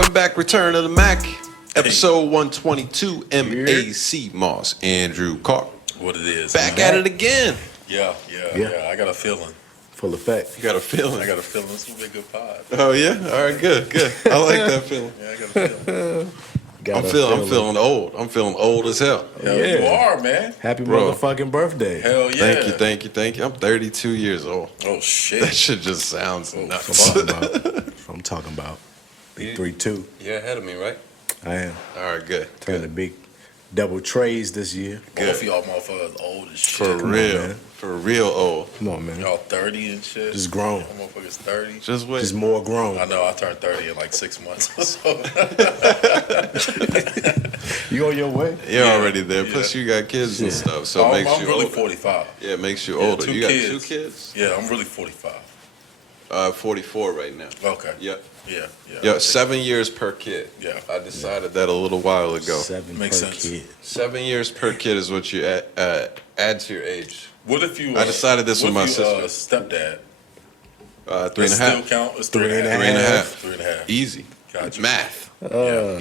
Welcome back, Return of the Mac, episode 122, M.A.C. Moss, Andrew Carr. What it is. Back at it again. Yeah. I got a feeling. Full effect. You got a feeling? I got a feeling this will be a good pod. Oh, yeah? All right, good. I like that feeling. Yeah, I got a feeling. I'm feeling old. I'm feeling old as hell. Hell, you are, man. Happy motherfucking birthday. Hell yeah. Thank you. I'm 32 years old. Oh, shit. That shit just sounds nuts. That's what I'm talking about. Big 3-2. You're ahead of me, right? I am. All right, good. Turning the big double trays this year. Both of y'all motherfuckers old as shit. For real. For real old. Come on, man. Y'all 30 and shit. Just grown. Y'all motherfuckers 30. Just wait. Just more grown. I know, I turned 30 in like 6 months. So. You on your way? You're already there. Plus, you got kids and stuff, so it makes I'm you really older. 45. Yeah, it makes you older. You got kids. 2 kids? Yeah, I'm really 45. 44 right now. Okay. Yep. Yeah. 7 years per kid. Yeah. I decided that a little while ago. 7 Makes per sense. kid. 7 years per kid is what you add to your age. What if you? I decided this with my sister. Stepdad. 3.5. Still count? It's 3.5. 3.5. 3.5. Easy. Gotcha. Math.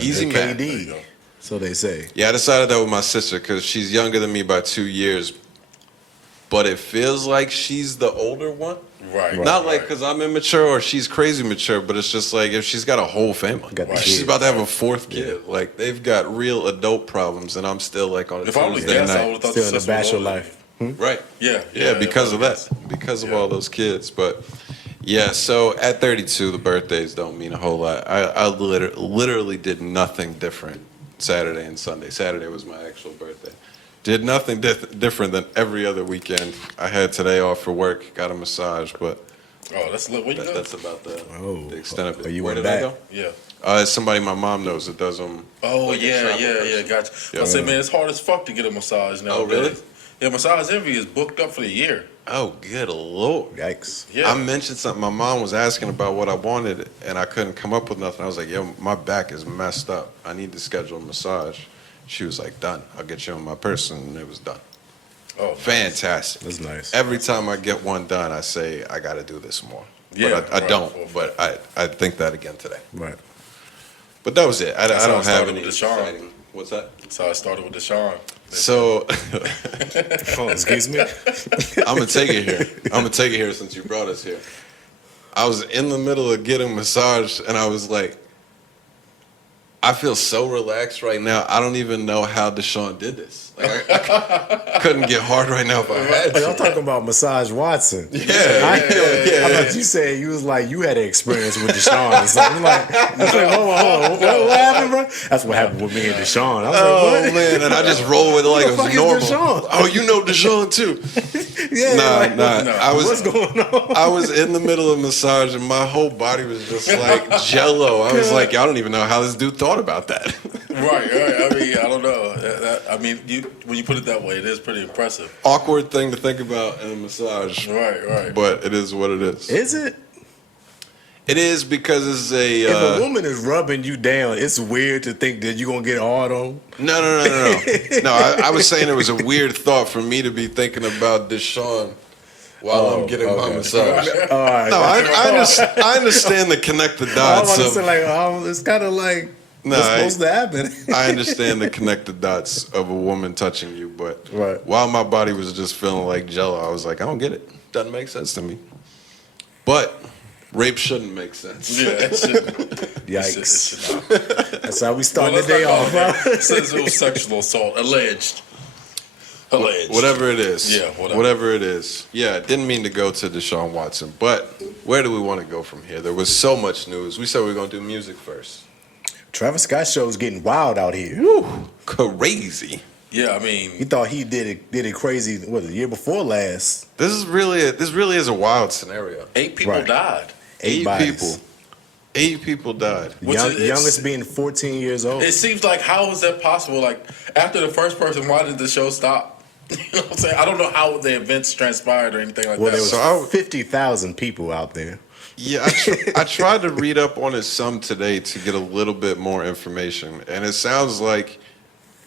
Easy KD. math. There you go. So they say. Yeah, I decided that with my sister because she's younger than me by 2 years. But it feels like she's the older one. Right. Not like because I'm immature or she's crazy mature, but it's just like if she's got a whole family. Got the She's kids. about to have a 4th kid. Like they've got real adult problems, and I'm still like on a If I was Tuesday guess, I night. would have thought Still the in the sister was bachelor older. life. Right. Yeah. Because of that's- that. Because of Yeah. all those kids. But yeah, so at 32, the birthdays don't mean a whole lot. I literally did nothing different Saturday and Sunday. Saturday was my actual birthday. Did nothing different than every other weekend. I had today off for work, got a massage, but Oh, that's lit. Where you go? that's about the extent of it. Oh, you Where went did I back? go? Yeah. It's somebody my mom knows that does them. Oh, like a yeah, travel yeah. person. Gotcha. Yeah. I said, man, it's hard as fuck to get a massage now. Oh, really? Yeah, Massage Envy is booked up for the year. Oh, good Lord. Yikes. Yeah. I mentioned something. My mom was asking about what I wanted, and I couldn't come up with nothing. I was like, yo, my back is messed up. I need to schedule a massage. She was like, done. I'll get you on my person, and it was done. Oh, Fantastic. That's nice. Every time I get one done, I say, I got to do this more. Yeah, But I right. don't. But I think that again today. Right. But that was it. I how don't I have started any with Deshaun. exciting. What's that? So I started with Deshaun. So Oh, excuse me? I'm gonna take it here since you brought us here. I was in the middle of getting a massage, and I was like, I feel so relaxed right now. I don't even know how Deshaun did this. Like, I couldn't get hard right now if I had Oh, y'all to. talking about Massage Watson. Yeah. I thought you said you was like you had an experience with Deshaun or something. I'm like, hold on. What happened, bro? That's what happened with me and Deshaun. I was Oh like, what? man, and I just roll with it like Who it the was fuck is normal. Deshaun? Oh, you know Deshaun too. Yeah, like, Nah. I was what's going on? I was in the middle of massage and my whole body was just like jello. I was like, I don't even know how this dude thought about that. Right. I mean, I don't know. I mean, when you put it that way, it is pretty impressive. Awkward thing to think about in a massage. Right. But it is what it is. Is it? It is because it's a If a woman is rubbing you down, it's weird to think that you're gonna get hard on. no. No, I was saying it was a weird thought for me to be thinking about Deshaun while I'm getting my massage. All right. No, I understand the connected I dots was of. like, it's kind of like No, what's supposed to happen. I understand the connected dots of a woman touching you, but Right. while my body was just feeling like jello, I was like, I don't get it. Doesn't make sense to me. But rape shouldn't make sense. Yeah, that shit. Yikes. That's how we start the day off. It says it was sexual assault. Alleged. Whatever it is. Yeah, Whatever it is. Yeah, didn't mean to go to Deshaun Watson, but where do we want to go from here? There was so much news. We said we were going to do music first. Travis Scott show's getting wild out here. Whew, crazy. Yeah, I mean, He thought he did it crazy. What, the year before last? This really is a wild scenario. 8 people Right. died. 8 bodies. 8 people died. Youngest being 14 years old. It seems like, how is that possible? Like, after the first person, why did the show stop? You know what I'm saying? I don't know how the events transpired or anything like Well, that. there was 50,000 people out there. Yeah, I tried to read up on it some today to get a little bit more information, and it sounds like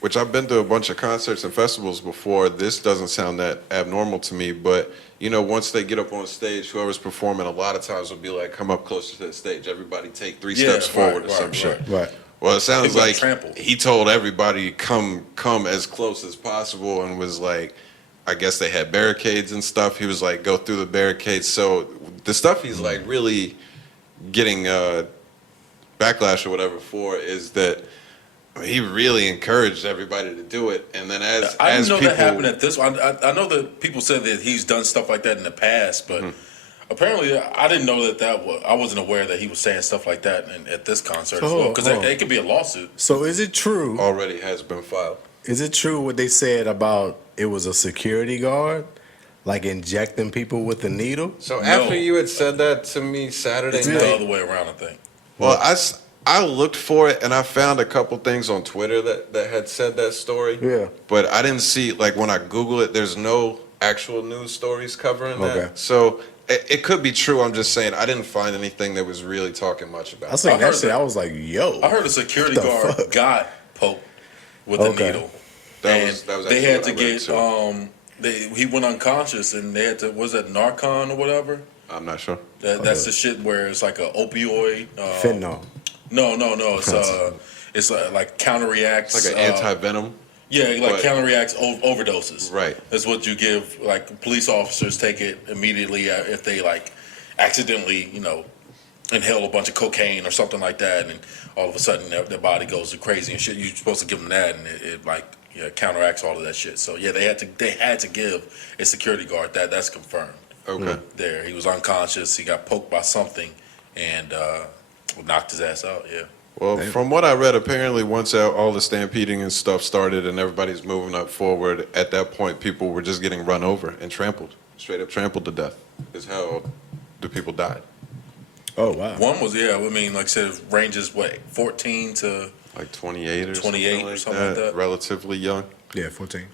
which I've been to a bunch of concerts and festivals before. This doesn't sound that abnormal to me, but you know, once they get up on stage, whoever's performing, a lot of times will be like, "Come up closer to the stage. Everybody take 3 steps forward," or some shit. Right. Well, it sounds People got like trampled. he told everybody come as close as possible, and was like, I guess they had barricades and stuff. He was like, go through the barricades. So the stuff he's like really getting backlash or whatever for is that he really encouraged everybody to do it. And then as I didn't know people, that happened at this one. I know that people said that he's done stuff like that in the past, but apparently I didn't know that was. I wasn't aware that he was saying stuff like that at this concert as well, because it could be a lawsuit. So is it true? already has been filed. Is it true what they said about it was a security guard, like injecting people with a needle? So No. after you had said that to me Saturday It's night, the other way around, I think. well, I looked for it and I found a couple things on Twitter that had said that story. Yeah. But I didn't see, like when I Google it, there's no actual news stories covering Okay. that. So it could be true. I'm just saying I didn't find anything that was really talking much about I was it. like I that heard shit. that. I was like, yo. I heard a security What the guard fuck? got poked with Okay. a needle. That was they actually had what to I read, get too. he went unconscious, and they had to, was that Narcan or whatever? I'm not sure. That's the shit where it's like a opioid. Fentanyl. No. It's like counterreacts. It's like an anti-venom. Yeah, like but- counterreacts overdoses. Right. That's what you give. Like police officers take it immediately if they like accidentally, inhale a bunch of cocaine or something like that, and all of a sudden their body goes crazy and shit. You're supposed to give them that, and it like counteracts all of that shit. So yeah, they had to give a security guard that. That's confirmed. Okay. There, he was unconscious. He got poked by something, and knocked his ass out. Yeah. Well, from what I read, apparently once all the stampeding and stuff started and everybody's moving up forward, at that point people were just getting run over and trampled, straight up trampled to death. Is how the people died. Oh wow. One was like I said, it ranges 14 to Like 28 or 28 something like that. Relatively young. Yeah, 14.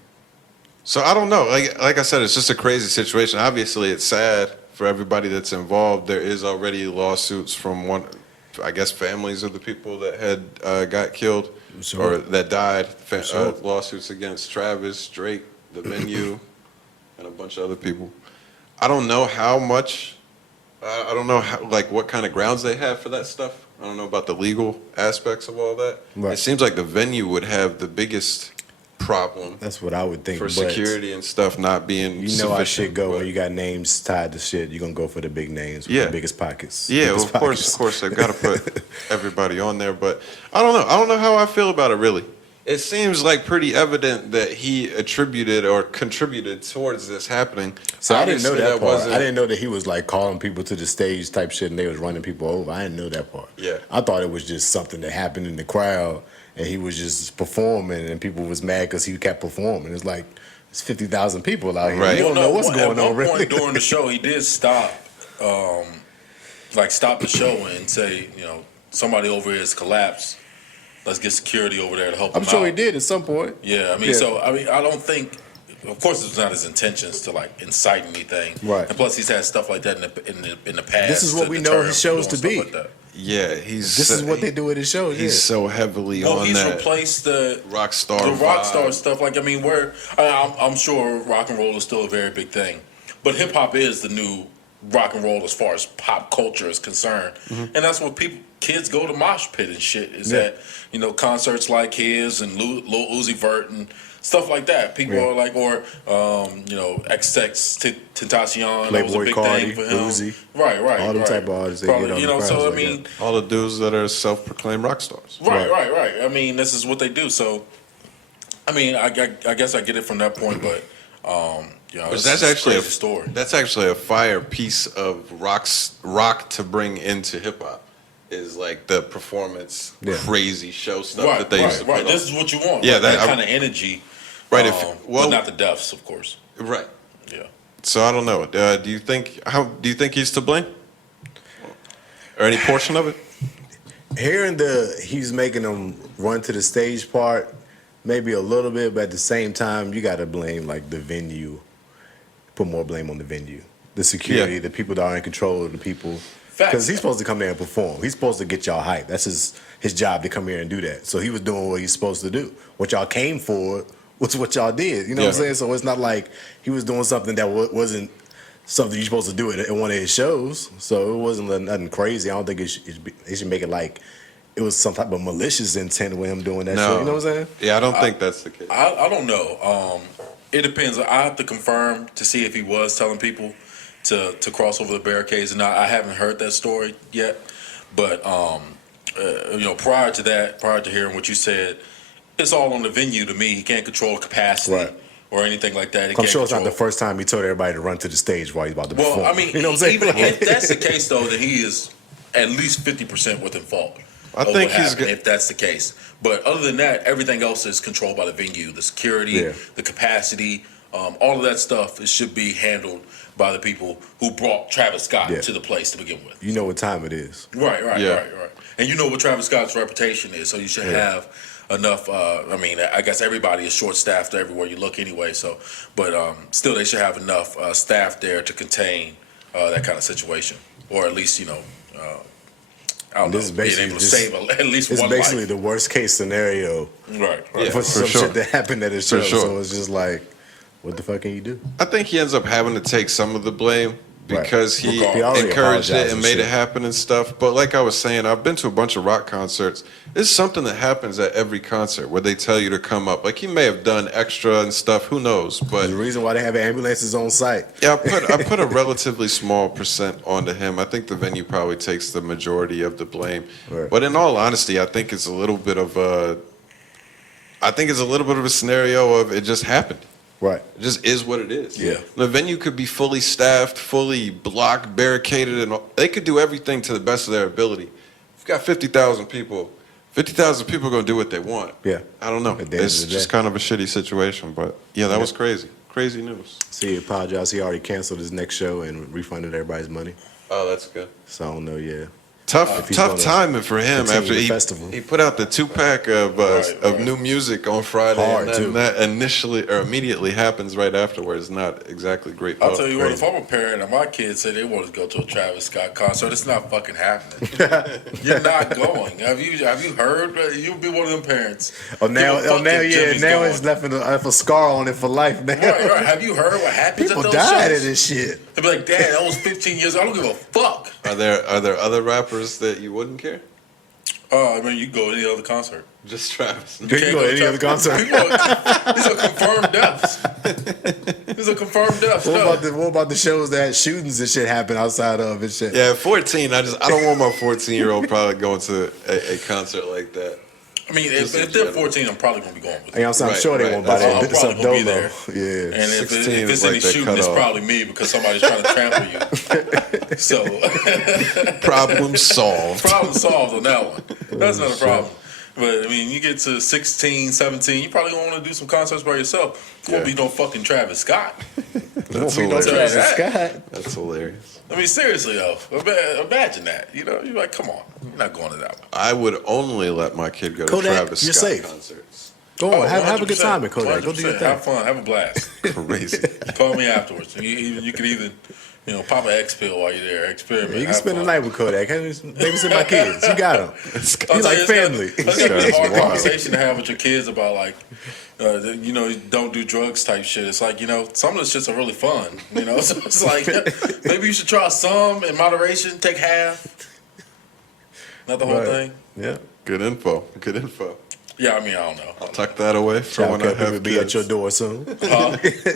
So I don't know. Like I said, it's just a crazy situation. Obviously, it's sad for everybody that's involved. There is already lawsuits from families of the people that had got killed Sure. or that died. Sure. Lawsuits against Travis, Drake, the venue, and a bunch of other people. I don't know how much. I don't know what kind of grounds they have for that stuff. I don't know about the legal aspects of all that. Right. It seems like the venue would have the biggest problem That's what I would think. for but security and stuff not being You know how sufficient, shit go but- when you got names tied to shit. You're gonna go for the big names with Yeah. the biggest pockets. Yeah, Biggest well, pockets. of course, they've got to put everybody on there. But I don't know. I don't know how I feel about it, really. It seems like pretty evident that he attributed or contributed towards this happening. So I didn't know Obviously, that part. wasn't- I didn't know that he was like calling people to the stage type shit and they was running people over. I didn't know that part. Yeah. I thought it was just something that happened in the crowd and he was just performing and people was mad because he kept performing. It's like, it's 50,000 people out here. Right. You don't know what's going on, At one really. point during the show, he did stop the show and say, somebody over here has collapsed. Let's get security over there to help I'm him sure out. he did at some point. Yeah, I don't think. Of course, it's not his intentions to incite anything. Right. And plus, he's had stuff like that in the past. This is what to we deter know him his from shows doing to stuff be. like that. Yeah, he's. This is what they do at his shows. He's so heavily Well, on he's that replaced the rock star. rock star vibe. stuff. I'm sure rock and roll is still a very big thing, but hip hop is the new rock and roll as far as pop culture is concerned, and that's what kids go to mosh pit and shit. Is Yeah. that concerts like his and Lil Uzi Vert and stuff like that. People are like, or XX Tentacion. That was a Playboy big Cardi, thing for him. Uzi. Right. All them type of artists, they Probably, get on the crowds so I like mean. All the dudes that are self-proclaimed rock stars. Right. I mean, this is what they do. So, I mean, I guess I get it from that point, but But that's actually a crazy story. That's actually a fire piece of rock to bring into hip hop. Is like the performance, crazy show stuff that they used to put on. This is what you want. Yeah, that kind of energy. Right. But not the deaths, of course. Right. Yeah. So I don't know. Do you think he's to blame, or any portion of it? Hearing he's making them run to the stage part, maybe a little bit, but at the same time, you got to blame the venue. Put more blame on the venue, the security, the people that are in control of the people. Facts. Because he's supposed to come there and perform. He's supposed to get y'all hype. That's his job to come here and do that. So he was doing what he's supposed to do. What y'all came for was what y'all did. You know what I'm saying? So it's not like he was doing something that wasn't something you're supposed to do at one of his shows. So it wasn't nothing crazy. I don't think they should make it like it was some type of malicious intent with him doing that shit. You know what I'm saying? Yeah, I don't think that's the case. I don't know. It depends. I have to confirm to see if he was telling people to cross over the barricades, and I haven't heard that story yet. But prior to hearing what you said, it's all on the venue to me. He can't control capacity or anything like that. I'm sure it's not the first time he told everybody to run to the stage while he's about to perform. Well, I mean, you know what I'm saying? Even if that's the case, though, then he is at least 50% within fault. I think he's good if that's the case. But other than that, everything else is controlled by the venue, the security, the capacity, all of that stuff. It should be handled by the people who brought Travis Scott to the place to begin with. You know what time it is. Right. And you know what Travis Scott's reputation is, so you should have enough. I guess everybody is short-staffed everywhere you look anyway. So, but still, they should have enough staff there to contain that kind of situation, or at least I don't know, being able to save at least one life. It's basically the worst case scenario, for some shit that happened at his show. So it's just like, what the fuck can you do? I think he ends up having to take some of the blame because he encouraged it and made it happen and stuff. But like I was saying, I've been to a bunch of rock concerts. It's something that happens at every concert where they tell you to come up. Like, he may have done extra and stuff, who knows? But the reason why they have ambulances on site. Yeah, I put a relatively small percent onto him. I think the venue probably takes the majority of the blame. But in all honesty, I think it's a little bit of a scenario of it just happened. Right. It just is what it is. Yeah. The venue could be fully staffed, fully blocked, barricaded, and they could do everything to the best of their ability. If you've got 50,000 people, 50,000 people are going to do what they want. Yeah. I don't know. It's just kind of a shitty situation. But, that was crazy. Crazy news. See, he apologized. He already canceled his next show and refunded everybody's money. Oh, that's good. So I don't know, Tough timing for him after he put out the 2-pack of new music on Friday, and that immediately happens right afterwards. Not exactly great. I'll tell you what, if I'm a parent and my kids say they want to go to a Travis Scott concert, it's not fucking happening. You're not going. Have you heard? You'll be one of them parents. Now it's left a scar on it for life. Now. Right. Have you heard what happens People at those died shows? of this shit. They'll be like, Dad, that was 15 years ago. I don't give a fuck. Are there other rappers that you wouldn't care? You can go to any other concert. Just Travis. You can go to any other concert. These are confirmed deaths. What about the shows that shootings and shit happen outside of and shit? Yeah, 14. I don't want my 14-year-old probably going to a concert like that. I mean, if they're 14, I'm probably going to be going with them. I'm sure they won't buy that. I'm probably going to be there. Yeah. And if it's any shooting, it's probably me because somebody's trying to trample you. So, problem solved. Problem solved on that one. That's not a problem. But, you get to 16, 17, you probably going to want to do some concerts by yourself. It won't be no fucking Travis Scott. That's hilarious. That's hilarious. Seriously, though. Imagine that. You're like, come on. You're not going to that one. I would only let my kid go to Kodak, Travis you're Scott safe. concerts. Go on, have a good time at Kodak. 100%. Go do your thing. Have fun. Have a blast. Crazy. Call me afterwards. You can even pop an X pill while you're there. Experiment. You can spend the night with Kodak. Babysit my kids. You got them. He's like family. That's got to be a hard conversation to have with your kids about, like, don't do drugs type shit. It's like, some of those shits are really fun. So it's like, maybe you should try some in moderation, take half. Not the whole thing. Yeah. Good info. Yeah, I don't know. I'll tuck that away for when I have kids. Be at your door soon.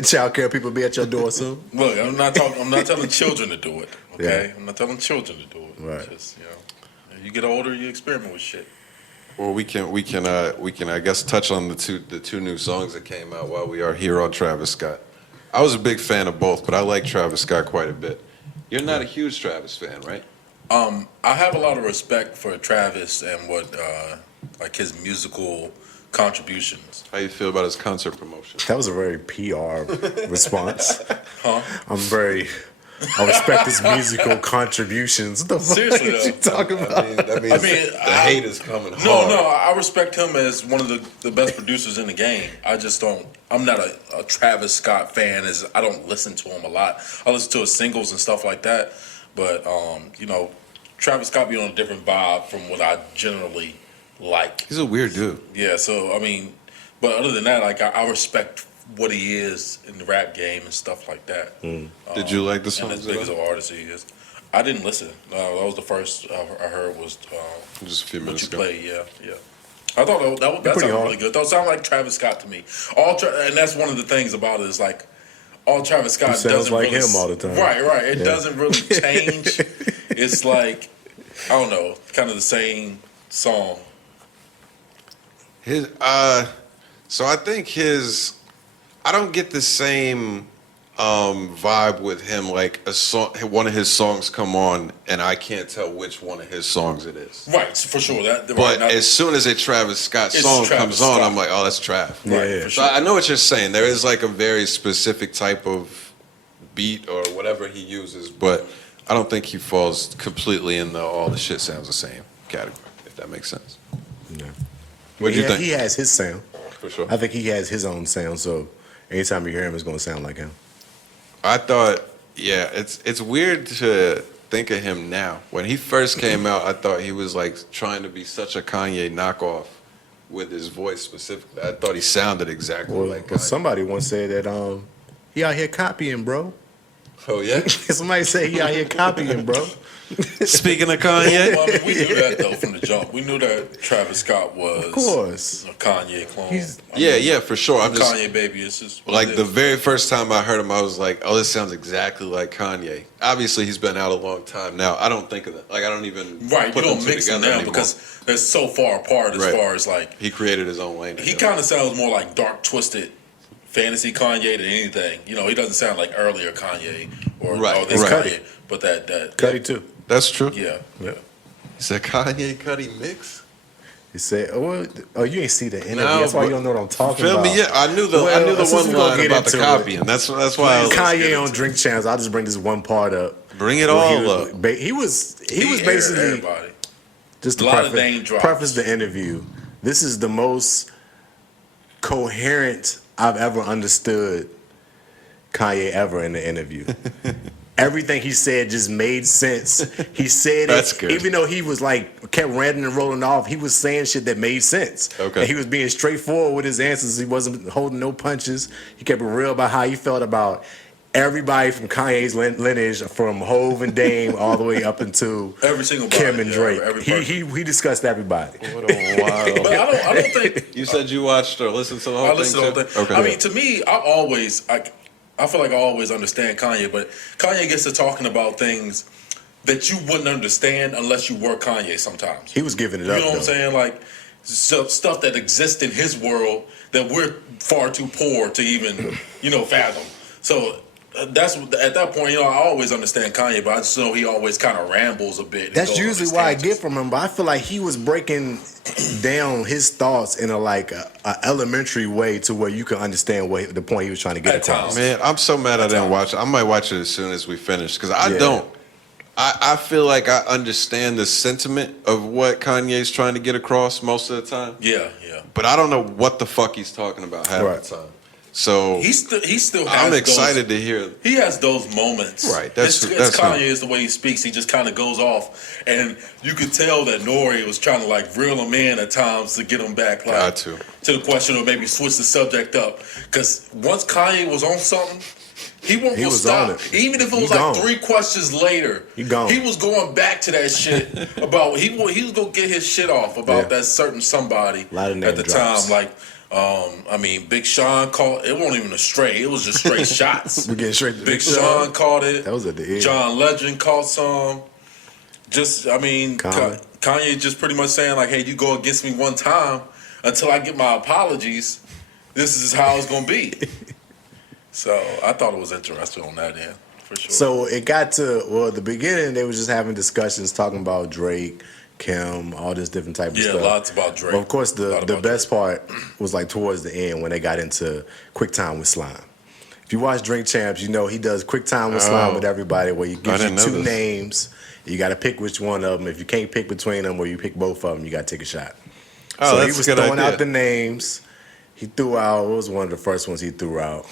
Child care people be at your door soon. Look, I'm not telling children to do it. Okay, Yeah. I'm not telling children to do it. Right. Just you get older, you experiment with shit. Well, we can I guess touch on the two new songs that came out while we are here on Travis Scott. I was a big fan of both, but I like Travis Scott quite a bit. You're not a huge Travis fan, right? I have a lot of respect for Travis and what like his musical contributions. How you feel about his concert promotion? That was a very PR response. Huh? I respect his musical contributions. What the fuck Seriously, are you talking about? That means the hate is coming hard. No, I respect him as one of the best producers in the game. I just don't. I'm not a Travis Scott fan. I don't listen to him a lot. I listen to his singles and stuff like that. But Travis Scott be on a different vibe from what I generally like. He's a weird dude. Yeah, so I mean, but other than that, like I respect what he is in the rap game and stuff like that. Did you like the And songs? as big as an artist he is, I didn't listen. That was the first I heard was Just a few what minutes you ago. played. Yeah. I thought that pretty sounded hard. really good. That sounded like Travis Scott to me. And that's one of the things about it is like all Travis Scott sounds doesn't like really him all the time. Right. It Yeah. doesn't really change. It's like I don't know, kind of the same song. His so I think I don't get the same vibe with him. Like a song, one of his songs come on, and I can't tell which one of his songs it is. Right, for sure. But as soon as a Travis Scott It's song Travis comes on, Scott. I'm like, oh, that's Trav. Yeah. for So sure. I know what you're saying. There is like a very specific type of beat or whatever he uses, but I don't think he falls completely in the all the shit sounds the same category, if that makes sense. Yeah. What do you think? He has his sound. For sure. I think he has his own sound. So anytime you hear him, it's going to sound like him. I thought, yeah, it's weird to think of him now. When he first came out, I thought he was like trying to be such a Kanye knockoff with his voice specifically. I thought he sounded exactly like Kanye. Somebody once said that he out here copying, bro. Oh yeah. Somebody said he out here copying, bro. Speaking of Kanye, Well, I mean, we knew that though from the jump. We knew that Travis Scott was Of course. a Kanye clone. He's- yeah, for sure. I'm just Kanye baby. It's just what like it the is. very first time I heard him, I was like, "Oh, this sounds exactly like Kanye." Obviously, he's been out a long time now. I don't think of that. Like, I don't even Right, you put don't them two mix them together now anymore. because they're so far apart as Right. far as like He created his own lane. he kind of sounds more like dark, twisted fantasy Kanye than anything. You know, he doesn't sound like earlier Kanye or Right, this right. Kanye, but that Cuddy too. That's true. yeah. It's a Kanye Cudi mix. He said, "Oh, you ain't see the interview. No, That's why but- you don't know what I'm talking Feel about." me? Yeah, I knew the Well, one since we gonna line get about the into it. copying. That's why I was Kanye on Drink Champs. I'll just bring this one part up. bring it Where all he up. He was aired basically everybody. just to A lot of name drops. preface the interview. This is the most coherent I've ever understood Kanye ever in the interview. Everything he said just made sense. He said That's it, good. even though he was like kept ranting and rolling off. He was saying shit that made sense. Okay. And he was being straightforward with his answers. He wasn't holding no punches. He kept it real about how he felt about everybody from Kanye's lineage, from Hove and Dame all the way up into Every single Kim body, and yeah, Drake. every He discussed everybody. What a wild. But I don't think You said you watched or listened to the whole I thing. listen to the whole too? thing. Okay. I mean, to me, I feel like I always understand Kanye, but Kanye gets to talking about things that you wouldn't understand unless you were Kanye sometimes. He was giving it You up. know what I'm though. saying? Like stuff that exists in his world that we're far too poor to even, fathom. So that's at that point, I always understand Kanye, but I just know he always kind of rambles a bit. and That's goes on usually these what I tangents. get from him, but I feel like he was breaking down his thoughts in a elementary way to where you can understand what the point he was trying to get At across. times. Man, I'm so mad I didn't watch it. I might watch it as soon as we finish because I Yeah. don't. I feel like I understand the sentiment of what Kanye's trying to get across most of the time, Yeah. but I don't know what the fuck he's talking about half Right. the time. So He still has I'm excited those, to hear. He has those moments. Right, It's that's Kanye him. is the way he speaks. He just kind of goes off, and you could tell that Nori was trying to like reel him in at times to get him back, like Got to. the question, or maybe switch the subject up. Because once Kanye was on something, he won't He go was stop. on it. Even if it He was like gone. 3 questions later, He gone. he was going back to that shit about he was gonna get his shit off about Yeah. that certain somebody A lot of name at the drops. time, like. Big Sean caught it. Wasn't even a stray. It was just straight shots. We're getting straight to Big Sean caught it. That was at the end. John Legend caught some. Common. Kanye just pretty much saying like, "Hey, you go against me one time until I get my apologies. This is how it's gonna be." So I thought it was interesting on that end for sure. So it got to the beginning. They was just having discussions talking about Drake, Kim, all this different type of yeah, stuff. lots about Drake. But of course, A the lot about best part was like towards the end when they got into Quick Time with Slime. If you watch Drink Champs, he does Quick Time with Slime with everybody, where he gives you didn't know 2 this. names. You got to pick which one of them. If you can't pick between them, or you pick both of them, you got to take a shot. Oh, So that's he was a good throwing idea. out the names. He threw out. What was one of the first ones he threw out?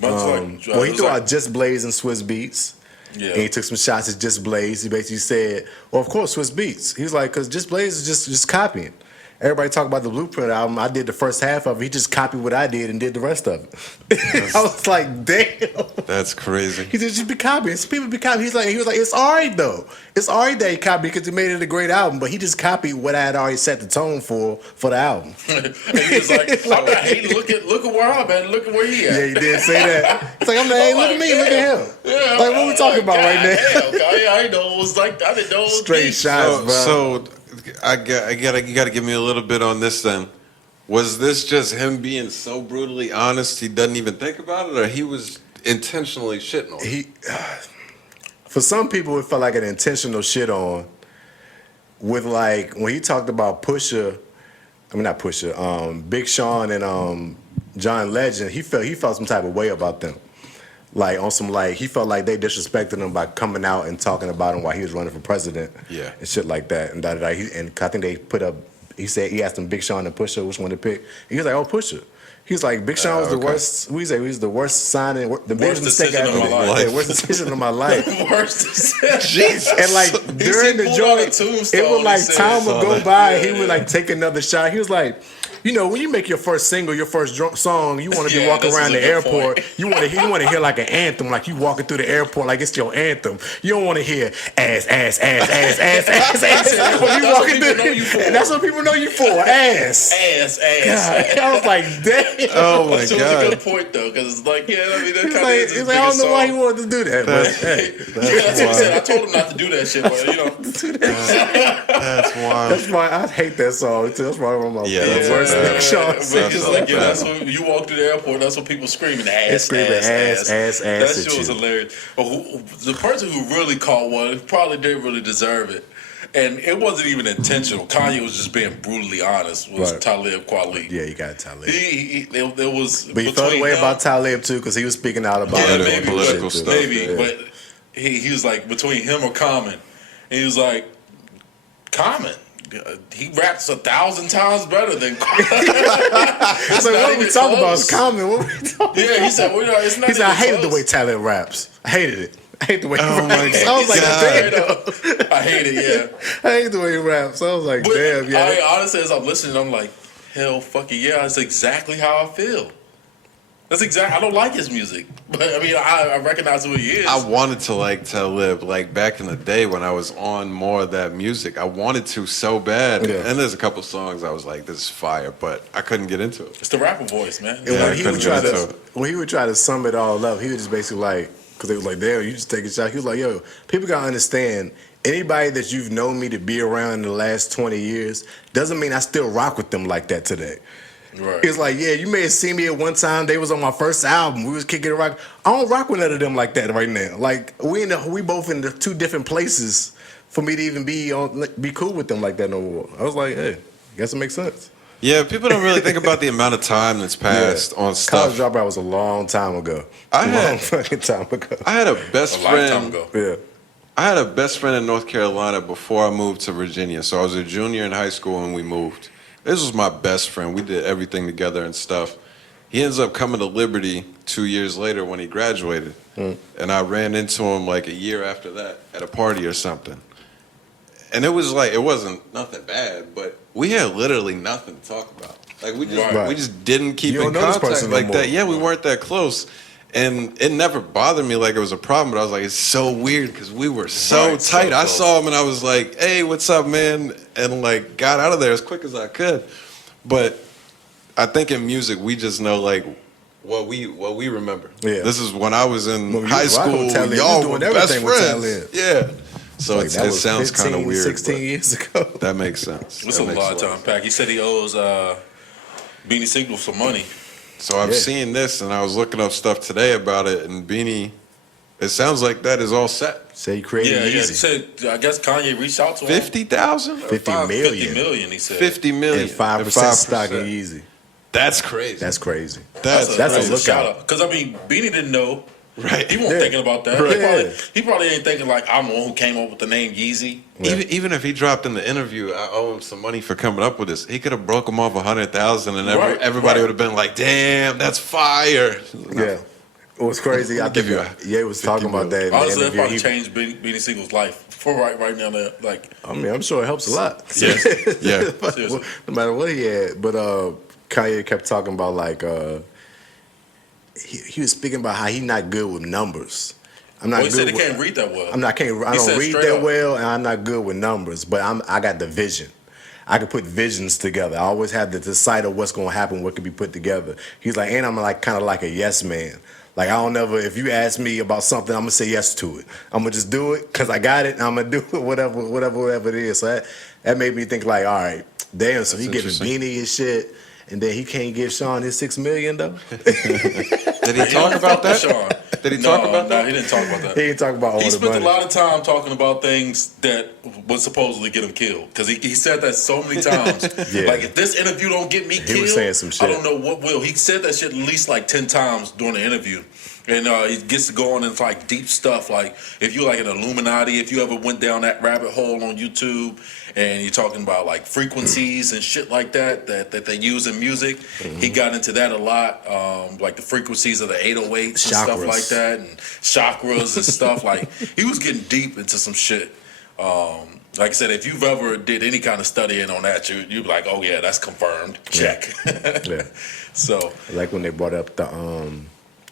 Much He it was threw like- out Just Blaze and Swiss Beats. Yeah. And he took some shots at Just Blaze. He basically said, well, of course, Swiss Beats. He was like, because Just Blaze is just copying. Everybody talk about the Blueprint album. I did the first half of it. He just copied what I did and did the rest of it. I was like, damn. That's crazy. He just be copying. Some people be copying. He was like, it's all right though. It's all right that he copied because he made it a great album. But he just copied what I had already set the tone for the album. And he was like, I'm not hating. Look at where I'm at. Look at where he at. Yeah, he did say that. It's like, I'm like, hey, look at me, look at him. Yeah, Like, what we talking about right now? I didn't know it was like I didn't know it was Straight deep. shots, bro. So you gotta give me a little bit on this then. Was this just him being so brutally honest he doesn't even think about it, or he was intentionally shitting on it? For some people, it felt like an intentional shit on. With like when he talked about Pusha, not Pusha, Big Sean and John Legend, he felt some type of way about them. Like on some he felt like they disrespected him by coming out and talking about him while he was running for president. Yeah. And shit like that. And and I think they put up. He said he asked him Big Sean and Pusha which one to pick. He was like, oh, Pusha. He was like, Big Sean was the worst. We say he was the worst signing, the biggest mistake I ever made. Worst decision of my life. Worst decision. Jesus. And like during the joint, it would like time would go by. And he would like take another shot. He was like, you know, when you make your first single, your first drunk song, you want to be walking around the airport. You want to hear like an anthem, like you walking through the airport, like it's your anthem. You don't want to hear ass, ass, ass, ass, ass, ass, ass. When you walking through, and that's what people know you for, ass, ass, ass. God, I was like, damn. Oh my Which was a good point though, because it's like, yeah, I mean, that kind of is his I don't biggest know why he song. wanted to do that, but hey, That's what I said. I told him not to do that shit, but you know. That's wild. that's why I hate that song too. That's probably one of my that's worst bad. Big Sean songs. Because like, yeah, that's when you walk through the airport, that's what people screaming ass, screaming ass, ass, That ass shit at was you. hilarious. But the person who really caught one probably didn't really deserve it. And it wasn't even intentional. Kanye was just being brutally honest. Was Right. Talib Kweli. Yeah, you got Talib. There was. But he felt the way about Talib too, because he was speaking out about Yeah, other maybe, people's political shit, too. stuff. Maybe, Yeah. but he was like between him or Common, and he was like, Common. He raps 1,000 times better than Common. So what we talking about is Common. What we talking Yeah, he said, well, it's not He said, I even hated the close." way Talib raps. I hated it. I hate the way he Oh my raps. I was like, God. damn. I hate it, yeah. I hate the way he raps. I was like, But damn, yeah. I honestly, as I'm listening, I'm like, hell fucking yeah, that's exactly how I feel. That's exactly. I don't like his music, but I mean, I recognize who he is. I wanted to like Talib, like back in the day when I was on more of that music. I wanted to so bad. Yeah. And there's a couple songs I was like, this is fire, but I couldn't get into it. It's the rapper voice, man. And Yeah, I when he couldn't would try to sum it all up, he was just basically like, because they was like, damn, you just take a shot. He was like, yo, people gotta understand, anybody that you've known me to be around in the last 20 years doesn't mean I still rock with them like that today. Right. It's like, yeah, you may have seen me at one time. They was on my first album. We was kicking it rock. I don't rock with none of them like that right now. Like we both in the two different places for me to even be cool with them like that no more. I was like, hey, I guess it makes sense. Yeah, people don't really think about the amount of time that's passed on College stuff. Dropout was a long time ago. I had- long fucking time ago. I had a best A lifetime friend. ago. Yeah. I had a best friend in North Carolina before I moved to Virginia. So I was a junior in high school when we moved. This was my best friend. We did everything together and stuff. He ends up coming to Liberty 2 years later when he graduated. And I ran into him like a year after that at a party or something. And it was like, it wasn't nothing bad, but we had literally nothing to talk about. Like Right. we just didn't keep You don't in know this contact person no like that. more. Yeah, we weren't that close. And it never bothered me like it was a problem, but I was like, it's so weird because we were so Right, so tight. I close. saw him and I was like, hey, what's up, man? And like got out of there as quick as I could. But I think in music, we just know like what we remember. Yeah. This is when I was in When you high was rocking school. with Talib, you Y'all was were doing best everything with friends. Talib. Yeah. So Like, it that was sounds kind of 15, weird. 16 but years ago. that makes sense. It's That a makes lot of time, Pac. He said he owes Beanie Signal some money. So I've Yeah. seen this, and I was looking up stuff today about it, and Beanie, it sounds like that is all set. Say he created Yeah, he easy. said, I guess Kanye reached out to him. 50,000? 50 50 million. million, he said. 50 million. And 5% stock in Yeezy. That's crazy. That's crazy. That's that's a crazy lookout. shout-out. Because, I mean, Beanie didn't know. right. He wasn't Yeah. thinking about that. Right. He probably ain't thinking, like, I'm the one who came up with the name Yeezy. Even if he dropped in the interview, I owe him some money for coming up with this. He could have broke him off 100,000, and Right, everybody right. would have been like, "Damn, that's fire!" Yeah. It was crazy. I Give think you a Ye was talking about that in the Honestly, that interview. probably changed Beanie Siegel's life for right now. Like, I mean, I'm sure it helps a lot. Yeah, yeah. seriously. No matter what he had. But Kanye kept talking about like he was speaking about how he's not good with numbers. I'm not Well, he good said he with, can't read that well. I don't said read straight that up. well, and I'm not good with numbers. But I got the vision. I can put visions together. I always have the sight of what's going to happen, what can be put together. He's like, and I'm like kind of like a yes man. Like I don't ever, if you ask me about something, I'm gonna say yes to it. I'm gonna just do it because I got it. And I'm gonna do it, whatever it is. So that made me think like, all right, damn. So he giving Beanie his shit, and then he can't give Sean his $6 million though. Did he talk about that? Sean. Did he talk about that? No, he didn't talk about that. He ain't talking about all He the spent money. a lot of time talking about things that would supposedly get him killed. Because he said that so many times. Yeah. Like, if this interview don't get me killed, was saying some shit. I don't know what will. He said that shit at least like 10 times during the interview. And he gets to go on into like deep stuff. Like, if you're like an Illuminati, if you ever went down that rabbit hole on YouTube and you're talking about like frequencies and shit like that they use in music, he got into that a lot. Like the frequencies of the 808s and stuff like that, and chakras and stuff. Like, he was getting deep into some shit. Like I said, if you've ever did any kind of studying on that, you'd be like, oh yeah, that's confirmed. Check. Yeah. So, Like when they brought up the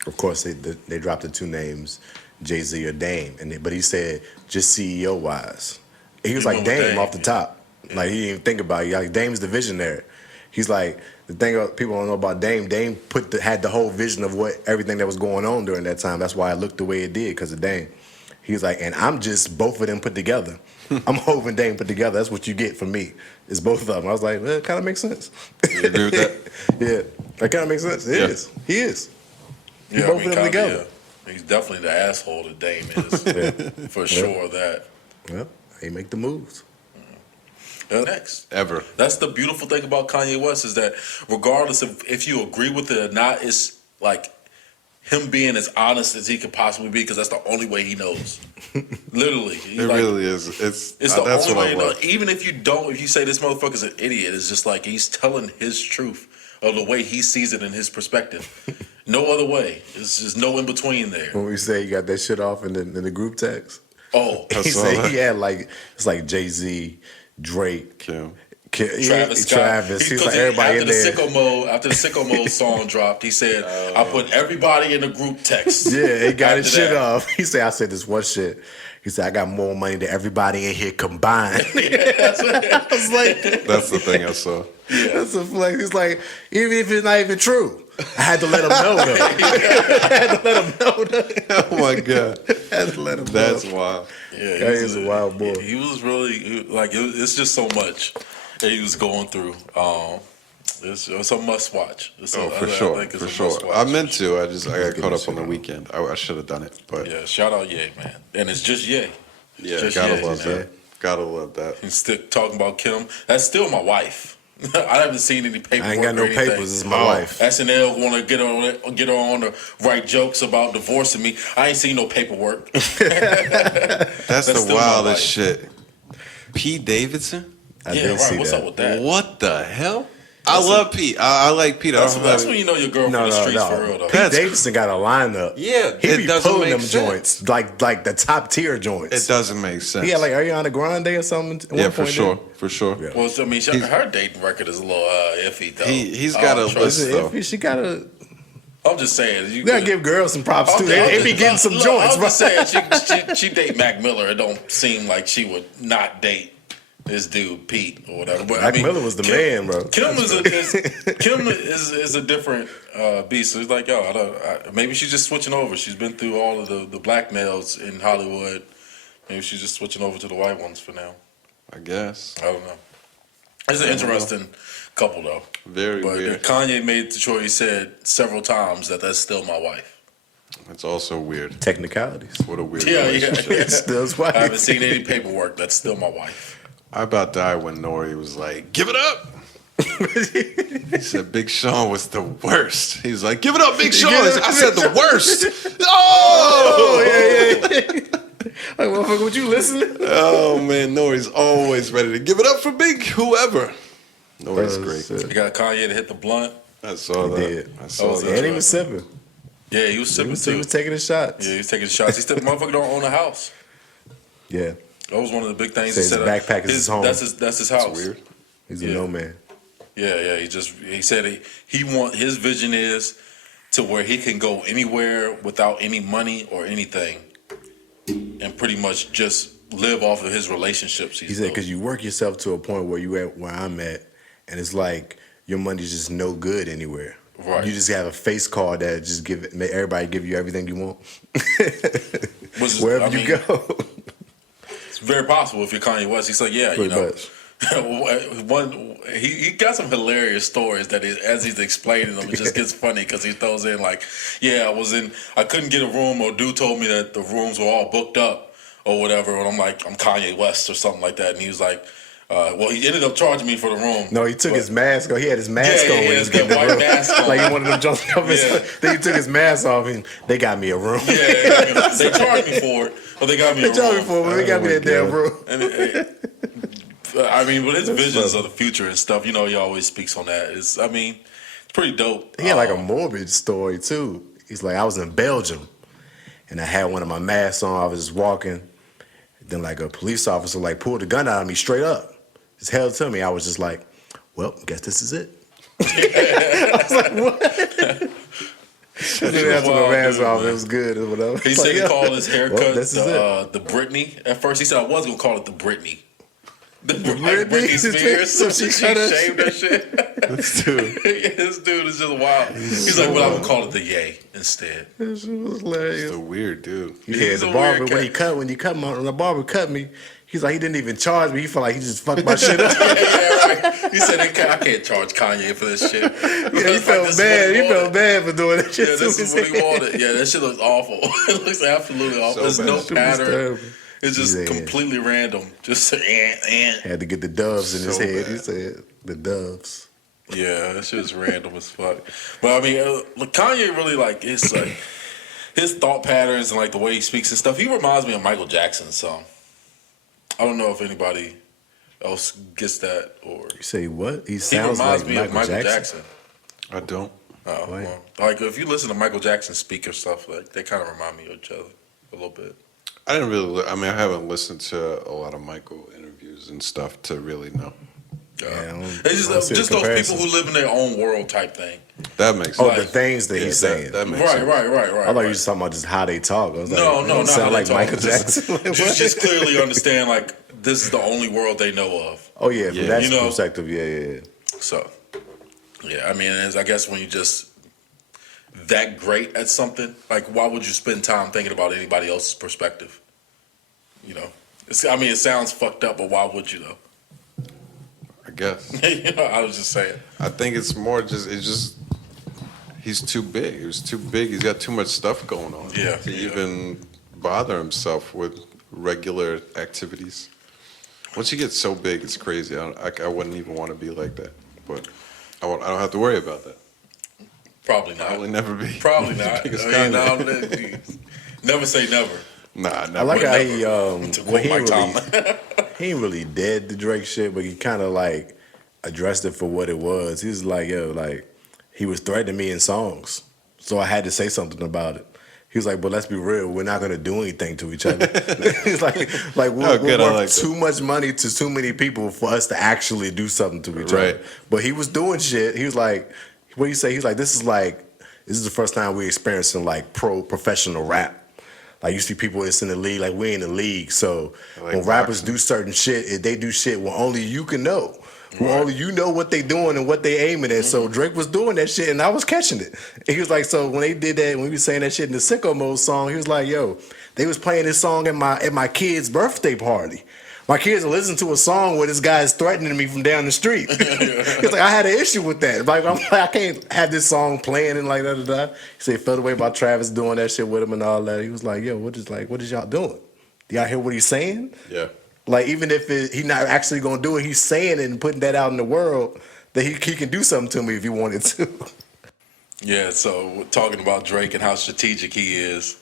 of course they dropped the two names, Jay-Z or Dame, but he said just CEO wise. He was He like went with Dame Dame, off the top. Like he didn't even think about it. Like Dame's the visionary. He's like, the thing people don't know about Dame. Dame had the whole vision of everything that was going on during that time. That's why it looked the way it did, because of Dame. He's like, and I'm just both of them put together. I'm Hov and Dame put together. That's what you get from me. It's both of them. I was like, well, it kind of makes sense. You agree with that? Yeah, that kind of makes sense. It is. He is. yeah, both of them together. Yeah. He's definitely the asshole that Dame is. For sure that. Well, he make the moves. Next. Ever. That's the beautiful thing about Kanye West, is that regardless of if you agree with it or not, it's like him being as honest as he could possibly be, because that's the only way he knows. Literally. It really is. It's the that's only what way I you know. love. Even if you say this motherfucker's an idiot, it's just like he's telling his truth of the way he sees it in his perspective. No other way. There's just no in between there. When we say you got that shit off in the group text, Oh, he said he had like, it's like Jay-Z, Drake, Kim. Travis Scott. Travis. He's like everybody in there. After the Sicko Mode song dropped, he said, I put everybody in the group text. Yeah, he got his After shit that. off. He said, I said this one shit. He said, I got more money than everybody in here combined. I was like, That's the thing I saw. that's a flex. He's like, even if it's not even true, I had to let him know though. I had to let him know though. Oh my god, I had to let him that's know. wild. Yeah, Guy is a wild boy. He was really like, it's just so much that he was going through. It's a must watch. Oh, for sure, for sure. I meant to. I got caught up on the weekend. I should have done it, but Yeah, shout out Ye, man. And it's just Ye. yeah, just gotta Ye, love man. that. Gotta love that. And still talking about Kim. That's still my wife. I haven't seen any paperwork. I ain't got no or anything. papers. It's my wife. SNL want to get her on to write jokes about divorcing me. I ain't seen no paperwork. That's still the my wildest life. shit. Pete Davidson? I Yeah, did right. see What's that. up with that? What the hell? I love Pete. I like Pete. That's when you know your girl from the streets for real, though. Pete That's- Davidson got a lineup. Yeah, he it be doesn't pulling make them sense. joints like the top tier joints. It doesn't make sense. He had like Ariana Grande or something. At yeah, one for point sure, there. for sure. Yeah. Well, I mean, her dating record is a little iffy, though. He's got a trust list, it. though. She gotta. I'm just saying. You gotta give girls some props too. They be getting some joints. I'm just saying, she date Mac Miller. It don't seem like she would not date this dude Pete or whatever. But Mac Miller was the man, bro. Kim is a different beast. So it's like, maybe she's just switching over. She's been through all of the black males in Hollywood. Maybe she's just switching over to the white ones for now. I guess. I don't know. It's an interesting couple, though. Very But weird. Kanye made the choice. He said several times that's still my wife. It's also weird. Technicalities. What a weird Yeah, relationship. yeah. Still his wife. I haven't seen any paperwork. That's still my wife. I about died when Nori was like, "Give it up." He said Big Sean was the worst. He was like, "Give it up, Big Sean." I said the worst. Oh, Like, motherfucker, would you listen? Oh man, Nori's always ready to give it up for Big whoever. Nori's great. You got Kanye to hit the blunt. I saw that. did. I saw was that. And he was sipping. Yeah, he was He sipping was, too. he was taking his shots. Yeah, he was taking shots. He said, "Motherfucker don't own a house." Yeah. That was one of the big things. Said his backpack is his home. That's his house. It's weird. He's a Yeah. nomad. Yeah. He said his vision is to where he can go anywhere without any money or anything, and pretty much just live off of his relationships. He said, because you work yourself to a point where you at where I'm at, and it's like your money's just no good anywhere. Right. You just have a face card that just make everybody give you everything you want. Wherever you go. It's very possible if you're Kanye West. He's like, yeah, Pretty much. He got some hilarious stories that as he's explaining them, it just gets funny because he throws in like, yeah, I couldn't get a room, or dude told me that the rooms were all booked up or whatever, and I'm like, I'm Kanye West or something like that, and he was like, well, he ended up charging me for the room. No, he took his mask off. He had his mask on when he was that getting the white room. mask on. Like he wanted them jumps up. Then he took his mask off and they got me a room. Yeah, they charged me for it, but they got me a They room. charged me for it, but they got me that damn room. And I mean, with his visions of the future and stuff, he always speaks on that. It's pretty dope. He had like a morbid story too. He's like, I was in Belgium and I had one of my masks on. I was just walking. Then like a police officer like pulled the gun out of me straight up. Just held it to me. I was just like, well, guess this is it. I was like, what? Then after my mask off, it was good or whatever. He said he called his haircut the the Britney. At first he said I was gonna call it the Britney. The Britney? Britney Spears. So she she cut her shaved that shit. This dude. This dude is just wild. He's like, well, I'm gonna call it the Yay instead. This was hilarious. He's a weird dude. Yeah, He's the a barber weird when the barber cut me, he's like he didn't even charge me. He felt like he just fucked my shit up. Right. He said I can't charge Kanye for this shit. Yeah, he felt bad. He felt bad for doing that shit. Yeah, this is what he wanted. Yeah, that shit looks awful. It looks absolutely awful. So There's no bad. pattern. It's just Yeah. completely random. Just Had to get the doves in his So head. bad. He said the doves. yeah, that shit is random as fuck. But I mean, look, Kanye really it's like his thought patterns and like the way he speaks and stuff. He reminds me of Michael Jackson. So I don't know if anybody else gets that or You say what? He he sounds reminds like me of Michael Jackson. I don't. Oh, Right. well, like if you listen to Michael Jackson speak or stuff, like they kind of remind me of each other a little bit. I didn't really. I mean, I haven't listened to a lot of Michael interviews and stuff to really know. Yeah, I don't- It's I don't see the just those comparison. people who live in their own world type thing. That makes Oh, sense. the things that he's saying. That makes Right, sense. right. I thought you were just talking about just how they talk. I was like, No, that no, don't no. sound how like they talk. Michael Jackson. Just clearly understand like this is the only world they know of. Oh yeah, from Yeah. that You know- perspective, yeah. So, yeah, I mean, I guess when you just that great at something, like why would you spend time thinking about anybody else's perspective? It sounds fucked up, but why would you though? I guess. I was just saying. I think it's more just. He's too big. He was too big. He's got too much stuff going on. Yeah, To yeah. even bother himself with regular activities. Once you get so big, it's crazy. I wouldn't even want to be like that. But I don't have to worry about that. Probably not. Probably never be. Probably not. Biggest I mean, Kanye. never say never. Nah, never. I like how Never. he To well, quote Mike Tomlin. he ain't really dead the Drake shit, but he kind of like addressed it for what it was. He was like, yo, like he was threatening me in songs, so I had to say something about it. He was like, but let's be real, we're not gonna do anything to each other. He's like we're good, I worth like that. too much money to too many people for us to actually do something to each Right. other. But he was doing shit. He was like, what do you say? He's like, this is the first time we're experiencing like professional rap. Like you see people that's in the league, like we're in the league. So Like when rappers boxing. do certain shit, if they do shit well only you can know. Well, Right. only you know what they doing and what they aiming at. So Drake was doing that shit and I was catching it. And he was like, so when they did that, when we was saying that shit in the Sicko Mode song, he was like, yo, they was playing this song at my kid's birthday party. My kids are listening to a song where this guy is threatening me from down the street. He's like, I had an issue with that. Like, I'm like, I can't have this song playing and like da. He said he felt the way about Travis doing that shit with him and all that. He was like, yo, what is y'all doing? Do y'all hear what he's saying? Yeah. Like, even if he's not actually gonna do it, he's saying it and putting that out in the world that he can do something to me if he wanted to. Yeah, so we're talking about Drake and how strategic he is,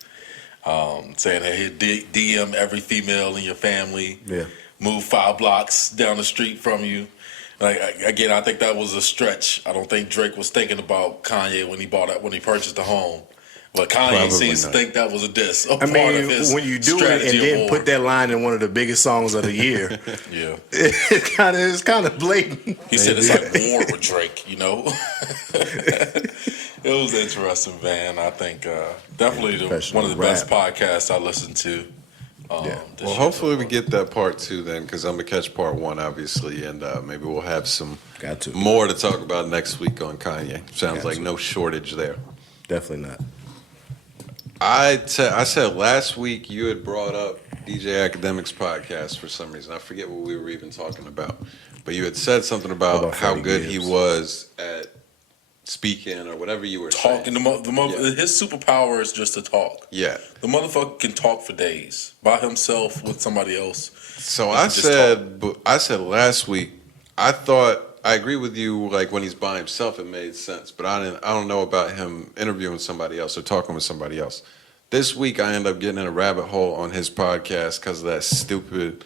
saying that he'll DM every female in your family, Yeah. move 5 blocks down the street from you. Like again, I think that was a stretch. I don't think Drake was thinking about Kanye when he purchased the home. But Kanye Probably seems not. to think that was a diss. I mean, when you do it and then put that line in one of the biggest songs of the year, yeah, it's kind of blatant. he said it's like war with Drake. You know, it was interesting, man. I think definitely one of the best podcasts I listened to. Well, hopefully we get that part 2 then, because I'm gonna catch part 1 obviously, and maybe we'll have some more to talk about next week on Kanye. Sounds like no shortage there. Definitely not. I said last week you had brought up DK Akademiks podcast for some reason. I forget what we were even talking about, but you had said something about how good he was at speaking or whatever you were talking. His superpower is just to talk. Yeah, the motherfucker can talk for days by himself with somebody else. So I said last week, I thought. I agree with you. Like when he's by himself, it made sense. But I don't know about him interviewing somebody else or talking with somebody else. This week, I end up getting in a rabbit hole on his podcast because of that stupid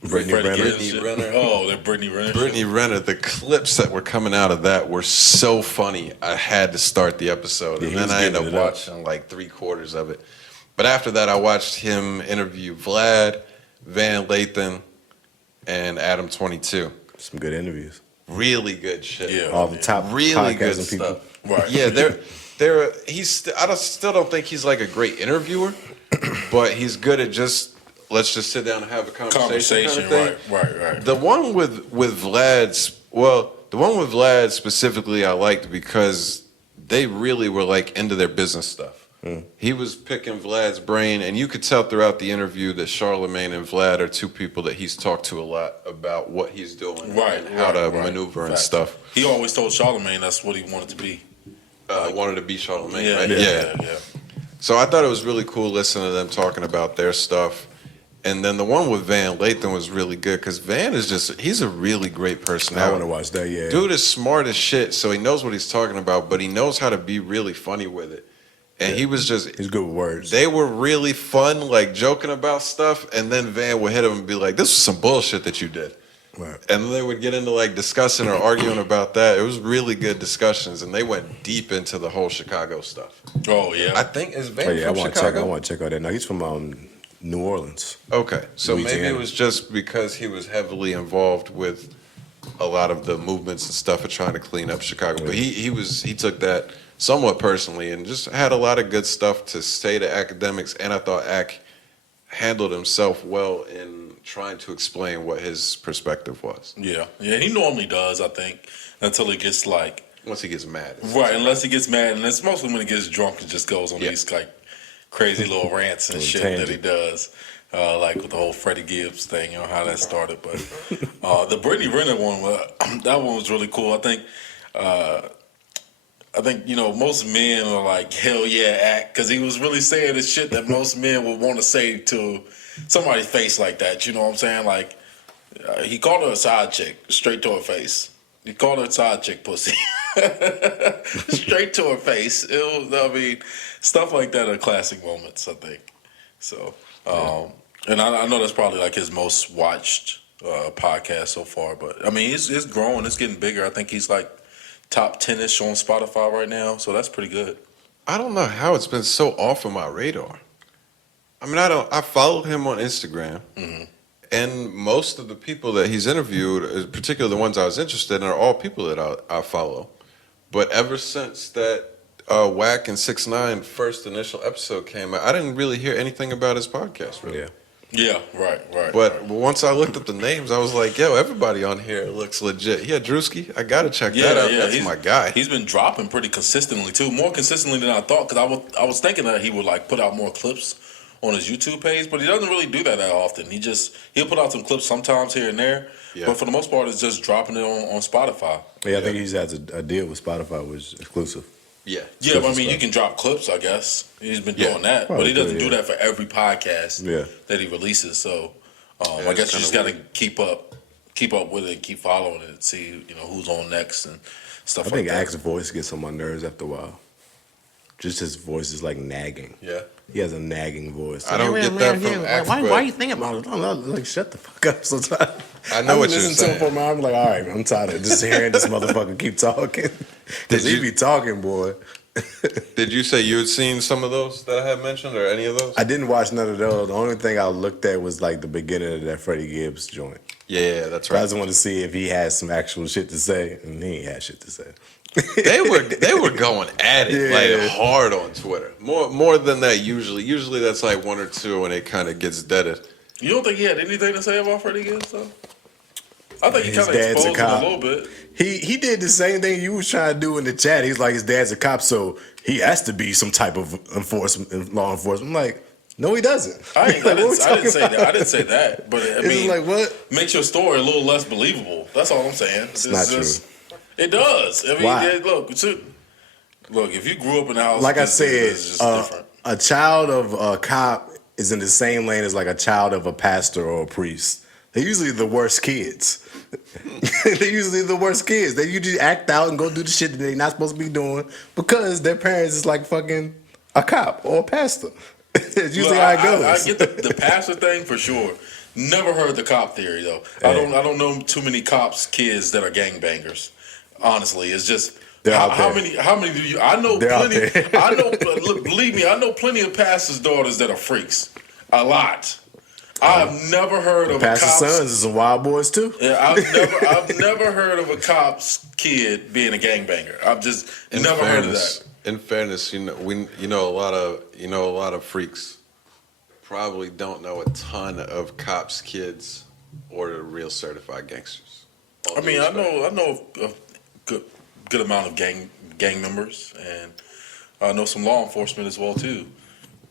Brittany Renner. Oh, that Brittany Renner. Brittany Renner. The clips that were coming out of that were so funny. I had to start the episode, and then I ended up watching like 3/4 of it. But after that, I watched him interview Vlad, Van Lathan, and Adam 22. Some good interviews. Really good shit. Yeah, all the top really good people. stuff. Right. Yeah, I still don't think he's like a great interviewer, but he's good at let's just sit down and have a conversation kind of thing. Right. The one with Vlad specifically I liked because they really were like into their business stuff. He was picking Vlad's brain, and you could tell throughout the interview that Charlemagne and Vlad are two people that he's talked to a lot about what he's doing and how to maneuver and stuff. He always told Charlemagne that's what he wanted to be. Wanted to be Charlemagne, right? Yeah. So I thought it was really cool listening to them talking about their stuff. And then the one with Van Lathan was really good because Van he's a really great personality. I want to watch that, yeah. Dude is smart as shit, so he knows what he's talking about, but he knows how to be really funny with it. And he's good with words. They were really fun, like joking about stuff, and then Van would hit him and be like, "This was some bullshit that you did." Right. And then they would get into like discussing or arguing about that. It was really good discussions, and they went deep into the whole Chicago stuff. Oh yeah, I think is Van from Chicago. I want to check out that. No, he's from New Orleans. Okay, so Louisiana. maybe it was just because he was heavily involved with a lot of the movements and stuff of trying to clean up Chicago. But he took that somewhat personally and just had a lot of good stuff to say to academics. And I thought Ak handled himself well in trying to explain what his perspective was. Yeah, he normally does, I think, until he gets like... Once he gets mad. Right, unless he gets mad. And it's mostly when he gets drunk and just goes on these like crazy little rants and shit that he does. Like with the whole Freddie Gibbs thing, how that started. But the Brittany Renner one, that one was really cool. I think, most men are like, hell yeah, Ak, because he was really saying the shit that most men would want to say to somebody's face like that. You know what I'm saying? Like, he called her a side chick, straight to her face. He called her a side chick pussy. Straight to her face. Stuff like that are classic moments, I think. So, and I know that's probably like his most watched podcast so far. But I mean, it's growing. It's getting bigger. I think he's like top 10-ish on Spotify right now. So that's pretty good. I don't know how it's been so off of my radar. I mean, I followed him on Instagram. Mm-hmm. And most of the people that he's interviewed, particularly the ones I was interested in, are all people that I follow. But ever since that Wack and 6ix9ine first initial episode came out, I didn't really hear anything about his podcast, really. Yeah, right. But once I looked up the names, I was like, yo, everybody on here looks legit. Yeah, Drewski, I got to check that out. That's my guy. He's been dropping pretty consistently, too. More consistently than I thought, because I was thinking that he would like put out more clips on his YouTube page, but he doesn't really do that often. He'll put out some clips sometimes here and there, but for the most part, it's just dropping it on Spotify. Yeah, I think he has a deal with Spotify, which is exclusive. Yeah, but I mean, you can drop clips, I guess. He's been doing that, but he doesn't do that for every podcast that he releases. So I guess you just got to keep up with it, keep following it, and see who's on next and stuff like that. I think Ak's voice gets on my nerves after a while. Just his voice is like nagging. Yeah. He has a nagging voice. I don't get that from Ak. Why are you thinking about it? I'm like, shut the fuck up sometimes. I know what you're saying. To him for I'm like, all right, I'm tired of just hearing this motherfucker keep talking. Because he be talking, boy. Did you say you had seen some of those that I had mentioned, or any of those? I didn't watch none of those. The only thing I looked at was like the beginning of that Freddie Gibbs joint. Yeah, that's I right. just wanted to see if he had some actual shit to say, and he ain't had shit to say. They were going at it Yeah. like hard on Twitter. More than that usually. Usually that's like one or two, and it kind of gets deaded. You don't think he had anything to say about Freddie Gibbs, though? I think he His kind of dad's a exposed him cop. a little bit. He did the same thing you was trying to do in the chat. He's like, his dad's a cop, so he has to be some type of law enforcement. I'm like, no, he doesn't. I Like, what we didn't talking say that. about? I didn't say that. But I It's mean, like, what? makes your story a little less believable. That's all I'm saying. It's not true. It does. I mean, Why? Look. If you grew up in a house, Like I this said, is just different. a child of a cop is in the same lane as like a child of a pastor or a priest. They're usually the worst kids. They're usually the worst kids. They usually act out and go do the shit that they're not supposed to be doing because their parents is like fucking a cop or a pastor. It's usually how it goes. I get the pastor thing for sure. Never heard the cop theory though. I don't know too many cops kids that are gangbangers. Honestly, it's just They're out how there. many do you? I know They're out plenty. there. I know. Look, believe me, I know plenty of pastors' daughters that are freaks. A lot. I've never heard of Pastor a cop's Sons is some wild boys too. Yeah, I've never heard of a cop's kid being a gangbanger. I've just never heard of that. In fairness, a lot of freaks probably don't know a ton of cops' kids or the real certified gangsters. All I due mean, I respect. know a good amount of gang members, and I know some law enforcement as well too.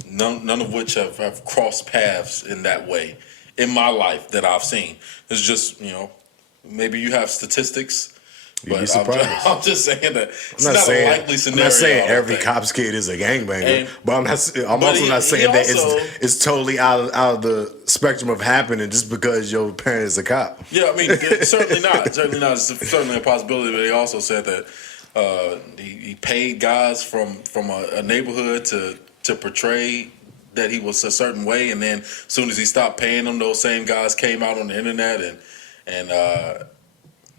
None of which have crossed paths in that way in my life that I've seen. It's just maybe you have statistics, You'd be but surprised. I'm just saying that it's I'm not saying, a likely I'm scenario. not saying I don't every think. cop's kid is a gangbanger, And- but I'm also he- not he saying that also- it's totally out of the spectrum of happening just because your parent is a cop. Yeah, I mean, certainly not. Certainly not. It's certainly a possibility. But he also said that he paid guys from a neighborhood to portray that he was a certain way, and then as soon as he stopped paying them, those same guys came out on the internet and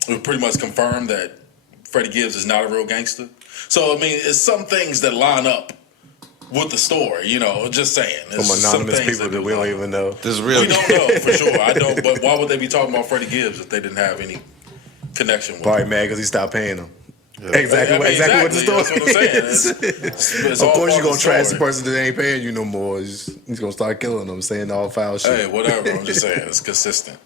it pretty much confirmed that Freddie Gibbs is not a real gangster. So I mean, it's some things that line up with the story. Just saying. From It's some anonymous things people that we don't even know. This real We don't know for sure. I don't. But why would they be talking about Freddie Gibbs if they didn't have any connection with him? Probably mad because he stopped paying them. Exactly, I mean, exactly what the story That's what I'm saying. is. It's Of all course, part you're gonna the trash the story. person that ain't paying you no more. He's gonna start killing them, saying all foul shit. Hey, whatever. I'm just saying it's consistent.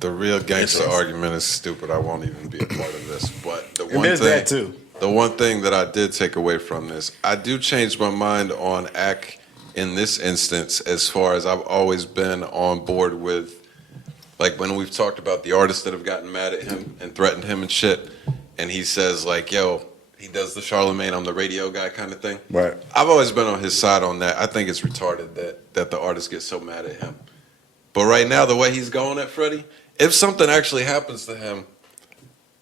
The real gangster Interesting. argument is stupid. I won't even be a part of this. But the And one there's thing, that too. the one thing that I did take away from this, I do change my mind on Ak in this instance. As far as I've always been on board with, like when we've talked about the artists that have gotten mad at him and threatened him and shit, and he says like, "Yo," he does the Charlemagne, I'm the radio guy kind of thing. Right. I've always been on his side on that. I think it's retarded that the artists get so mad at him. But right now, the way he's going at Freddie, if something actually happens to him,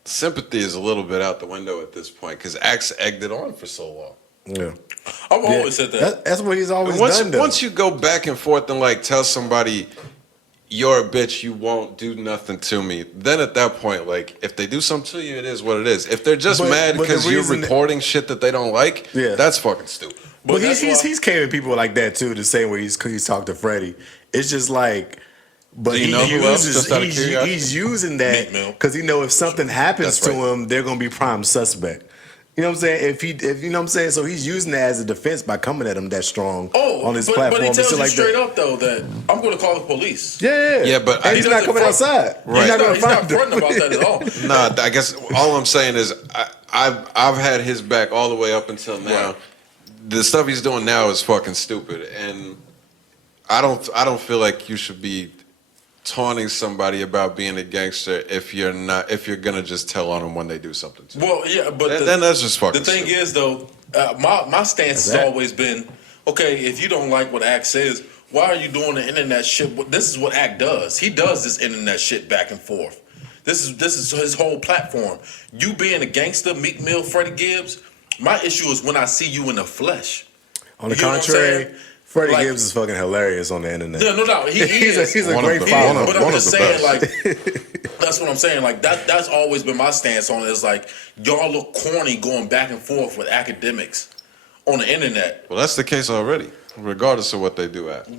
sympathy is a little bit out the window at this point because Axe egged it on for so long. Yeah, I've always said that. That's what he's always Once, done. Though. once you go back and forth and like tell somebody you're a bitch, you won't do nothing to me, then at that point, like if they do something to you, it is what it is. If they're just But- mad but the because you're reason that- reporting shit that they don't like, Yeah. that's fucking stupid. But that's why- he's came at people like that too. The same way he's talked to Freddie. It's just like, but Do you he know who else, uses just out of he's, curiosity? he's using that Meek Mill. because he know if something happens That's to right. him, they're gonna be prime suspect. You know what I'm saying? If you know what I'm saying, so he's using that as a defense by coming at him that strong on his platform. but he and tells shit you like straight that. up though that I'm going to call the police. Yeah, Yeah, but and he's he not doesn't coming front- outside. Right. He's not gonna He's not find him. fronting about that at all. Nah, I guess all I'm saying is I've had his back all the way up until now. Right. The stuff he's doing now is fucking stupid, and I don't feel like you should be taunting somebody about being a gangster if you're gonna just tell on them when they do something to you. Well, yeah, but Then that's just the fucking thing stupid. is though, my stance has that? always been, okay, if you don't like what Act says, why are you doing the internet shit? This is what Act does. He does this internet shit back and forth. This is his whole platform. You being a gangster, Meek Mill, Freddie Gibbs. My issue is when I see you in the flesh. On the You know what I'm contrary, saying? Freddie Like- Gibbs is fucking hilarious on the internet. No doubt. He he's is. a One of great the- follower. But I'm one of just the saying, best. like, that's what I'm saying. Like that's always been my stance on it. Is like y'all look corny going back and forth with academics on the internet. Well, that's the case already, regardless of what they do after.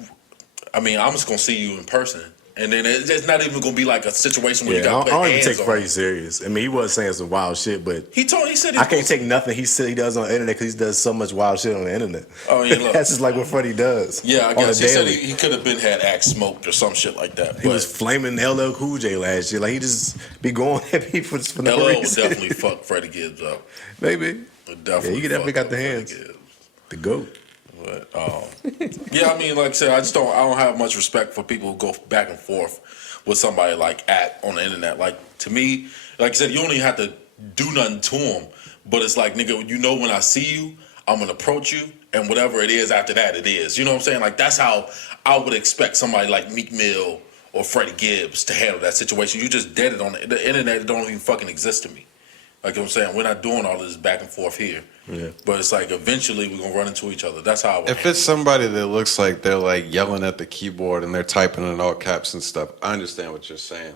I mean, I'm just gonna see you in person, and then it's not even gonna be like a situation where you Yeah, got I to put don't even hands take on. Freddie serious. I mean, he was saying some wild shit, but He said I can't take nothing he said he does on the internet because he does so much wild shit on the internet. Oh, yeah, look. That's just like what Freddie does. Yeah, I on guess the he said daily. he could have been had axe smoked or some shit like that. He was flaming LL Cool J last year. Like he just be going at people for no LL would reason. definitely fuck Freddie Gibbs up. Maybe. Would Yeah, he definitely fuck got up the Freddie hands. Gibbs. The GOAT. But yeah, I mean, like I said, I don't have much respect for people who go back and forth with somebody like on the internet. Like to me, like I said, you don't even have to do nothing to them. But it's like, nigga, you know, when I see you, I'm gonna approach you, and whatever it is after that, it is. You know what I'm saying? Like that's how I would expect somebody like Meek Mill or Freddie Gibbs to handle that situation. You just dead it on the internet. It don't even fucking exist to me. Like I'm saying, we're not doing all this back and forth here. Yeah. But it's like eventually we're gonna run into each other. That's how I would If it's somebody that looks like they're like yelling at the keyboard and they're typing in all caps and stuff, I understand what you're saying.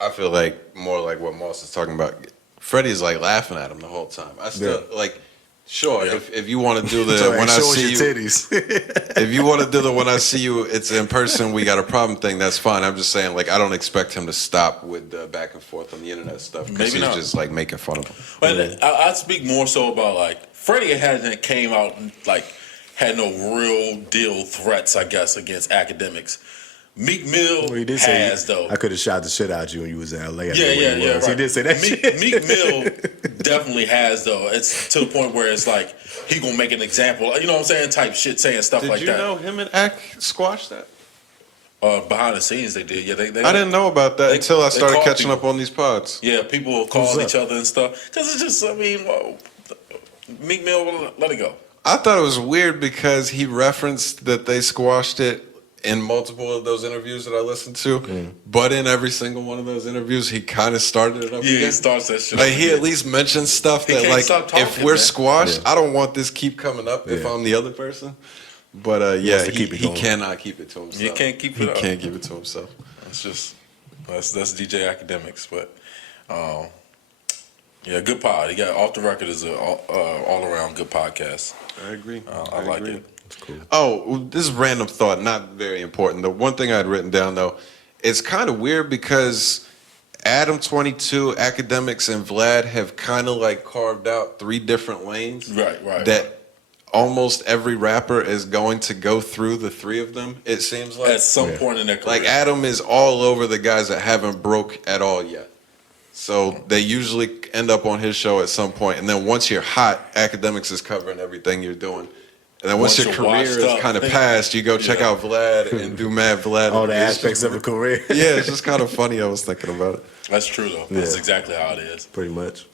I feel like more like what Moss is talking about. Freddie's like laughing at him the whole time. I still like, sure, Yeah. if you want to do the So, when I show us see your you, titties. if you want to do the when I see you, it's in person. We got a problem thing. That's fine. I'm just saying, like, I don't expect him to stop with the back and forth on the internet stuff because Maybe he's not. just like making fun of him. But I'd speak more so about like Freddie hasn't came out and like had no real deal threats, I guess, against academics. Meek Mill Well, he did has say, though. I could have shot the shit out you when you was in LA. Yeah. Right. He did say that shit. Meek Mill definitely has though. It's to the point where it's like he gonna make an example. You know what I'm saying? Type shit, saying stuff Did like you that. know him and Ak squashed that? Behind the scenes, they did. Yeah, they I didn't know about that they- until I they started called catching people. up on these pods. Yeah, people calling up? each other and stuff. Because it's just, I mean, well, Meek Mill, let it go. I thought it was weird because he referenced that they squashed it in multiple of those interviews that I listened to, but in every single one of those interviews, he kind of started it up Yeah, he again. starts that shit. Like up he again. at least mentioned stuff He that can't like stop talking, if we're man. squashed, Yeah. I don't want this keep coming up if Yeah. I'm the other person. But yeah, wants to keep it he going. cannot keep it to himself. You can't keep it He up. can't keep it to himself. It's just that's DJ Academics, but yeah, good pod. He got Off the Record is a all around good podcast. I agree. I like agree. it. That's cool. Oh, this is random thought, not very important. The one thing I had written down though, it's kind of weird because Adam 22, Academics, and Vlad have kind of like carved out 3 different lanes. Right. That almost every rapper is going to go through the 3 of them. It seems like At some point in their career. like Adam is all over the guys that haven't broke at all yet. So they usually end up on his show at some point, and then once you're hot, Academics is covering everything you're doing. And then once your Once career you're is washed up, kind of past, you go check Yeah. out Vlad and do Mad Vlad. All the It's aspects just- of a career. Yeah, it's just kind of funny. I was thinking about it. That's true though. That's Yeah. exactly how it is. Pretty much.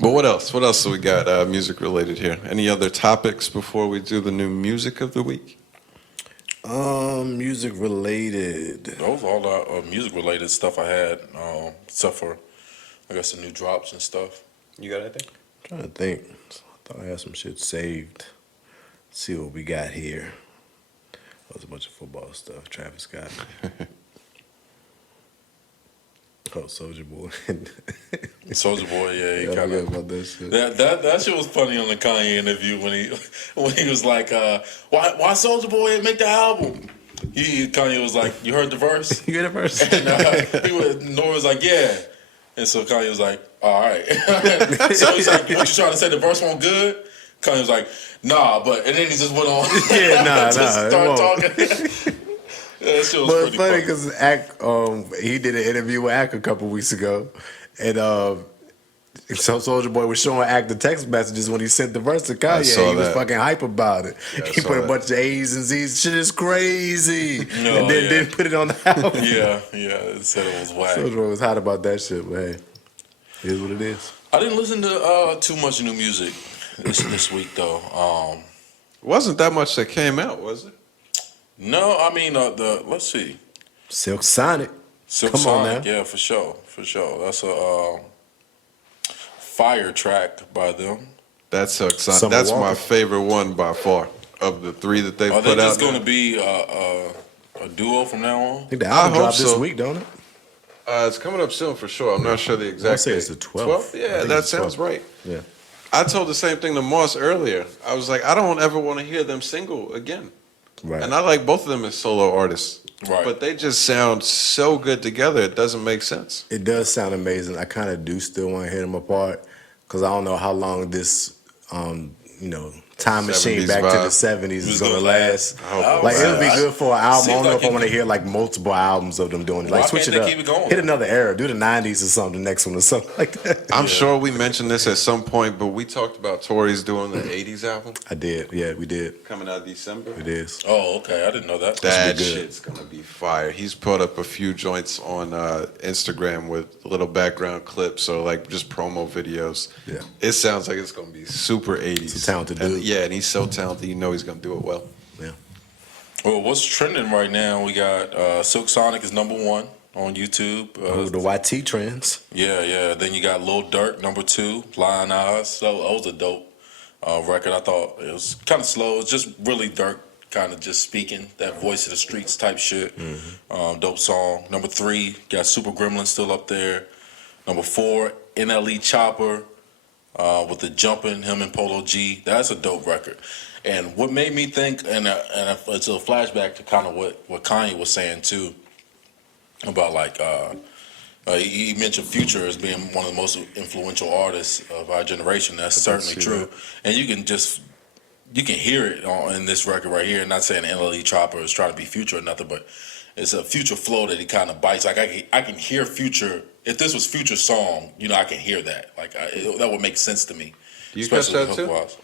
But what else? What else do we got music related here? Any other topics before we do the new music of the week? Music related. That was all the music related stuff I had, except for I guess the new drops and stuff. You got anything? Trying to think. I thought I had some shit saved. Let's see what we got here. That was a bunch of football stuff. Travis Scott. Oh, Soldier Boy. Soulja Boy, yeah, he I kind forgot of. about that shit. That shit was funny on the Kanye interview when he was like, why Soulja Boy make the album? Kanye was like, you heard the verse? You get it first. And Nora was like, yeah. And so Kanye was like, all right. So he's like, what you trying to say, the verse won't good? Kanye was like, nah, but, and then he just went on. Yeah, nah, just it started won't. But talking. That shit was it's pretty funny funny. because Ack, he did an interview with Ack a couple weeks ago, and so Soldier Boy was showing Ack the text messages when he sent the verse to Kanye. saw He was that. fucking hype about it. Yeah, I He saw put a that. bunch of A's and Z's. Shit is crazy. No, and then yeah. didn't put it on the album. Yeah, it said it was whack. Soldier Boy was hot about that shit, but hey, it is what it is. I didn't listen to too much new music this week though. Wasn't that much that came out, was it? No, I mean let's see. Silk Sonic. Silk Come on Sonic, now. yeah, for sure. That's a fire track by them. That's Summer Summer That's my Walker. favorite one by far of the 3 that they've Are they put out. just going now. to be a duo from now on? I think the I album hope dropped this so. week, don't it? It's coming up soon for sure. I'm not sure the exact say date. it's the 12th. I Yeah, think that it's the sounds 12th. right. Yeah. I told the same thing to Moss earlier. I was like, I don't ever want to hear them single again. Right. And I like both of them as solo artists. Right. But they just sound so good together, it doesn't make sense. It does sound amazing. I kind of do still want to hit them apart because I don't know how long this, time machine 70s back to the vibe. 70s is It's going to gonna last. hope Like, it it would be lasts. good for an album. I Seems don't know like if I it- want to hear like multiple albums of them doing it. Like, Why switch can't it they up. keep it going, Hit though? another era. Do the 90s or something, the next one or something like that. I'm sure we mentioned this at some point, but we talked about Tory's doing the 80s album I did. Yeah, we did. coming out December. It is. Oh, okay. I didn't know that. That good. shit's gonna be fire. He's put up a few joints on Instagram with little background clips or like just promo videos. Yeah. It sounds like it's gonna be super 80s. He's a talented And, dude. yeah, and he's so talented. You know he's gonna do it well. Yeah. Well, what's trending right now? We got Silk Sonic is #1 on YouTube. The YT trends. Yeah. Then you got Lil Durk #2, Lion Eyes. So that was a dope record. I thought it was kind of slow. It's just really Durk kind of just speaking that voice of the streets type shit. Dope song. #3 got Super Gremlin still up there. #4 NLE Chopper with the jumping, him and Polo G. That's a dope record. And what made me think, and it's a flashback to kind of what Kanye was saying too, about like he mentioned Future as being one of the most influential artists of our generation. That's certainly see true, and you can hear it in this record right here. Not saying NLE Chopper is trying to be Future or nothing, but it's a Future flow that he kind of bites. Like I can hear Future. If this was Future's song, I can hear that. Like that would make sense to me. Do you catch that too? hook-wise.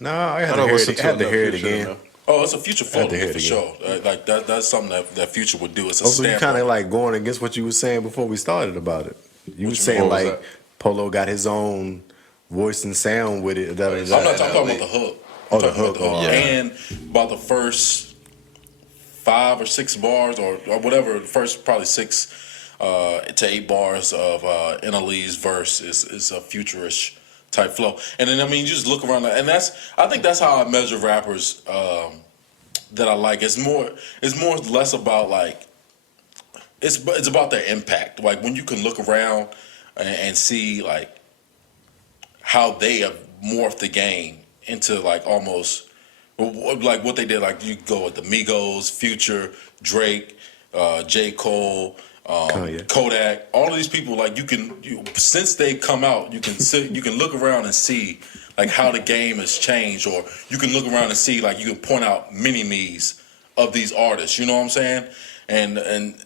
No, I had I to don't hear listen it. to I had to enough hear it Future, again. though. Oh, it's a Future flow had to hear for it sure. Like that's something that Future would do. It's a Also, you stamp. kind of like going against what you were saying before we started about it. You were What saying was like that? Polo got his own voice and sound with it. I'm not talking about the hook. Oh, I'm the talking about hook, oh, yeah. And about the first 5 or 6 bars or whatever, the first probably 6 to 8 bars of NLE's verse is a futurish type flow. And then you just look around, and I think that's how I measure rappers that I like. It's more less about like it's about their impact. Like when you can look around and see like how they have morphed the game into like almost like what they did. Like you go with the Migos, Future, Drake, J. Cole, Kanye. Kodak. All of these people, like since they come out, you can look around and see like how the game has changed, or you can look around and see like you can point out mini-me's of these artists. You know what I'm saying? And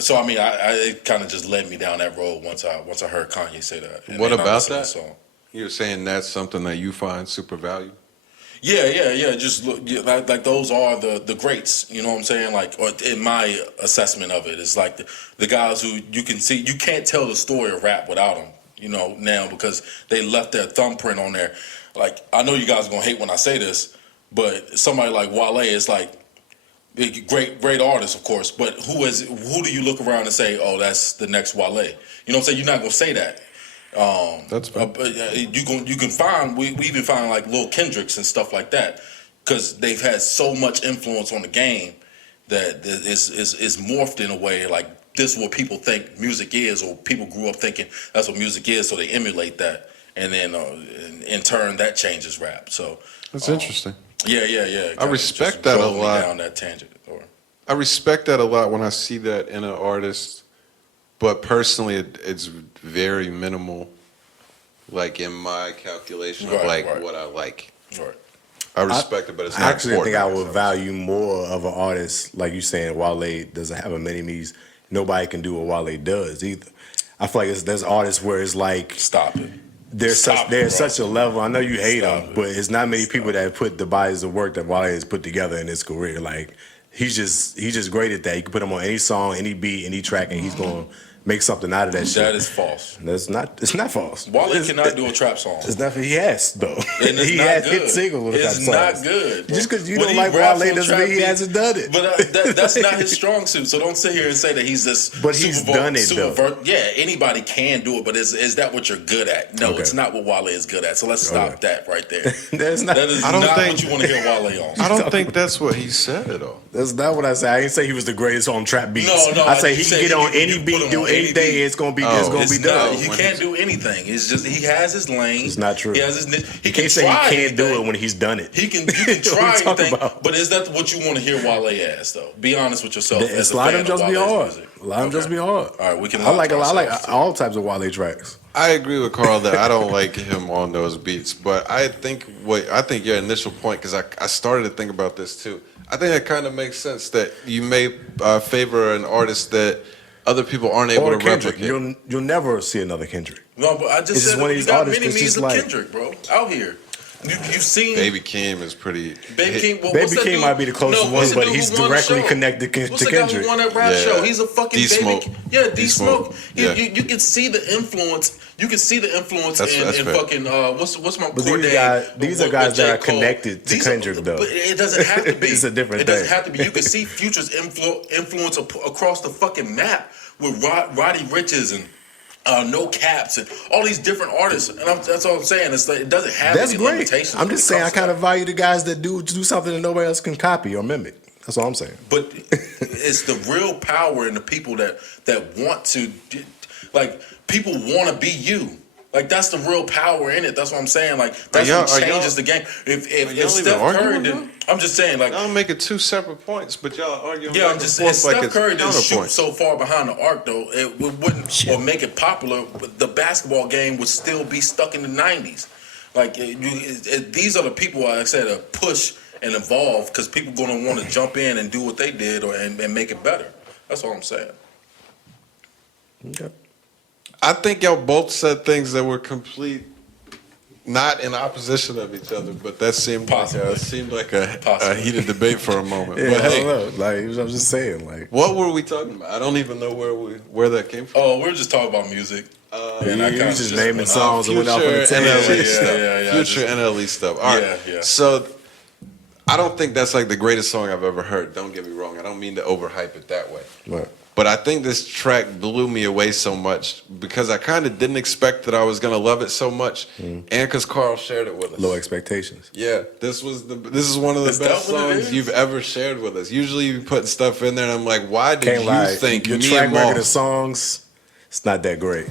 so I it kind of just led me down that road once I heard Kanye say that. And What then I about listened to that? the song. You're saying that's something that you find super valuable? Yeah. Just look, like those are the greats. You know what I'm saying? Like, or in my assessment of it, it's like the guys who you can see. You can't tell the story of rap without them. Now because they left their thumbprint on there. Like, I know you guys are gonna hate when I say this, but somebody like Wale is like great artist, of course. But who do you look around and say, oh, that's the next Wale? You know what I'm saying? You're not gonna say that. That's fair. You can find we even find like Lil Kendricks and stuff like that because they've had so much influence on the game that is morphed in a way like this is what people think music is, or people grew up thinking that's what music is, so they emulate that, and then in turn that changes rap. So That's interesting. Yeah. I respect that a drove me lot. Down that tangent. I respect that a lot when I see that in an artist, but personally, it's very minimal, like in my calculation of Right. what I like. Right. I respect it, but it's I not actually think important. I would value more of an artist like you saying Wale doesn't have a mini-me's. Nobody can do what Wale does either. I feel like there's artists where it's like Stop it. there's Stop it, bro. such a level. I know you hate Stop him, it. but it's not many people that put the bodies of work that Wale has put together in his career. Like he's just great at that. You can put him on any song, any beat, any track, and he's gonna make something out of that shit. That is false. It's not false. Wale cannot do a trap song. It's not. He has though. And it's he not has good. hit singles with It's that not song. good. Just because you When don't he like raps Wale on doesn't trap mean he beat- hasn't done it. But that's not his strong suit. So don't sit here and say that he's this. But he's done it, though. Yeah, anybody can do it, but is that what you're good at? No, Okay. it's not what Wale is good at. So let's stop that right there. That's not. That is I don't not think- what you want to hear Wale on. I don't think that's what he said at all. That's not what I say. I didn't say he was the greatest on trap beats. No, I say he you can get on you any put beat, him do on 8 day, it's gonna be It's done. not, he can't do anything. It's just he has his lane. It's not true. He has his niche. He can't say he can't do it when he's done it. You can try What are you anything, talking about? but is that what you want to hear Wale ass though? Be honest with yourself. It's a lot of them just be hard. A lot of them just be hard. All right, we can. I like all types of Wale tracks. I agree with Carl that I don't like him on those beats, but I think your initial point, because I started to think about this too. I think it kind of makes sense that you may favor an artist that other people aren't able to Kendrick. replicate. You'll never see another Kendrick. No, but I just It's said one of you these got artists many that's means just of like- Kendrick, bro, out here. You've seen Baby Keem is pretty. Baby King. Well, Baby King might be the closest one, but he's directly connected to What's the guy Kendrick. who won that rap Yeah. show? He's a fucking D-Smoke. baby. Yeah, D-Smoke. D-Smoke. Yeah. You can see the influence. You can see the influence That's in fair. fucking what's my But Cordae? these are with guys J. that are Cole. connected to Kendrick, though. But it doesn't have to be. It's a different It doesn't thing. have to be. You can see Future's influence across the fucking map with Roddy Riches and. No Caps and all these different artists, and that's all I'm saying. It's like it doesn't have That's any great. limitations. I'm just saying I kind of value the guys that do something that nobody else can copy or mimic. That's all I'm saying. But it's the real power in the people that want to, like, people want to be you. Like, that's the real power in it. That's what I'm saying. Like, that's what changes the game. If y'all Steph even Curry arguing, did, I'm just saying, like, Y'all making two separate points, but y'all arguing. yeah, back I'm and just forth saying, Steph it's Curry didn't shoot counterpoints. so far behind the arc, though, it wouldn't or make it popular. But the basketball game would still be stuck in the 90s. Like, these are the people, like I said, that push and evolve because people going to want to jump in and do what they did and make it better. That's all I'm saying. Okay. I think y'all both said things that were not in opposition of each other, but that seemed like a heated debate for a moment. Yeah, but I hey, don't know. Like I'm just saying, like what were we talking about? I don't even know where that came from. Oh, we're just talking about music. you just naming went songs and went off on the Future NLE tangent. stuff. Future NLE stuff. All right. Yeah. So I don't think that's like the greatest song I've ever heard. Don't get me wrong. I don't mean to overhype it that way. Right. But I think this track blew me away so much because I kind of didn't expect that I was gonna love it so much, and because Carl shared it with us. Low expectations. Yeah, this is one of the Is that best what it songs is? you've ever shared with us. Usually you put stuff in there, and I'm like, why did Can't you lie. think Your me track and record of Moss? songs, it's not that great.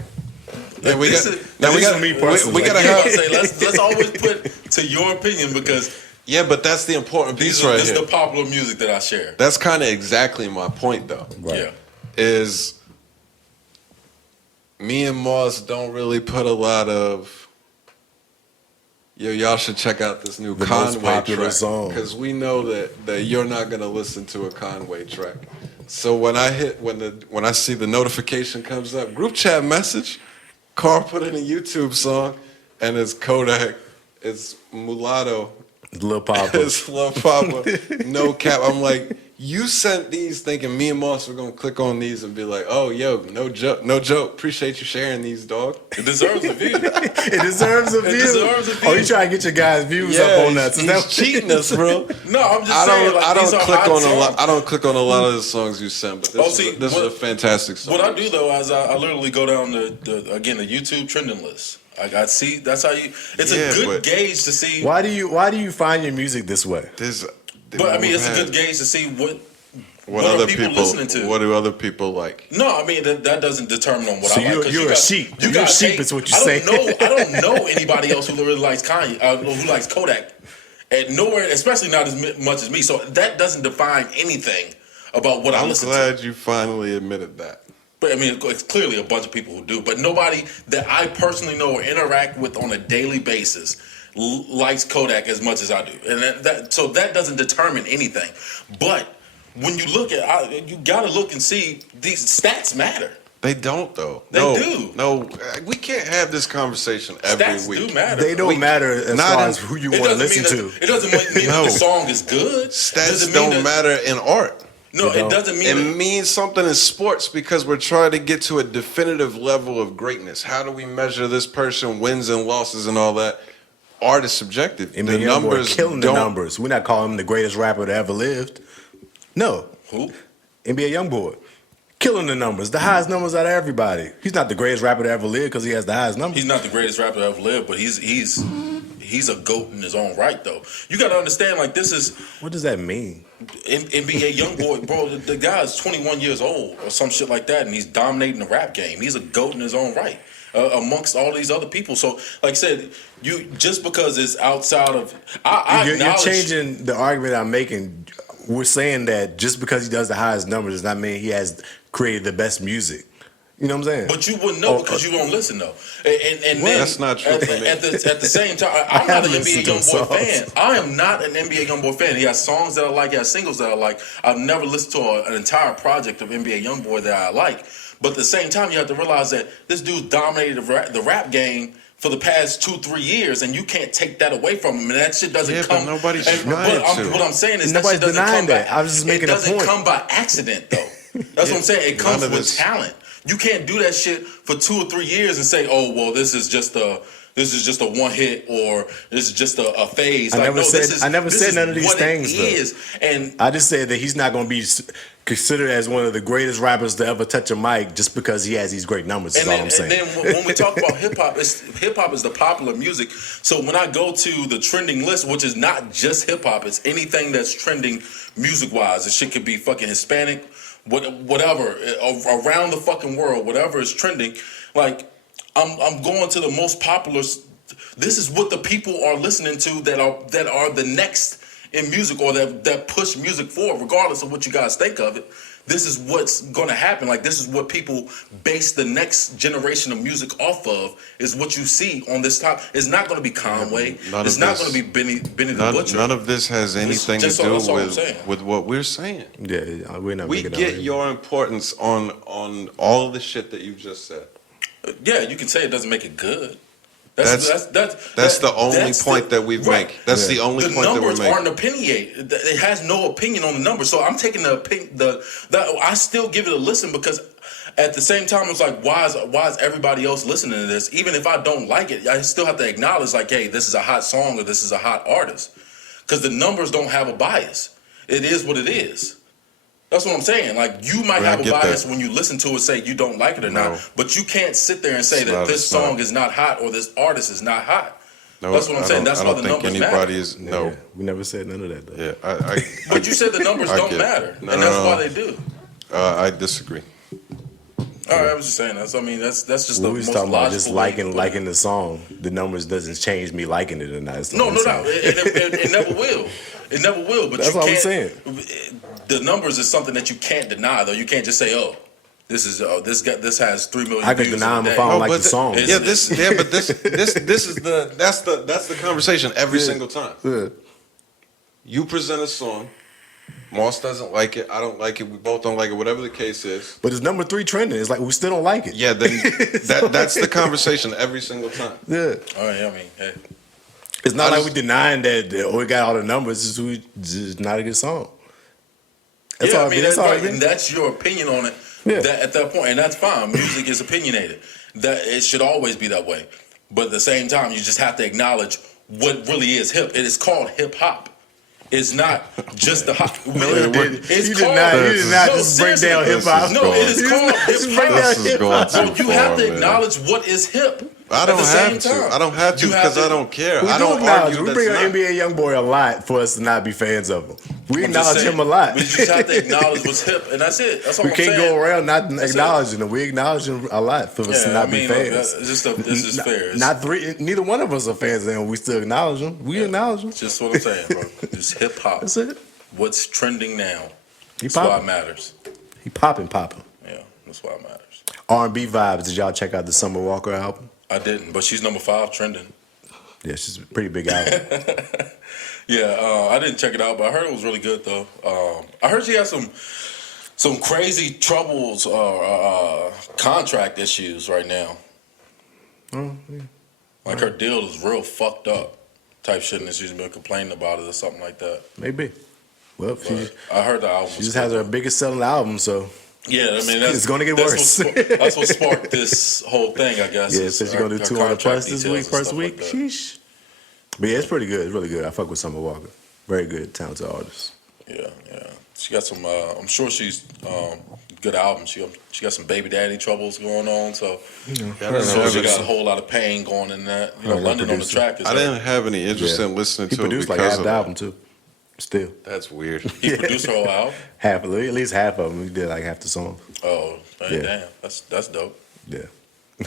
Yeah, we This got. is- Now we this got. is me We personally. gotta I was have. about to say, let's always put to your opinion because Yeah, but that's the important piece right this is here. the popular music that I share. That's kind of exactly my point, though. Right. Yeah. Is me and Moss don't really put a lot of. Yo, y'all should check out this new The most Conway popular track song. because we know that you're not gonna listen to a Conway track. So when I see the notification comes up, group chat message, Carl put in a YouTube song, and it's Kodak, it's Mulatto, Lil Papa. it's Lil Papa, no cap. I'm like, you sent these thinking me and Moss were gonna click on these and be like, oh, yo, no joke. Appreciate you sharing these, dog. It deserves a view. It deserves a view. deserves a view. Oh, you trying to get your guys' views up on that? he's cheating us, bro. No, I'm just saying. Like, I these don't are click hot on songs. a lot. I don't click on a lot of the songs you send, but this is a fantastic song. What I do though is I literally go down the YouTube trending list. I see. That's how you. It's a good gauge to see. Why do you find your music this way? But I mean, it's a good gauge to see what other are people listening to. What do other people like? No, I mean that doesn't determine on what So I like. 'Cause you're a got- sheep. You You're got a sheep take- is what you're saying. I don't know anybody else who really likes Kanye, who likes Kodak, and nowhere, especially not as much as me. So that doesn't define anything about what I I'm listen glad to. you finally admitted that. But I mean, it's clearly a bunch of people who do, but nobody that I personally know or interact with on a daily basis likes Kodak as much as I do, and so that doesn't determine anything. But when you look at, you got to look and see these stats matter. They don't though. They no, do. No, we can't have this conversation every Stats week. do matter. They don't matter as not far in- as who you It want to doesn't listen mean to. that, it doesn't mean No. that the song is good. Stats Doesn't don't mean that, matter in art. No, They it don't. doesn't mean It that. means something in sports because we're trying to get to a definitive level of greatness. How do we measure this person wins and losses and all that? Art is subjective. And The the numbers numbers killing the don't. numbers. We're not calling him the greatest rapper that ever lived. No, Who? NBA YoungBoy, killing the numbers, the highest numbers out of everybody. He's not the greatest rapper that ever lived because he has the highest numbers. He's not the greatest rapper that ever lived, but he's he's a GOAT in his own right, though. You got to understand, like, this is What does that mean? NBA YoungBoy, bro. The guy is 21 years old or some shit like that, and he's dominating the rap game. He's a GOAT in his own right, amongst all these other people. So, like I said, you just because it's outside of, You're changing the argument I'm making. We're saying that just because he does the highest numbers does not mean he has created the best music. You know what I'm saying? But you wouldn't know because you don't listen, though. And Well, then that's not true for me. At the same time, I'm not an NBA YoungBoy fan. I am not an NBA YoungBoy fan. He has songs that I like. He has singles that I like. I've never listened to an entire project of NBA YoungBoy that I like. But at the same time, you have to realize that this dude dominated the rap game for the past 2-3 years, and you can't take that away from him. And that shit doesn't come. But nobody's and, denying but what I'm saying is Nobody's that shit doesn't denying come that. I was just making a point. It doesn't come by accident, though. That's what I'm saying. It comes None of with this- talent. You can't do that shit for 2 or 3 years and say, "Oh, well, this is just a one hit or this is just a phase." I never said none of these things, though. Is. And I just said that he's not going to be considered as one of the greatest rappers to ever touch a mic just because he has these great numbers. Is all I'm saying. And then when we talk about hip hop is the popular music. So when I go to the trending list, which is not just hip hop, it's anything that's trending music wise. This shit could be fucking Hispanic, whatever, around the fucking world, whatever is trending. Like I'm going to the most popular. This is what the people are listening to that are the next in music or that push music forward, regardless of what you guys think of it. This is what's going to happen. Like, this is what people base the next generation of music off of, is what you see on this top. It's not going to be Conway. It's not going to be Benny the Butcher. None of this has anything to do with what we're saying. Yeah, we're not. We get your importance on all of the shit that you just said. Yeah, you can say it doesn't make it good. That's the only point that we make. That's the only point that we're making. The numbers aren't opinionated. It has no opinion on the numbers. So I'm taking the opinion. I still give it a listen because at the same time it's like, why is everybody else listening to this? Even if I don't like it, I still have to acknowledge, like, hey, this is a hot song or this is a hot artist, because the numbers don't have a bias. It is what it is. That's what I'm saying. Like, you might have a bias when you listen to it, say you don't like it or not, but you can't sit there and say that this song is not hot or this artist is not hot. No, that's what I'm saying. That's why the numbers matter. No, we never said none of that, though. Yeah, but you said the numbers don't matter, and that's why they do. I disagree. All right, I was just saying that. So, I mean, that's just the most talking about just logical liking the song. The numbers doesn't change me liking it or not. No. It never will. It never will. But that's you what can't, I'm saying. The numbers is something that you can't deny, though. You can't just say, "Oh, this has 3 million." I could deny him if I don't like the song. But this is that's the conversation every single time. Yeah. You present a song. Moss doesn't like it. I don't like it. We both don't like it. Whatever the case is. But it's number 3 trending. It's like we still don't like it. Yeah, then that's the conversation every single time. Yeah. Oh yeah, I mean, hey. It's not like we denying that we got all the numbers. It's just not a good song. That's all I mean. That's right. And that's your opinion on it. Yeah. At that point, and that's fine. Music is opinionated. That it should always be that way. But at the same time, you just have to acknowledge what really is hip. It is called hip hop. It's not just the hop. You did not just break down hip hop. No, it is called hip hop. So you have to acknowledge what is hip. I don't have to. I don't have to because I don't care. I don't argue. We bring up NBA YoungBoy a lot for us to not be fans of him. We acknowledge him a lot. We just have to acknowledge what's hip, and that's it. That's all I'm saying. We can't go around not acknowledging him. We acknowledge him a lot for us to not be fans. This is fair. Neither one of us are fans of him. We still acknowledge him. We acknowledge him. Just what I'm saying, bro. Just hip hop. That's it. What's trending now? That's why it matters. He popping. Yeah, that's why it matters. R&B vibes. Did y'all check out the Summer Walker album? I didn't, but she's number 5 trending. Yeah, she's a pretty big album. Yeah, I didn't check it out, but I heard it was really good though. I heard she had some crazy troubles or contract issues right now. Oh, yeah. Like her deal is real fucked up type shit, and she's been complaining about it or something like that. Maybe. Well, I heard the album. She just has her biggest selling album, so. Yeah, I mean it's going to get worse. That's what sparked this whole thing, I guess. Yeah, so she's going to do 200 plus this week, first week. Like sheesh. But yeah, it's pretty good. It's really good. I fuck with Summer Walker. Very good, talented artist. Yeah. She got some. I'm sure she's good album. She got some baby daddy troubles going on, so know. she got a whole lot of pain going in that. You know, Like a London on the producer. track is I didn't have any interest Yeah. in listening He to it produced because like half of the that. album too. Still, That's weird. he produced her whole album. half at least half of them. He did like half the songs. Oh, Yeah. damn, that's dope. Yeah.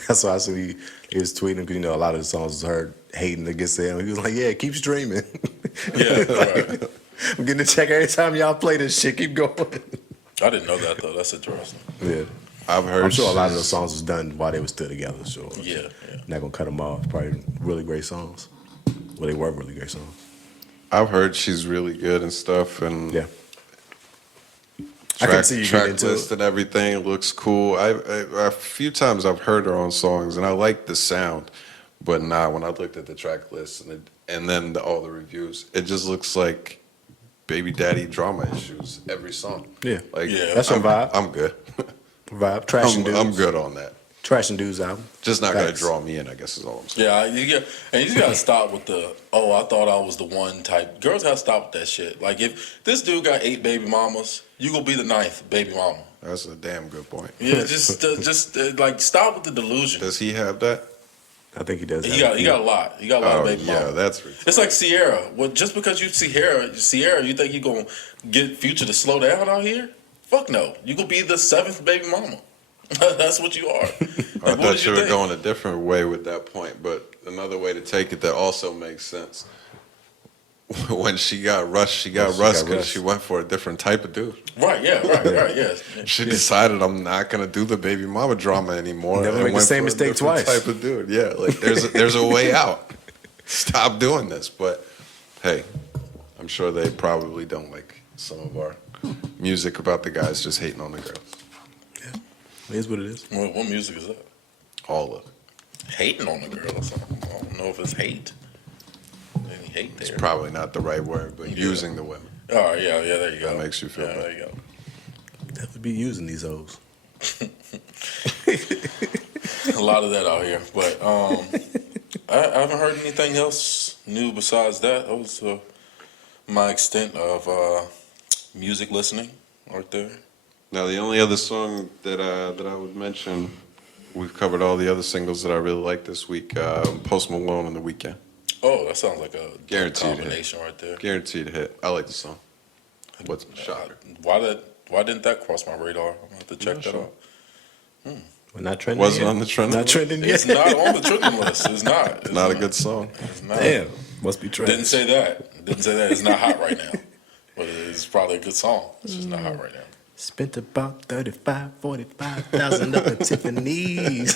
That's why I said he was tweeting because a lot of the songs was heard hating against him. He was like, "Yeah, keep streaming. Yeah, right. I'm getting a check every time y'all play this shit. Keep going." I didn't know that though. That's interesting. Yeah, I've heard. I'm sure a lot of she's- those songs was done while they were still together. So Yeah. not gonna cut them off. Probably really great songs. Well, they were really great songs. I've heard she's really good and stuff, and Yeah. I can see you track getting into list it. and everything looks cool. A few times I've heard her own songs, and I like the sound, but nah, when I looked at the track list and then all the reviews, it just looks like baby daddy drama issues every song. Yeah. Like Yeah. That's your vibe. I'm good. Vibe. Trash and Dudes. I'm good on that. Trash and Dudes album. Just not gonna Facts. draw me in, I guess is all I'm saying. Yeah, and you just gotta stop with the I thought I was the one type. Girls gotta stop with that shit. Like if this dude got 8 baby mamas, you gonna be the 9th baby mama. That's a damn good point. Yeah, just like stop with the delusion. Does he have that? I think he does. He have got a lot. He got a lot Oh of baby yeah, mamas. that's ridiculous. It's like Sierra. Well, just because you Sierra, you think you gonna get Future to slow down out here? Fuck no. You gonna be the 7th baby mama. That's what you are. I Like, what thought did you were think? going a different way with that point, but another way to take it that also makes sense. When she got rushed, she got rushed because rushed. she went for a different type of dude. Right, yeah, right, yeah. She decided I'm not gonna do the baby mama drama anymore. Never and make the went same for a mistake different twice. Type of dude, yeah. Like there's a way out. Stop doing this. But hey, I'm sure they probably don't like some of our music about the guys just hating on the girls. It is what it is. What music is that? All of it. Hating on the girl or something. I don't know if it's hate. Any hate It's there. probably not the right word, but Yeah. using the women. All right, yeah, there you go. That makes you feel better. There you go. Definitely be using these hoes. A lot of that out here, but I haven't heard anything else new besides that. That was my extent of music listening right there. Now, the only other song that I would mention, we've covered all the other singles that I really like this week. Post Malone and The Weeknd. Oh, that sounds like a Guaranteed combination right there. Guaranteed hit. I like the song. What's the shocker? Why didn't that cross my radar? I'm gonna have to check Not that sure. out. We're not trending. Wasn't yet. on the trending Not list? trending yet. It's not on the trending list. It's not. It's Not a good song. It's not. Damn. Must be trending. Didn't say that. Didn't say that. It's not hot right now. But it's probably a good song. It's just not hot right now. Spent about 45,000 up at Tiffany's.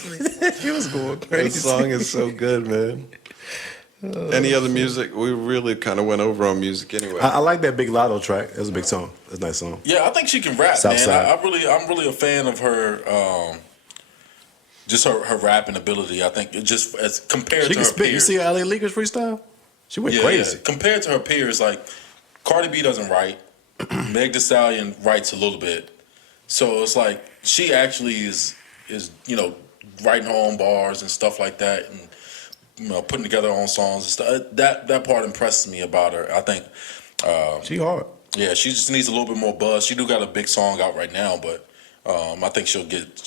He was going That crazy. song is so good, man. Any other music? We really kind of went over on music anyway. I like that Big Lotto track. That's a big song. That's a nice song. Yeah, I think she can rap, man. Southside. I'm really a fan of her. Just her rapping ability. I think it just as compared She to can her spit. You peers. see LA Lakers freestyle? She went crazy. Yeah. Compared to her peers, like Cardi B doesn't write. Meg Thee Stallion writes a little bit. So it's like she actually is writing her own bars and stuff like that, and putting together her own songs and stuff. That part impresses me about her. I think. She hard. Yeah, she just needs a little bit more buzz. She do got a big song out right now, but I think she'll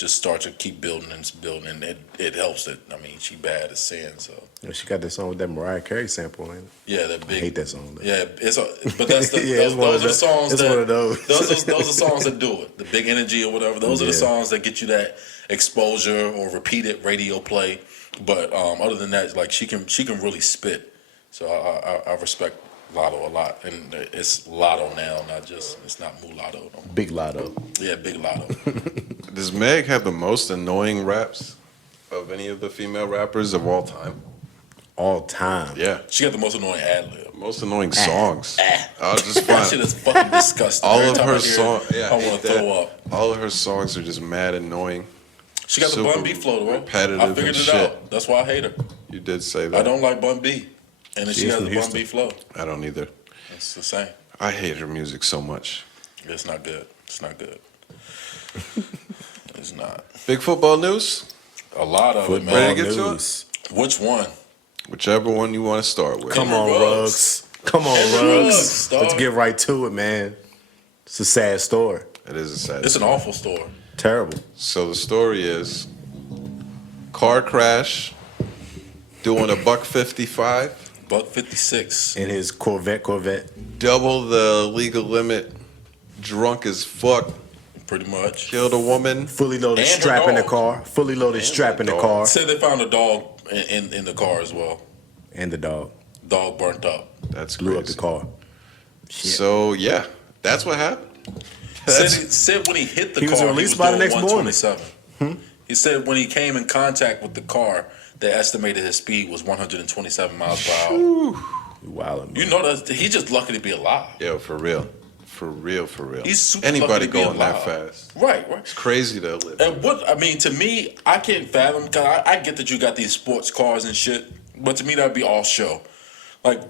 start to keep building and building, and it helps that she bad as sin. So Yeah, she got that song with that Mariah Carey sample in it. yeah, that I big. hate that song. Though. Yeah, but that's the Yeah, it's one those of are the those- songs it's that one of those. those are songs that do it. The big energy or whatever. Those are the Yeah. songs that get you that exposure or repeated radio play. But other than that, like she can really spit. So I respect Lotto a lot, and it's Lotto now, it's not Mulatto. No. Big Lotto. Yeah, Big Lotto. Does Meg have the most annoying raps of any of the female rappers of all time? All time. Yeah. She got the most annoying ad lib. Most annoying songs. I'll just That shit find is fucking disgusting. all Every of time her I hear it, songs. Yeah, I want to throw up. All of her songs are just mad annoying. She got the Super Bun B flow, though. repetitive I figured and it shit. out. That's why I hate her. You did say that. I don't like Bun B. And then She she is has from the Bun Houston. B flow. I don't either. It's the same. I hate her music so much. It's not good. It's not good. It's not. Big football news? A lot of it, Football man. Ready to get to it? news. Which one? Whichever one you want to start with. Come Henry on, Ruggs. Ruggs. Come on, Henry Ruggs. Ruggs, dog. Let's get right to it, man. It's a sad story. It is a sad It's an story. awful story. Terrible. So the story is car crash, doing a buck 55, Buck 56. In his Corvette. double the legal limit, drunk as fuck, Pretty much. killed a woman. Fully loaded And her strap in the dog. car. Fully loaded And strap her in the dog. car. Said they found a dog in the car as well. And the dog. Dog burnt up. That's Blew up crazy. the car. Shit. So yeah, that's what happened. Said when he hit the He car, was released by the doing next morning. 127. He said when he came in contact with the car, they estimated his speed was 127 miles per hour. You wildin', You man. know that he's just lucky to be alive. Yo, for real. For real. He's super Anybody lucky to be going that alive. fast. Right. It's crazy to live. And to me, I can't fathom, because I get that you got these sports cars and shit, but to me, that'd be all show. Like,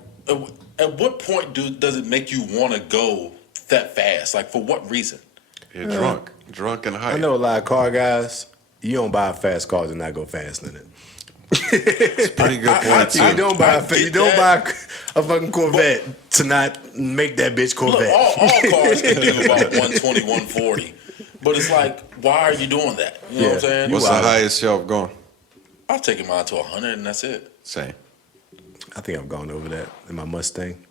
at what point does it make you want to go that fast? Like, for what reason? You're drunk. Drunk and high. I know a lot of car guys. You don't buy fast cars and not go fast in it. Pretty good point, too. You don't buy a fucking Corvette But, to not make that bitch look, Corvette. all cars can do about 120, 140. But it's like, why are you doing that? You know what I'm saying? What's the wild. highest y'all have gone? I'll take him out to 100 and that's it. Same. I think I've gone over that in my Mustang.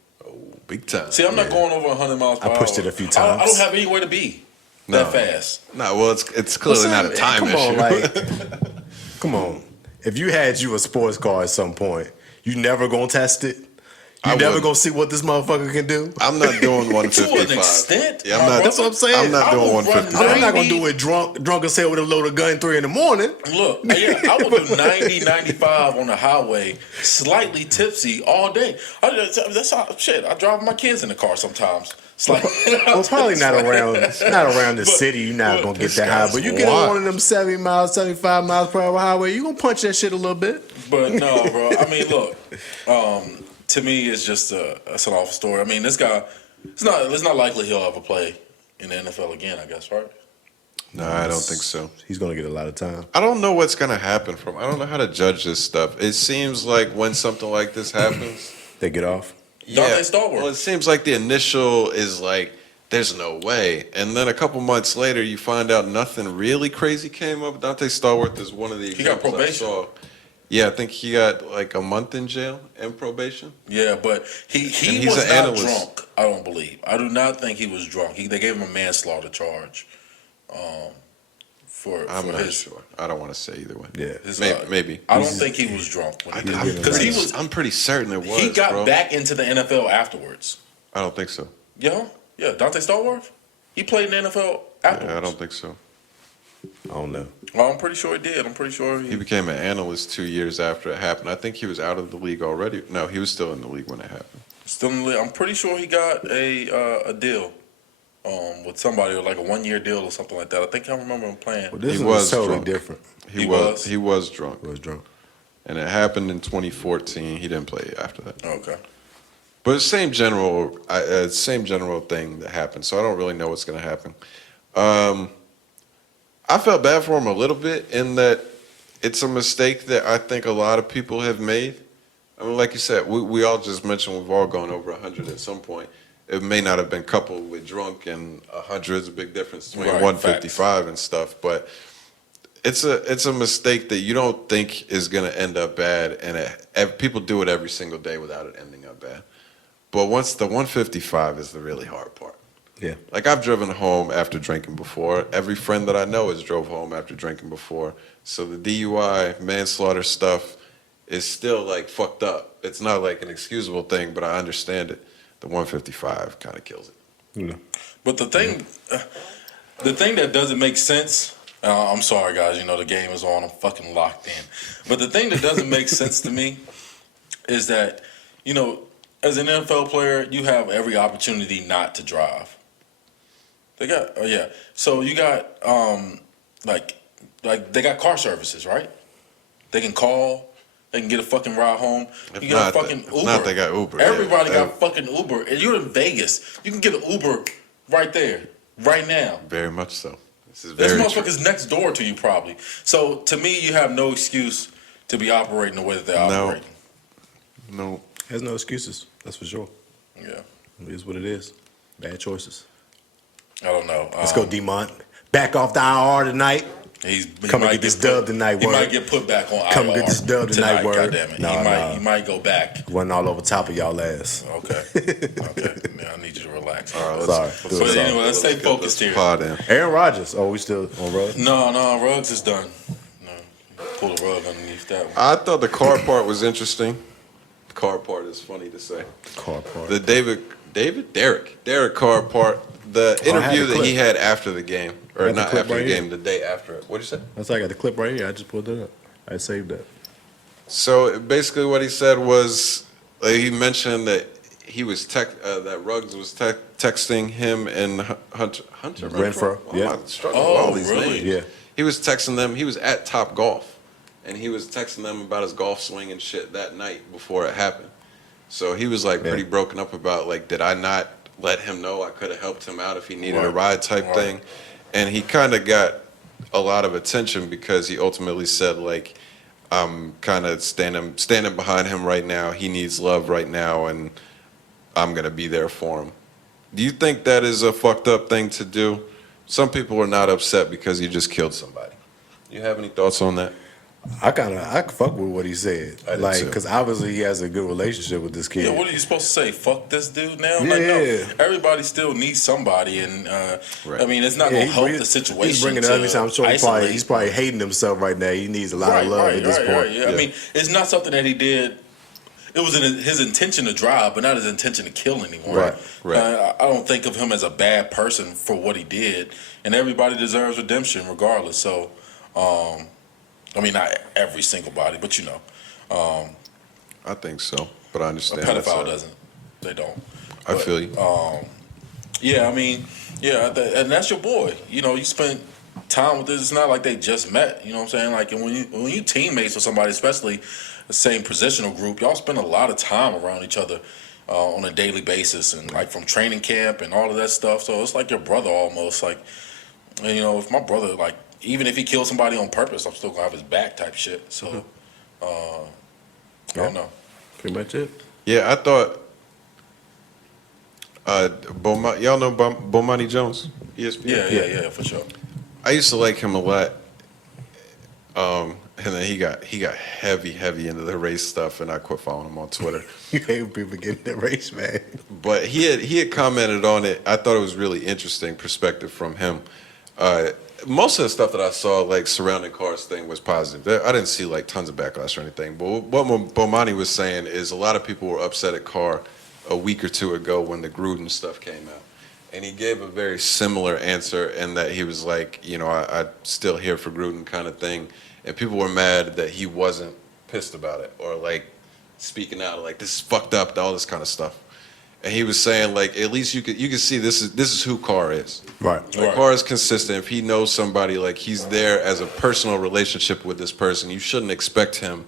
Big time. See, I'm not going over 100 miles per hour. I pushed it a few I times. don't have anywhere to be No. that fast. No, well, it's clearly not a time come issue. on, like, come on. If you had you a sports car at some point, you never gonna test it. You I never wouldn't. gonna see what this motherfucker can do. I'm not doing To 155. an extent. Yeah, my I'm not. That's what I'm saying. I'm not I doing will run 155. I'm not gonna 90. do it drunk as hell with a load of gun 3 in the morning. Look, yeah, I would do 90, 95 on the highway, slightly tipsy all day. That's how, shit. I drive my kids in the car sometimes. It's like, Well, probably not around the city. You're not gonna get this that high, guy's but you get on wild. one of them 70 miles, 75 miles per hour highway, you gonna punch that shit a little bit. But no, bro. I mean, look. To me, it's just it's an awful story. I mean, this guy. It's not likely he'll ever play in the NFL again. I guess, right? No, I don't think so. He's gonna get a lot of time. I don't know what's gonna happen from. I don't know how to judge this stuff. It seems like when something like this happens, They get off. Dante Stallworth. Well, it seems like the initial is like, there's no way, and then a couple months later, you find out nothing really crazy came up. Dante Stallworth is one of the He got examples I probation. saw. Yeah, I think he got like a month in jail and probation. Yeah, but he he's was an not analyst. drunk. I don't believe. I do not think he was drunk. They gave him a manslaughter charge. For I'm not his. sure. I don't want to say either way. Yeah. his, Maybe. I don't think he was drunk when he did it. Because Because he was. I'm pretty certain it was. He got bro. back into the NFL afterwards. I don't think so. Yeah, Dante Stallworth. He played in the NFL afterwards. Yeah, I don't think so. I don't know. Well, I'm pretty sure he did. I'm pretty sure He became an analyst 2 years after it happened. I think he was out of the league already. No, he was still in the league when it happened. still in the league. I'm pretty sure he got a deal with somebody, like a 1 year deal or something like that. I think I remember him playing. Well, this He was was totally drunk. different. He was? He was drunk. He was drunk. And it happened in 2014. He didn't play after that. Okay. But it's same general thing that happened. So I don't really know what's going to happen. I felt bad for him a little bit in that it's a mistake that I think a lot of people have made. I mean, like you said, we all just mentioned we've all gone over 100 at some point. It may not have been coupled with drunk, and 100 is a big difference between Right, 155 and stuff. But it's a mistake that you don't think is going to end up bad, and people do it every single day without it ending up bad. But once the 155 is the really hard part. Yeah. Like, I've driven home after drinking before. Every friend that I know has drove home after drinking before. So the DUI, manslaughter stuff is still, like, fucked up. It's not, like, an excusable thing, but I understand it. The 155 kind of kills it. You know. But the thing that doesn't make sense. I'm sorry, guys. You know the game is on. I'm fucking locked in. But the thing that doesn't make sense to me is that, you know, as an NFL player, you have every opportunity not to drive. So you got like they got car services, right? They can call. They can get a fucking ride home. If You got not, a fucking if Uber. not, they got Uber, yeah. Everybody got fucking Uber. And you're in Vegas. You can get an Uber right there, right now. Very much so. This is This very true. motherfucker's next door to you, probably. So to me, you have no excuse to be operating the way that they're No. operating. No. There's no excuses. That's for sure. Yeah, It is what it is. Bad choices. I don't know. Let's go, Demont. back off the IR tonight. He Come and might get this put- dub tonight, He word. might get put back on Come IR and get this dub tonight, word. goddammit. Nah. He might go back. Run all over top of y'all ass. Okay. Man, I need you to relax. All right, Sorry. let's- Do it, But sorry. anyway, let's stay get focused this here. pod in. Aaron Rodgers. Oh, we still on road? No, Ruggs is done. No, pull the rug underneath that one. I thought the car part was interesting. The car part is funny to say. Car part. The Derek Carr part. The I had interview the that he clip. had after the game, or Got the not clip after right the here. game, the day after it. What did you say? That's why I got the clip right here. I just pulled it up. I saved that. So basically, what he said was he mentioned that he was that Ruggs was texting him and Hunter Renfro, Why am yeah. I struggling with all these really? names? Yeah. He was texting them. He was at Top Golf, and he was texting them about his golf swing and shit that night before it happened. So he was like pretty broken up about like, did I not let him know I could have helped him out if he needed a ride type thing? And he kind of got a lot of attention because he ultimately said like, I'm kind of standing behind him right now. He needs love right now, and I'm gonna be there for him. Do you think that is a fucked up thing to do? Some people are not upset because he just killed somebody. You have any thoughts on that? I fuck with what he said. I did Like, too. because obviously he has a good relationship with this kid. Yeah, what are you supposed to say? Fuck this dude now? Yeah. Like, no, everybody still needs somebody, and Right. I mean, it's not Yeah, going to help the situation. He's bringing it to up. I'm sure isolate. he's probably hating himself right now. He needs a lot of love at this point. Yeah. I mean, it's not something that he did. It was his intention to drive, but not his intention to kill anyone. Right. I don't think of him as a bad person for what he did, and everybody deserves redemption regardless. So, I mean, not every single body, but you know, I think so, but I a understand. pedophile doesn't. They don't. I feel you. Yeah, I mean, and that's your boy. You know, you spent time with this. It's not like they just met. You know what I'm saying? Like, and when you teammates with somebody, especially the same positional group, y'all spend a lot of time around each other on a daily basis, and like from training camp and all of that stuff. So it's like your brother almost. Like, and, you know, if my brother, like, even if he kills somebody on purpose, I'm still gonna have his back type shit. So, I don't know. Pretty much it. Yeah, I thought. Y'all know Bomani Jones, ESPN. Yeah, for sure. I used to like him a lot, and then he got heavy into the race stuff, and I quit following him on Twitter. You hate people getting that race, man. But he had commented on it. I thought it was really interesting perspective from him. Most of the stuff that I saw, like surrounding Carr's thing, was positive. I didn't see like tons of backlash or anything. But what Bomani was saying is a lot of people were upset at Carr a week or two ago when the Gruden stuff came out. And he gave a very similar answer in that he was like, you know, I'm still here for Gruden kind of thing. And people were mad that he wasn't pissed about it or like speaking out like this is fucked up, all this kind of stuff. And he was saying like at least you could see this is who Carr is. Right. Like Carr is consistent. If he knows somebody, like he's there as a personal relationship with this person, you shouldn't expect him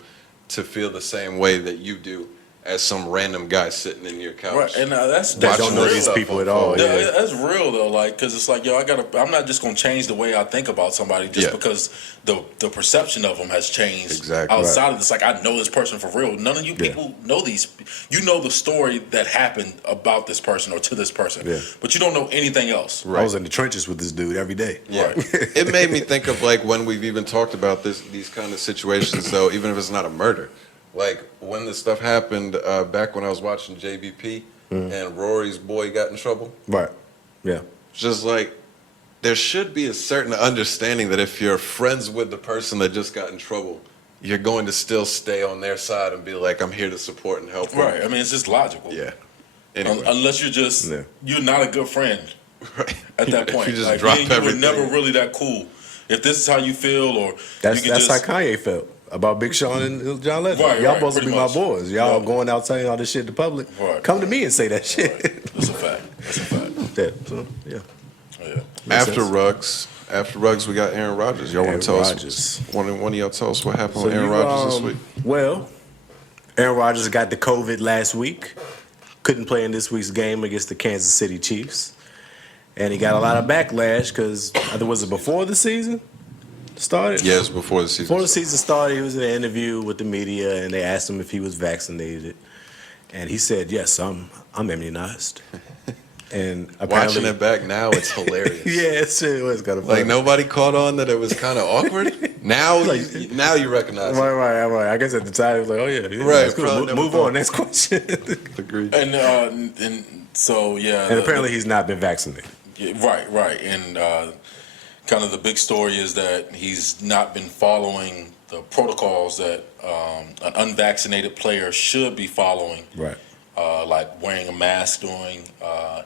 to feel the same way that you do as some random guy sitting in your couch. Right, and that's That don't know real. these people at all. Yeah, Yeah. that's real though. Like, cause it's like, yo, I'm not just gonna change the way I think about somebody just because the perception of them has changed. Exactly. Outside of this, like, I know this person for real. None of you people know these. You know the story that happened about this person or to this person, but you don't know anything else. I was in the trenches with this dude every day. Yeah. It made me think of like when we've even talked about these kind of situations though, even if it's not a murder. Like when this stuff happened back when I was watching JVP and Rory's boy got in trouble. Right. Yeah. Just like there should be a certain understanding that if you're friends with the person that just got in trouble, you're going to still stay on their side and be like, I'm here to support and help them. Right. I mean, it's just logical. Yeah. Anyway. Unless you're just you're not a good friend Right. at that point. If you just like, drop you were everything. never really that cool. If this is how you feel, or That's you can how Kanye felt about Big Sean and John Legend. Right, Y'all right, supposed to be pretty my much. boys. Y'all Right. going out saying all this shit to public. Right. Come to me and say that shit. That's a fact. That's a fact. So, yeah. Yeah. After sense. Ruggs, we got Aaron Rodgers. Y'all want Aaron to tell Rodgers. us? One of y'all tell us what happened So with Aaron you, Rodgers this week? Well, Aaron Rodgers got the COVID last week. Couldn't play in this week's game against the Kansas City Chiefs. And he got a lot of backlash because, was it before the season started? Yes, before the season. Before the season started, he was in an interview with the media, and they asked him if he was vaccinated. And he said, yes, I'm immunized. And Watching apparently, it back now, it's hilarious. yeah, it was kind of funny. Like nobody caught on that it was kind of awkward. Now, now you recognize it. Right. I guess at the time it was like, oh yeah, Right, that's cool. probably never Move thought. on. Next question. Agreed. And so yeah, And apparently he's not been vaccinated. right, and kind of the big story is that he's not been following the protocols that an unvaccinated player should be following. Right. Like wearing a mask during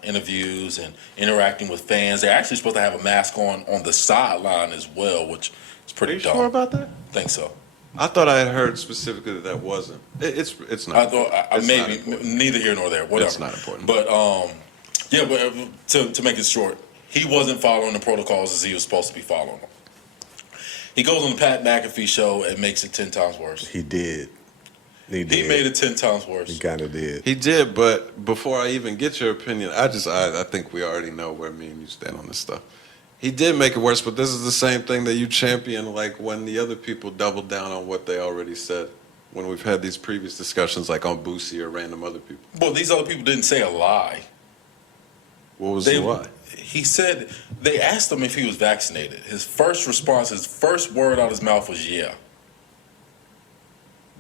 interviews and interacting with fans. They're actually supposed to have a mask on the sideline as well, which is Are pretty you dumb. sure about that? I think so. I thought I had heard specifically that that wasn't. It's not. I thought It's not maybe important. neither here nor there. Whatever. It's not important. But yeah, but to make it short, he wasn't following the protocols as he was supposed to be following them. He goes on the Pat McAfee show and makes it 10 times worse. He did. He made it 10 times worse. He kind of did. He did, but before I even get your opinion, I think we already know where me and you stand on this stuff. He did make it worse, but this is the same thing that you champion, like when the other people doubled down on what they already said. When we've had these previous discussions, like on Boosie or random other people. Well, these other people didn't say a lie. What was the lie? He said they asked him if he was vaccinated. His first response, his first word out of his mouth was "yeah."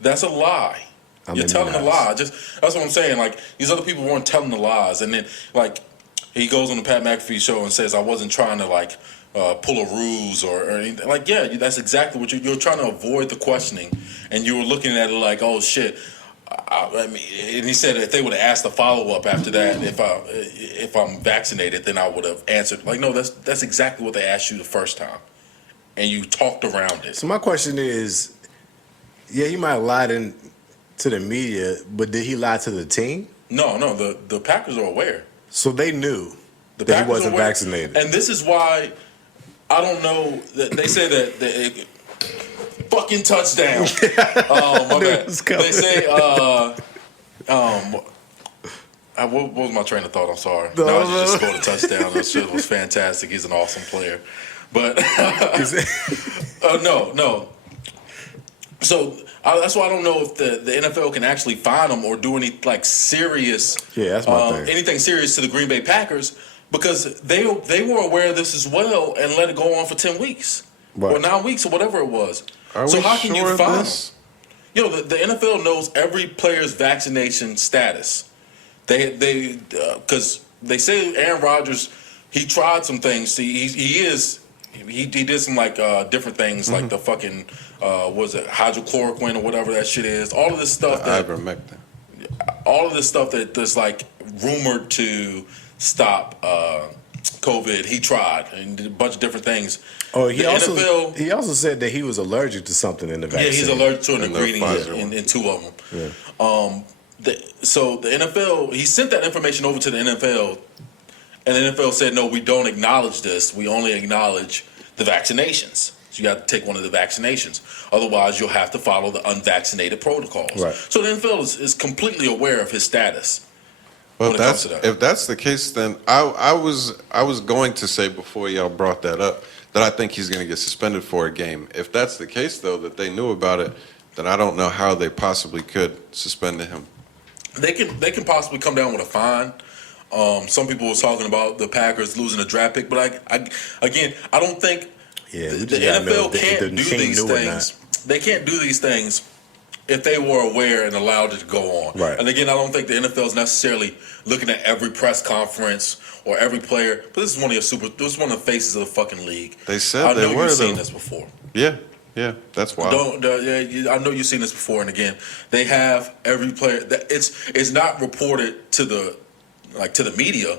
That's a lie. You're telling a lie. That's what I'm saying. Like these other people weren't telling the lies, and then like he goes on the Pat McAfee show and says, "I wasn't trying to like pull a ruse or anything." Like, yeah, that's exactly what you're trying to avoid the questioning, and you were looking at it like, "Oh shit." I mean, and he said if they would have asked a follow up after that, if I'm vaccinated, then I would have answered. Like, no, that's exactly what they asked you the first time, and you talked around it. So my question is, yeah, he might have lied to the media, but did he lie to the team? No, the Packers are aware. So they knew The that Packers he wasn't are aware. vaccinated. And this is why I don't know. They say that fucking touchdown. My bad. They say what was my train of thought? I'm sorry. No, he just scored a touchdown. That shit was fantastic. He's an awesome player. But no. So that's why I don't know if the NFL can actually fine him or do any like serious, that's my thing. anything serious to the Green Bay Packers, because they were aware of this as well and let it go on for 10 weeks or 9 weweeks or whatever it was. So how can you fine them? You know, the NFL knows every player's vaccination status. They because they say Aaron Rodgers, he tried some things. He did some like different things like the fucking was it hydrochloroquine or whatever that shit is. All of this stuff Ivermectin. all of this stuff that's like rumored to stop COVID. He tried and did a bunch of different things. Oh, he NFL, also said that he was allergic to something in the vaccine. yeah, he's allergic to an And the ingredient Pfizer in two of them. Yeah. So the NFL, he sent that information over to the NFL, and the NFL said, no, we don't acknowledge this. We only acknowledge the vaccinations. So you have to take one of the vaccinations. Otherwise, you'll have to follow the unvaccinated protocols. Right. So the NFL is completely aware of his status. Well, when it comes to that. if that's the case, then I was going to say before y'all brought that up that I think he's going to get suspended for a game. If that's the case, though, that they knew about it, then I don't know how they possibly could suspend him. They can possibly come down with a fine. Some people was talking about the Packers losing a draft pick, but I don't think the NFL can't do these things. They can't do these things if they were aware and allowed it to go on. Right. And again, I don't think the NFL is necessarily looking at every press conference or every player. But this is one of this is one of the faces of the fucking league. They said I they know were, you've seen though. this before. Yeah, that's wild. I know you've seen this before, and again, they have every player. It's not reported to the media,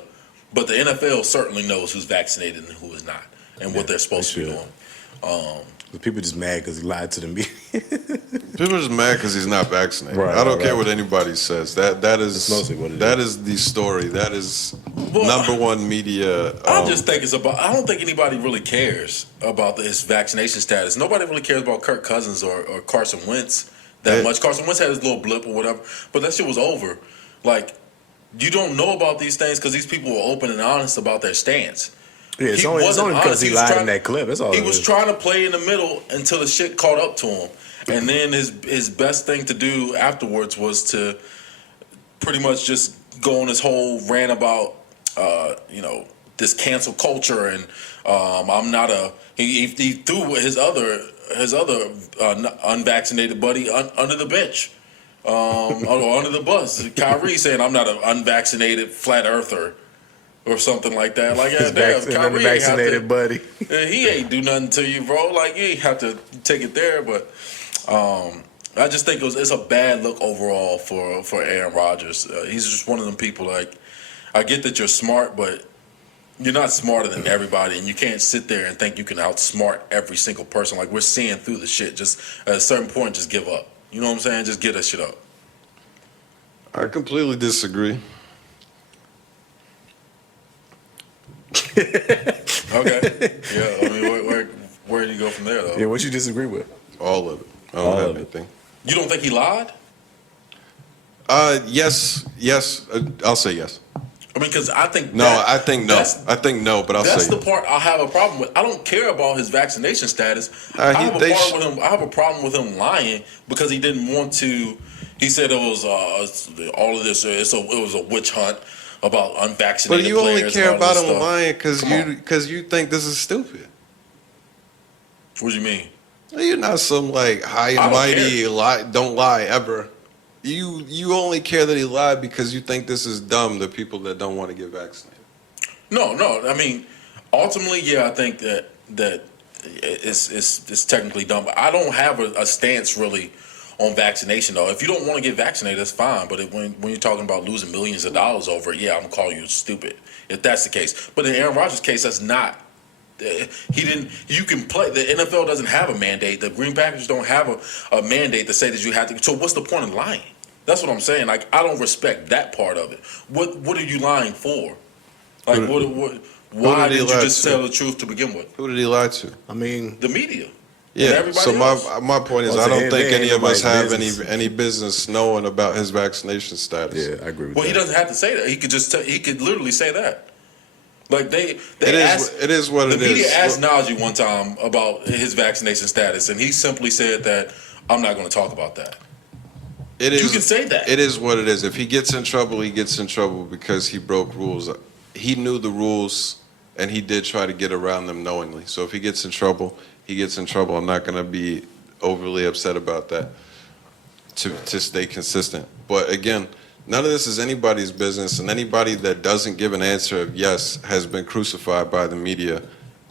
but the NFL certainly knows who's vaccinated and who is not, and what they're supposed to be doing. People just mad because he lied to the media. People are just mad because he's not vaccinated. Right, I don't care right. what anybody says. That is That's mostly what it that is the story. That is number one media. I just think it's about. I don't think anybody really cares about his vaccination status. Nobody really cares about Kirk Cousins or Carson Wentz that much. Carson Wentz had his little blip or whatever, but that shit was over. Like, you don't know about these things because these people were open and honest about their stance. Yeah, it's only because he lied in that clip. That's all. He was trying to play in the middle until the shit caught up to him, and then his best thing to do afterwards was to pretty much just go on this whole rant about this cancel culture, and I'm not a. He threw his other unvaccinated buddy under the bench, or under the bus. Kyrie saying I'm not an unvaccinated flat earther or something like that. Like, yeah, damn, Kyrie unvaccinated buddy. he ain't do nothing to you, bro. Like, you ain't have to take it there, but I just think it's a bad look overall for Aaron Rodgers. He's just one of them people. Like, I get that you're smart, but you're not smarter than everybody, and you can't sit there and think you can outsmart every single person. Like, we're seeing through the shit. Just at a certain point, just give up. You know what I'm saying? Just get that shit up. I completely disagree. Okay. Yeah. I mean, where do you go from there, though? Yeah, what you disagree with? All of it. I don't have anything. You don't think he lied? Yes. I'll say yes. I mean, because I think I think no. I think no, but I'll say that's the part I have a problem with. I don't care about his vaccination status. I have a problem with him lying because he didn't want to. He said it was all of this. It was a witch hunt about unvaccinated. But you only care about him stuff. lying because you think this is stupid. What do you mean? You're not some like high and mighty don't lie ever. You only care that he lied because you think this is dumb. The people that don't want to get vaccinated. No. I mean, ultimately, yeah, I think that it's technically dumb. But I don't have a stance really on vaccination though. If you don't want to get vaccinated, that's fine. But when you're talking about losing millions of dollars over it, yeah, I'm gonna call you stupid if that's the case. But in Aaron Rodgers' case, that's not. He didn't. You can play. The NFL doesn't have a mandate. The Green Packers don't have a mandate to say that you have to. So what's the point of lying? That's what I'm saying. Like, I don't respect that part of it. What are you lying for? Like, why did you just tell the truth to begin with? Who did he lie to? I mean, the media. Yeah. So my point is, I don't think any of us have any business knowing about his vaccination status. Yeah, I agree with that. Well, he doesn't have to say that. He could just he could literally say that. Like it is what it is. The media asked Najee one time about his vaccination status, and he simply said that I'm not going to talk about that. You can say that. It is what it is. If he gets in trouble, he gets in trouble because he broke rules. He knew the rules, and he did try to get around them knowingly. So if he gets in trouble, he gets in trouble. I'm not going to be overly upset about that to stay consistent. But again, none of this is anybody's business, and anybody that doesn't give an answer of yes has been crucified by the media,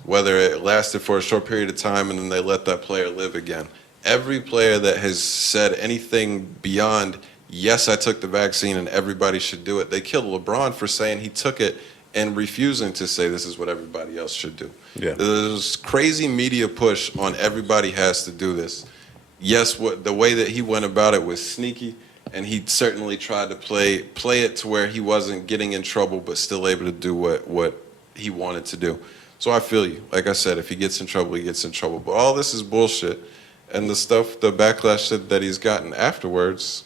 whether it lasted for a short period of time and then they let that player live again. Every player that has said anything beyond, yes, I took the vaccine and everybody should do it, they killed LeBron for saying he took it and refusing to say this is what everybody else should do. Yeah. There's crazy media push on everybody has to do this. Yes, the way that he went about it was sneaky, and he certainly tried to play it to where he wasn't getting in trouble but still able to do what he wanted to do. So I feel you. Like I said, if he gets in trouble, he gets in trouble. But all this is bullshit. And the backlash that he's gotten afterwards,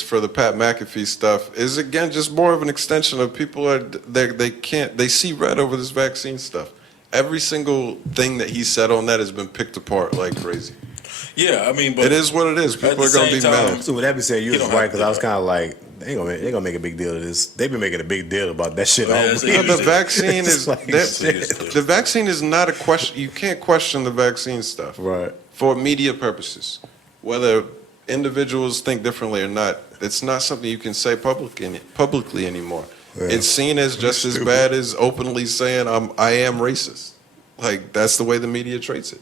for the Pat McAfee stuff is again just more of an extension of people they see red over this vaccine stuff. Every single thing that he said on that has been picked apart like crazy. Yeah, I mean, but it is what it is. People are gonna be mad. So with that being said, you was right because I was kind of like, they ain't gonna make a big deal of this. They've been making a big deal about that shit. The vaccine is like the vaccine is not a question. You can't question the vaccine stuff, right? For media purposes, whether individuals think differently or not, it's not something you can say publicly anymore. Yeah. It's seen as just as bad as openly saying I am racist. Like that's the way the media treats it.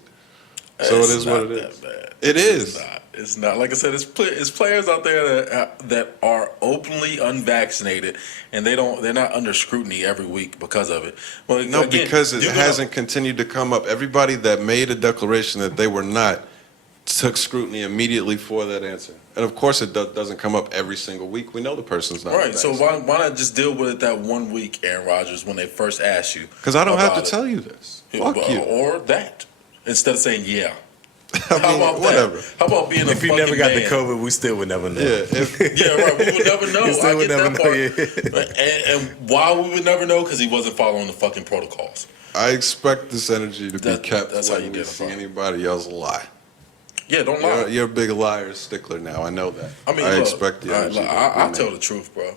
So it is what it is. It is. It's not. Like I said, it's players out there that are openly unvaccinated, and they're not under scrutiny every week because of it. Well, no, again, because it hasn't continued to come up. Everybody that made a declaration that they were not took scrutiny immediately for that answer. And of course, it doesn't come up every single week. We know the person's not right. So why not just deal with it that 1 week, Aaron Rodgers, when they first asked you? Because I don't have to tell you this. Fuck you. Or that. Instead of saying, yeah. I mean, whatever. How about being if a you never got the man? COVID, we still would never know. Yeah, right. We would never know. I get never that part. And why we would never know? Because he wasn't following the fucking protocols. I expect this energy to be kept. That's how you when we see anybody else lie. Yeah, don't lie. You're a big liar stickler now. I know that. I mean, I expect the energy. I tell the truth, bro.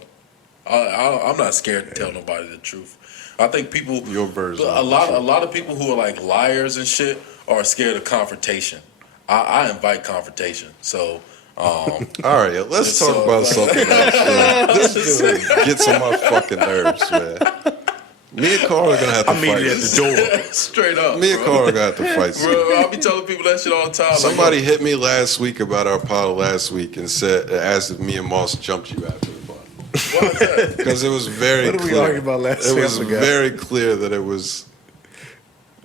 I'm not scared to tell nobody the truth. I think people, Your version a of the lot of people who are like liars and shit are scared of confrontation. I invite confrontation. So, All right, let's It's talk so- about something else. Man. This dude gets on my fucking nerves, man. Me and Carl are gonna have to I'm meeting fight. at the door. straight up, Me and bro. Carl are gonna have to fight. soon. Bro, I'll be telling people that shit all the time. Somebody hit me last week about our pod last week and asked if me and Moss jumped you after the pod. Why is that? Because it was very What did we clear. argue about last It week? I was forgot. very clear that it was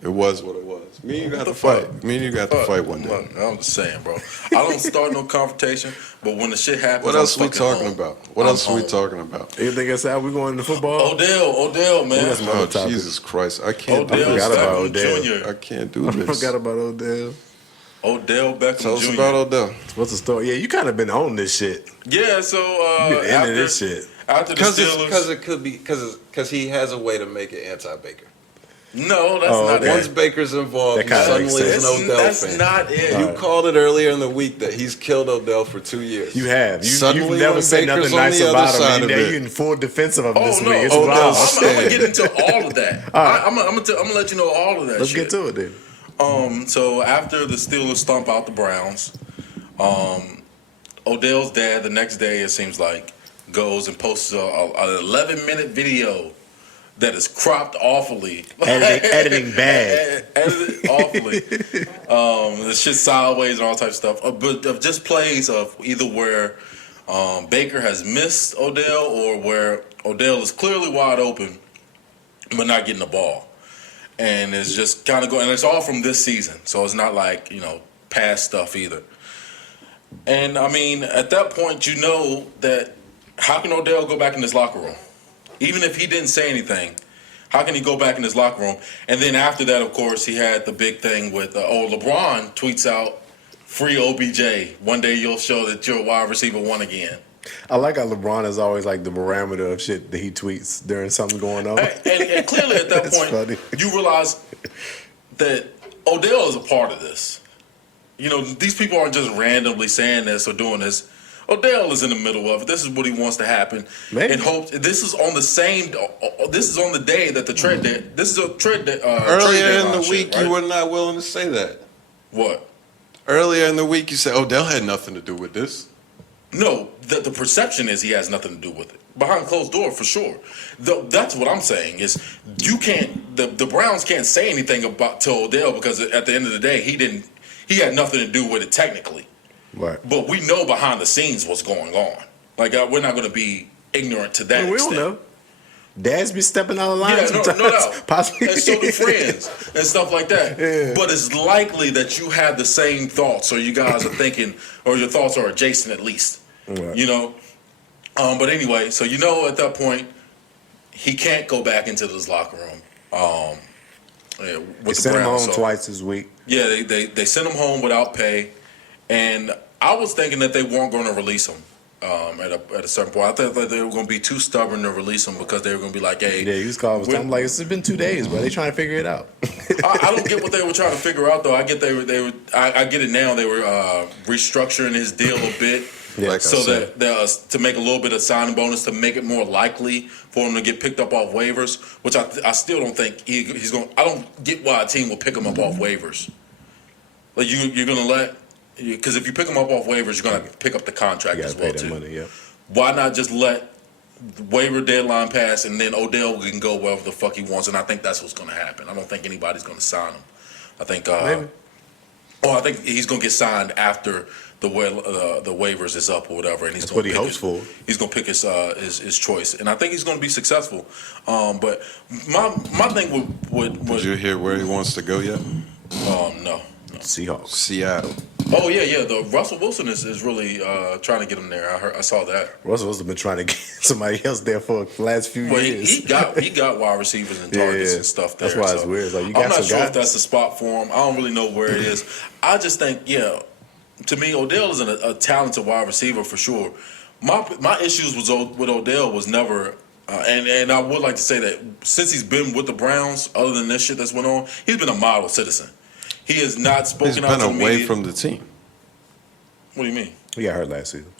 what it was. Me and you got to fight. Me and you got to fight one day. Look, I'm just saying, bro. I don't start no confrontation, but when the shit happens, What else I'm we fucking talking home. about? What I'm else we home. talking about? Anything else out? We going to football? Odell, man. That's my Oh, topic. Jesus Christ. I can't Odell do forgot this. about Beckham Odell. Jr. I can't do I this. forgot about Odell. Odell Beckham Tell us Jr. about Odell. What's the story? Yeah, you kind of been on this shit. Yeah, so You been into after this shit. after the Steelers, it could be because he has a way to make it anti-Baker. no, that's Oh, not okay. it. Once Baker's involved, That kinda suddenly makes is sense. an Odell That's fan. not it. You called it earlier in the week that he's killed Odell for 2 years. You have. Suddenly You've never when said Baker's nothing on nice the other about side him. of You're it. in full defense of him Oh this no, week. It's Odell wild. Stan. I'm gonna get into all of that. I'm gonna let you know all of that. Let's shit. get to it then. So after the Steelers stomp out the Browns, Odell's dad the next day, it seems like, goes and posts an 11-minute video that is cropped awfully. Editing bad. Edited awfully. The shit sideways and all types of stuff. But of just plays of either where Baker has missed Odell or where Odell is clearly wide open but not getting the ball. And it's just kind of going, and it's all from this season. So it's not like, past stuff either. And I mean, at that point, you know that how can Odell go back in his locker room? Even if he didn't say anything, how can he go back in his locker room? And then after that, of course, he had the big thing with, LeBron tweets out, free OBJ. One day you'll show that you're a wide receiver one again. I like how LeBron is always like the barometer of shit that he tweets during something going on. And clearly at that That's point, funny. you realize that Odell is a part of this. These people aren't just randomly saying this or doing this. Odell is in the middle of it. This is what he wants to happen. Maybe. And hope this is on the same. This is on the day that the trade. This is a trade. Earlier trade in the deadline week, shit, right? you were not willing to say that. What? Earlier in the week, you said Odell had nothing to do with this. No, the perception is he has nothing to do with it. Behind closed door, for sure. That's what I'm saying is you can't. The Browns can't say anything about to Odell because at the end of the day, he had nothing to do with it technically. Right. But we know behind the scenes what's going on. Like we're not going to be ignorant to that We extent. don't know. Dads be stepping out of line Yeah, sometimes. no doubt. Possibly. And so do friends and stuff like that. Yeah. But it's likely that you have the same thoughts, or you guys are thinking, or your thoughts are adjacent at least. Right. But anyway, so at that point, he can't go back into this locker room. With They the sent him Browns. home twice this week. Yeah, they sent him home without pay, and I was thinking that they weren't going to release him at a certain point. I thought that they were going to be too stubborn to release him because they were going to be like, "Hey, Yeah, he was calling. I'm like, it's been 2 days, bro. They trying to figure it out. I don't get what they were trying to figure out though. I get I get it now. They were restructuring his deal a bit, Like I so said. that to make a little bit of signing bonus to make it more likely for him to get picked up off waivers. Which I still don't think he's going. I don't get why a team will pick him up off waivers. Like you're going to let. Because if you pick him up off waivers, you're going to pick up the contract You as gotta pay well that too. money. Yeah. Why not just let the waiver deadline pass and then Odell can go wherever the fuck he wants? And I think that's what's going to happen. I don't think anybody's going to sign him. I think. Maybe. I think he's going to get signed after the waivers is up or whatever, and he's That's going what he to hopes for. He's going to pick his choice, and I think he's going to be successful. But my thing would Did you hear where he wants to go yet? no. Seahawks. Seattle. Oh yeah. The Russell Wilson is really trying to get him there. I saw that. Russell's been trying to get somebody else there for the last few Well, years. he got wide receivers and targets Yeah, and stuff there. that's why it's so weird. It's like, you got I'm not some sure guys. if that's the spot for him. I don't really know where it is. I just think, to me, Odell is a talented wide receiver for sure. My issues with Odell was never, and I would like to say that since he's been with the Browns, other than this shit that's went on, he's been a model citizen. He has not spoken He's out been to the away media. from the team. What do you mean? He got hurt last season.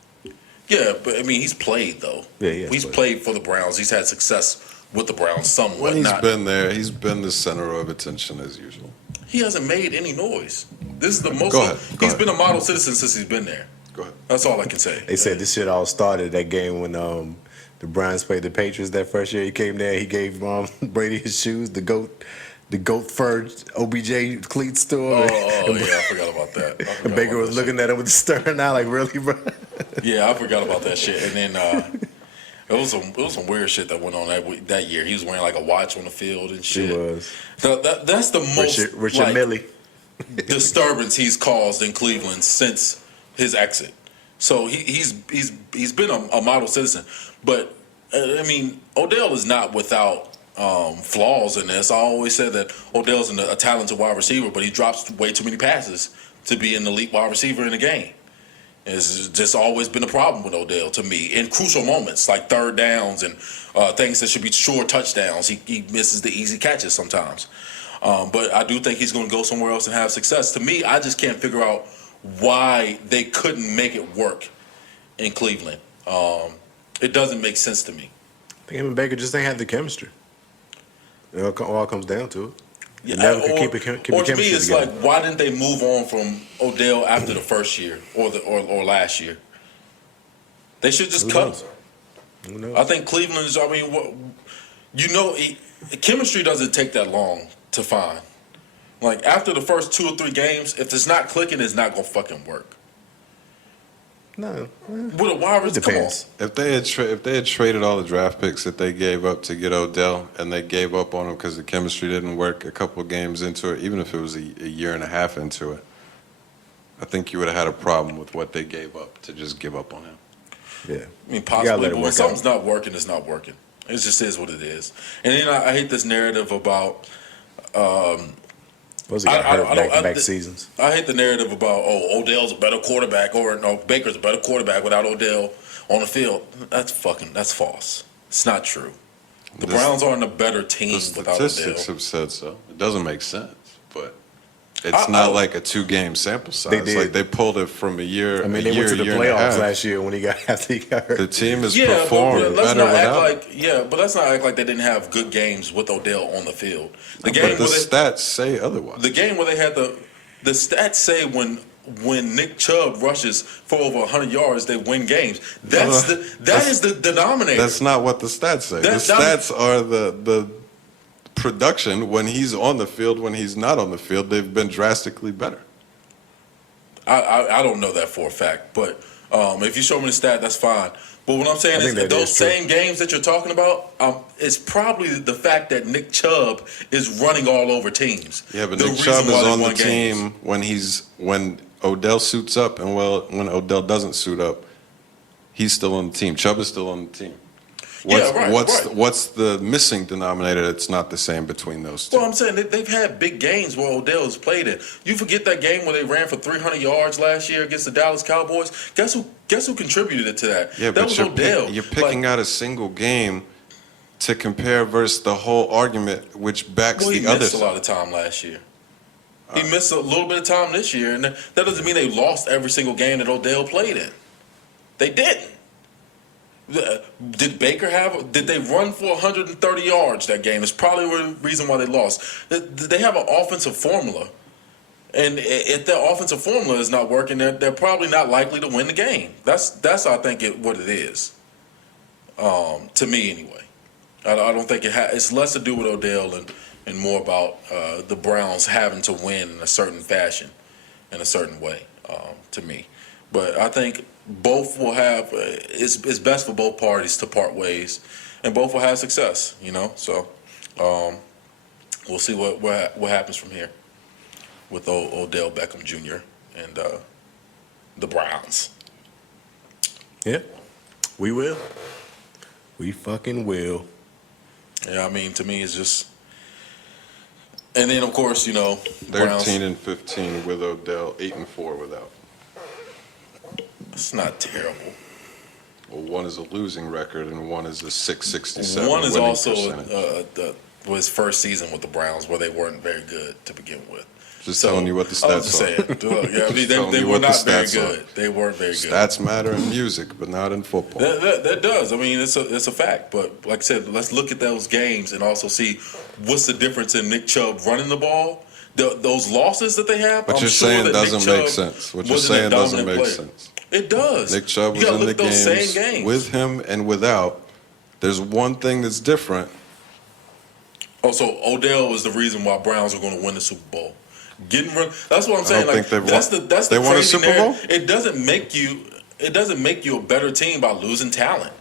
Yeah, but I mean, he's played though. Yeah, he has he's played. played for the Browns. He's had success with the Browns somewhat. When he's not, been there, he's been the center of attention as usual. he hasn't made any noise. This is the most. Go ahead. He's been a model citizen since he's been there. Go ahead. That's all I can say. They said this shit all started that game when the Browns played the Patriots that first year. He came there. He gave Brady his shoes, the goat fur OBJ cleats store. Oh, yeah, I forgot about that. And Baker was looking at him with the stern eye, like, really, bro? Yeah, I forgot about that shit. And then it was some weird shit that went on that year. He was wearing like a watch on the field and shit. He was. That's the most Richard like, Millie. disturbance he's caused in Cleveland since his exit. So he's been a model citizen, but I mean Odell is not without flaws in this. I always said that Odell's a talented wide receiver, but he drops way too many passes to be an elite wide receiver in the game. It's just always been a problem with Odell to me in crucial moments like third downs and things that should be sure touchdowns. He misses the easy catches sometimes. But I do think he's going to go somewhere else and have success. To me, I just can't figure out why they couldn't make it work in Cleveland. It doesn't make sense to me. I think him and Baker just ain't had the chemistry. It all comes down to it. Yeah, Never could keep the or to chemistry me, it's together. like, why didn't they move on from Odell after the first year or last year? They should just Who cut knows? him. Who knows? I think Cleveland is. I mean, chemistry doesn't take that long to find. Like after the first 2 or 3 games, if it's not clicking, it's not gonna fucking work. No. With a wide It receiver, come on. depends. If they had traded all the draft picks that they gave up to get Odell, and they gave up on him because the chemistry didn't work a couple of games into it, even if it was a year and a half into it, I think you would have had a problem with what they gave up to just give up on him. Yeah. I mean, You gotta possibly, let it but when work something's out. not working, it's not working. It just is what it is. And then I hate this narrative about. Those got hurt I don't- back-to-back seasons. I hate the narrative about Odell's a better quarterback or no Baker's a better quarterback without Odell on the field. That's false. It's not true. The Browns aren't a better team The without statistics Odell. have said so. It doesn't make sense, but it's not like a 2-game sample size. They did. Like they pulled it from a year. I mean, a they went to the year and a playoffs half. last year when after he got hurt. The team has Yeah, performed but let's better not act without. but let's not act like they didn't have good games with Odell on the field. The But game the where they, stats say otherwise. the game where they had the stats say when Nick Chubb rushes for over 100 yards, they win games. That is the denominator. That's not what the stats say. The stats are the production when he's on the field. When he's not on the field, they've been drastically better. I don't know that for a fact, but if you show me the stat, that's fine. But what I'm saying I is think that those is true. same games that you're talking about, it's probably the fact that Nick Chubb is running all over teams. Yeah, but The Nick Chubb reason is why they on the won games. team when Odell suits up, and when Odell doesn't suit up, he's still on the team. Chubb is still on the team. What's the missing denominator that's not the same between those two? Well, I'm saying they've had big games where Odell has played it. You forget that game where they ran for 300 yards last year against the Dallas Cowboys? Guess who contributed to that? Yeah, that but was you're Odell. you're picking out a single game to compare versus the whole argument, which backs Well, he the other missed a side. lot of time last year. He missed a little bit of time this year, and that doesn't mean they lost every single game that Odell played in. They didn't. Did Baker did they run for 130 yards that game? It's probably the reason why they lost. They have an offensive formula. And if their offensive formula is not working, they're probably not likely to win the game. That's I think what it is. To me, anyway. I don't think it's less to do with Odell and more about the Browns having to win in a certain fashion, in a certain way, to me. But I think both will have. It's best for both parties to part ways, and both will have success. So we'll see what happens from here with Odell Beckham Jr. and the Browns. Yeah, we will. We fucking will. Yeah, I mean, to me, it's just. And then, of course, 13 and 15 with Odell, 8-4 without. It's not terrible. Well, one is a losing record and one is a 667. One is winning also percentage. his first season with the Browns, where they weren't very good to begin with. Just telling you what the I was stats just are. saying. Look, yeah, I mean, telling they you were what the not very stats are. good. They weren't very good. Stats matter in music, but not in football. That does. I mean, it's a fact. But like I said, let's look at those games and also see what's the difference in Nick Chubb running the ball. Those losses that they have. What I'm you're sure saying that doesn't Nick make Chubb sense. What you're wasn't a saying doesn't dominant make player. sense. It does. Nick Chubb You was gotta in look the at those games, same games with him and without. There's one thing that's different. Oh, so Odell is the reason why Browns are going to win the Super Bowl. That's what I'm I saying. don't Like think they've that's won. the They won a crazy Super Bowl? narrative. It doesn't make you a better team by losing talent.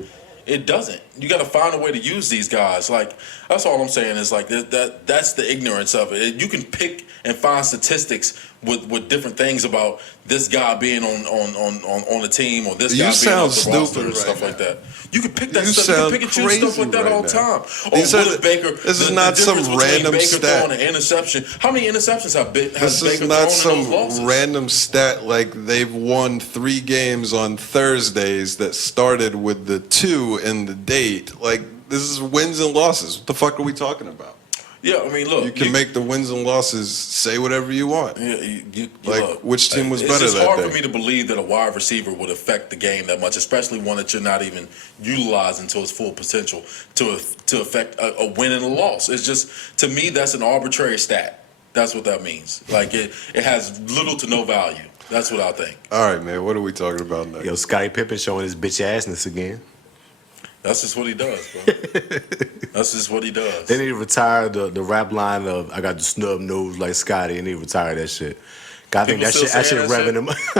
It doesn't. You got to find a way to use these guys. Like that's all I'm saying is like that's the ignorance of it. You can pick and find statistics with different things about this guy being on the team or this You guy being sound on the roster stupid and stuff right like that. You can pick that You stuff. You sound can pick and choose stuff like that crazy all right the now. time. These Or are what if Baker? this is not some difference between random Baker stat. throwing an interception. How many interceptions has This Baker is thrown not in those some losses? random stat like they've won 3 games on Thursdays that started with the 2 in the date. Like, this is wins and losses. What the fuck are we talking about? Yeah, I mean, look, You can make the wins and losses say whatever you want. Like, look, which team was better It's that hard day? for me to believe that a wide receiver would affect the game that much, especially one that you're not even utilizing to its full potential to affect a win and a loss. It's just, to me, that's an arbitrary stat. That's what that means. Like, it has little to no value. That's what I think. All right, man. What are we talking about next? Yo, Scottie Pippen showing his bitch assness again. That's just what he does, bro. That's just what he does. They need to retire the rap line of "I got the snub nose like Scotty." They need to retire that shit. I think People that still shit saying that revving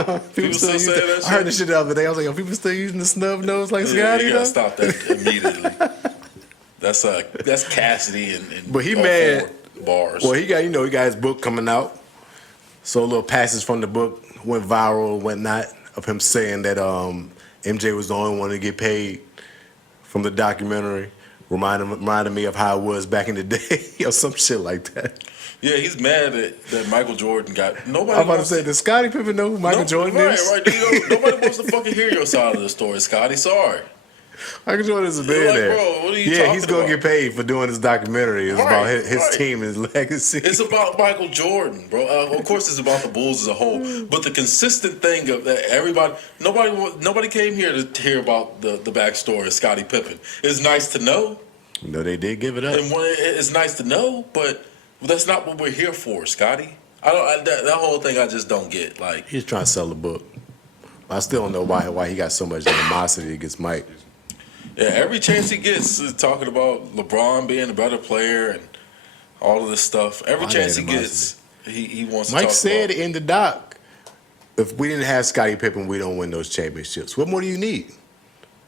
them. People still use saying that I heard shit? this shit the other day. I was like, "Yo, people still using the snub nose like Yeah, Scotty?" you gotta though? stop that immediately. That's Cassidy and But he all mad. 4 bars. Well, he got his book coming out. So a little passage from the book went viral and whatnot of him saying that MJ was the only one to get paid from the documentary. Reminded me of how it was back in the day or some shit like that. Yeah, he's mad that Michael Jordan got nobody. I'm about to wants say, does Scottie Pippen know who Michael Jordan right, is? Right, nobody wants to fucking hear your side of the story, Scotty. Sorry. Michael Jordan is a You're like, billionaire. bro, what are you Yeah, talking he's gonna about? get paid for doing this documentary. It's Right, about his right. team and his legacy. It's about Michael Jordan, bro. Of course, it's about the Bulls as a whole. But the consistent thing of that nobody came here to hear about the backstory of Scottie Pippen. It's nice to know, No, they did give it up. and it's nice to know, but that's not what we're here for, Scotty. That whole thing I just don't get. Like, He's trying to sell the book. I still don't know why he got so much animosity against Mike. yeah, every chance he gets is talking about LeBron being a better player and all of this stuff. Every Why chance he animosity? gets, he wants to Mike talk said about. in the doc, if we didn't have Scottie Pippen, we don't win those championships. What more do you need?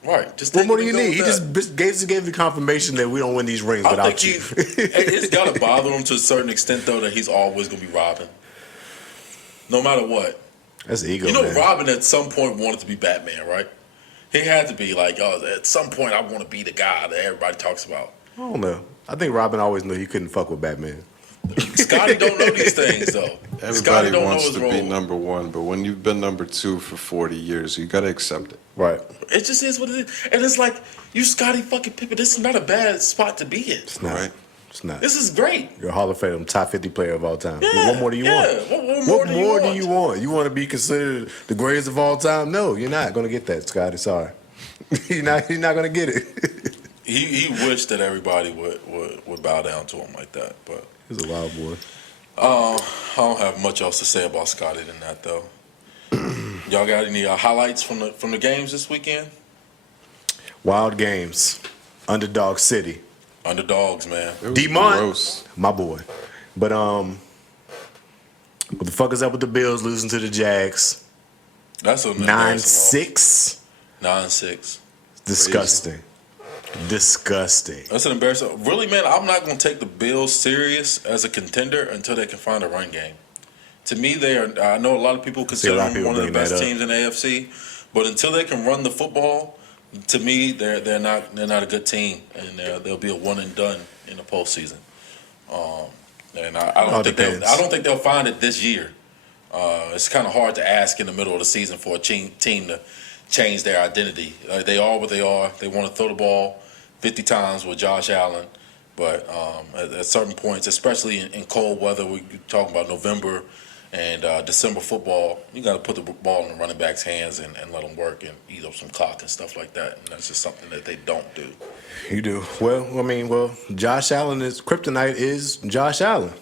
Right. Just What take more it do you and go need? He with that. just gave the confirmation that we don't win these rings I without think you. it's got to bother him to a certain extent, though, that he's always going to be Robin. No matter what. That's ego, You know, man. Robin at some point wanted to be Batman, right? He had to be like, oh, at some point I want to be the guy that everybody talks about. I don't know. I think Robin always knew he couldn't fuck with Batman. Scotty don't know these things, though. Scotty Everybody don't know wants his to role. be number 1, but when you've been number 2 for 40 years, you got to accept it. Right. It just is what it is. And it's like, you Scotty fucking Pippen, this is not a bad spot to be in. It's not. Right. It's not. This is great. You're a Hall of Fame, top 50 player of all time. Yeah, What more do you yeah. want? What more do you want? You want to be considered the greatest of all time? No, you're not going to get that, Scotty. Sorry. You're not going to get it. He wished that everybody would bow down to him like that, but He's a wild boy. I don't have much else to say about Scotty than that, though. Y'all got any highlights from the games this weekend? Wild games. Underdog City. Underdogs, man. It was D-Mont. gross. My boy. But what the fuck is up with the Bills losing to the Jags? That's an embarrassing 9-6. loss. 9-6. Disgusting. Disgusting. That's an embarrassing. Really, man, I'm not going to take the Bills serious as a contender until they can find a run game. To me, they are. I know a lot of people consider lot of them people one of the bring that best up. teams in the AFC, but until they can run the football, to me, they're not a good team, and they'll be a one and done in the postseason. And I All don't depends. think they'll find it this year. It's kind of hard to ask in the middle of the season for a team to change their identity. They are what they are. They want to throw the ball 50 times with Josh Allen, But at certain points, especially in cold weather, we talk about November and December football, you got to put the ball in the running back's hands and let them work and eat up some clock and stuff like that. And that's just something that they don't do. You do. Well, Josh Allen is kryptonite is Josh Allen.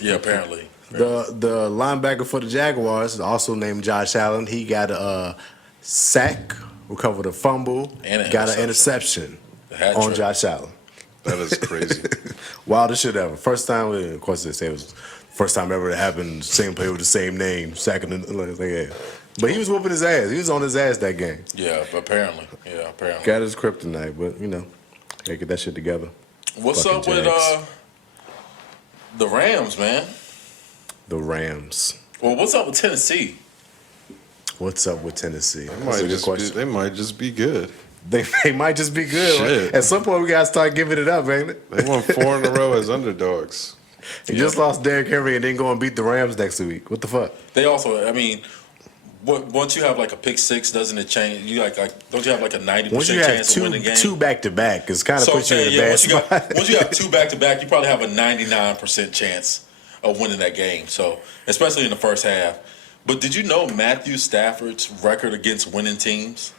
Yeah, apparently. The linebacker for the Jaguars is also named Josh Allen. He got a sack, recovered a fumble, And got an interception hat on trick. Josh Allen. That is crazy. Wildest shit ever. First time, of course, they say it was the first time ever it happened. Same player with the same name, sacking yeah. But he was whooping his ass. He was on his ass that game. Yeah, apparently. Got his kryptonite, but gotta get that shit together. What's Fucking up with Jags. the Rams, man? The Rams. Well, what's up with Tennessee? What's up with Tennessee? They might just be good. They might just be good. Right? Shit. At some point, we gotta start giving it up, ain't it? They won 4 in a row as underdogs. He just lost Derrick Henry and then go and beat the Rams next week. What the fuck? They also, I mean, once you have like a pick six, doesn't it change? You don't you have like a 90% Once you have chance of winning the game? two back to back, it's kind of So puts you in a bad once spot. once you have 2 back to back, you probably have a 99% chance of winning that game. So especially in the first half. But did you know Matthew Stafford's record against winning teams?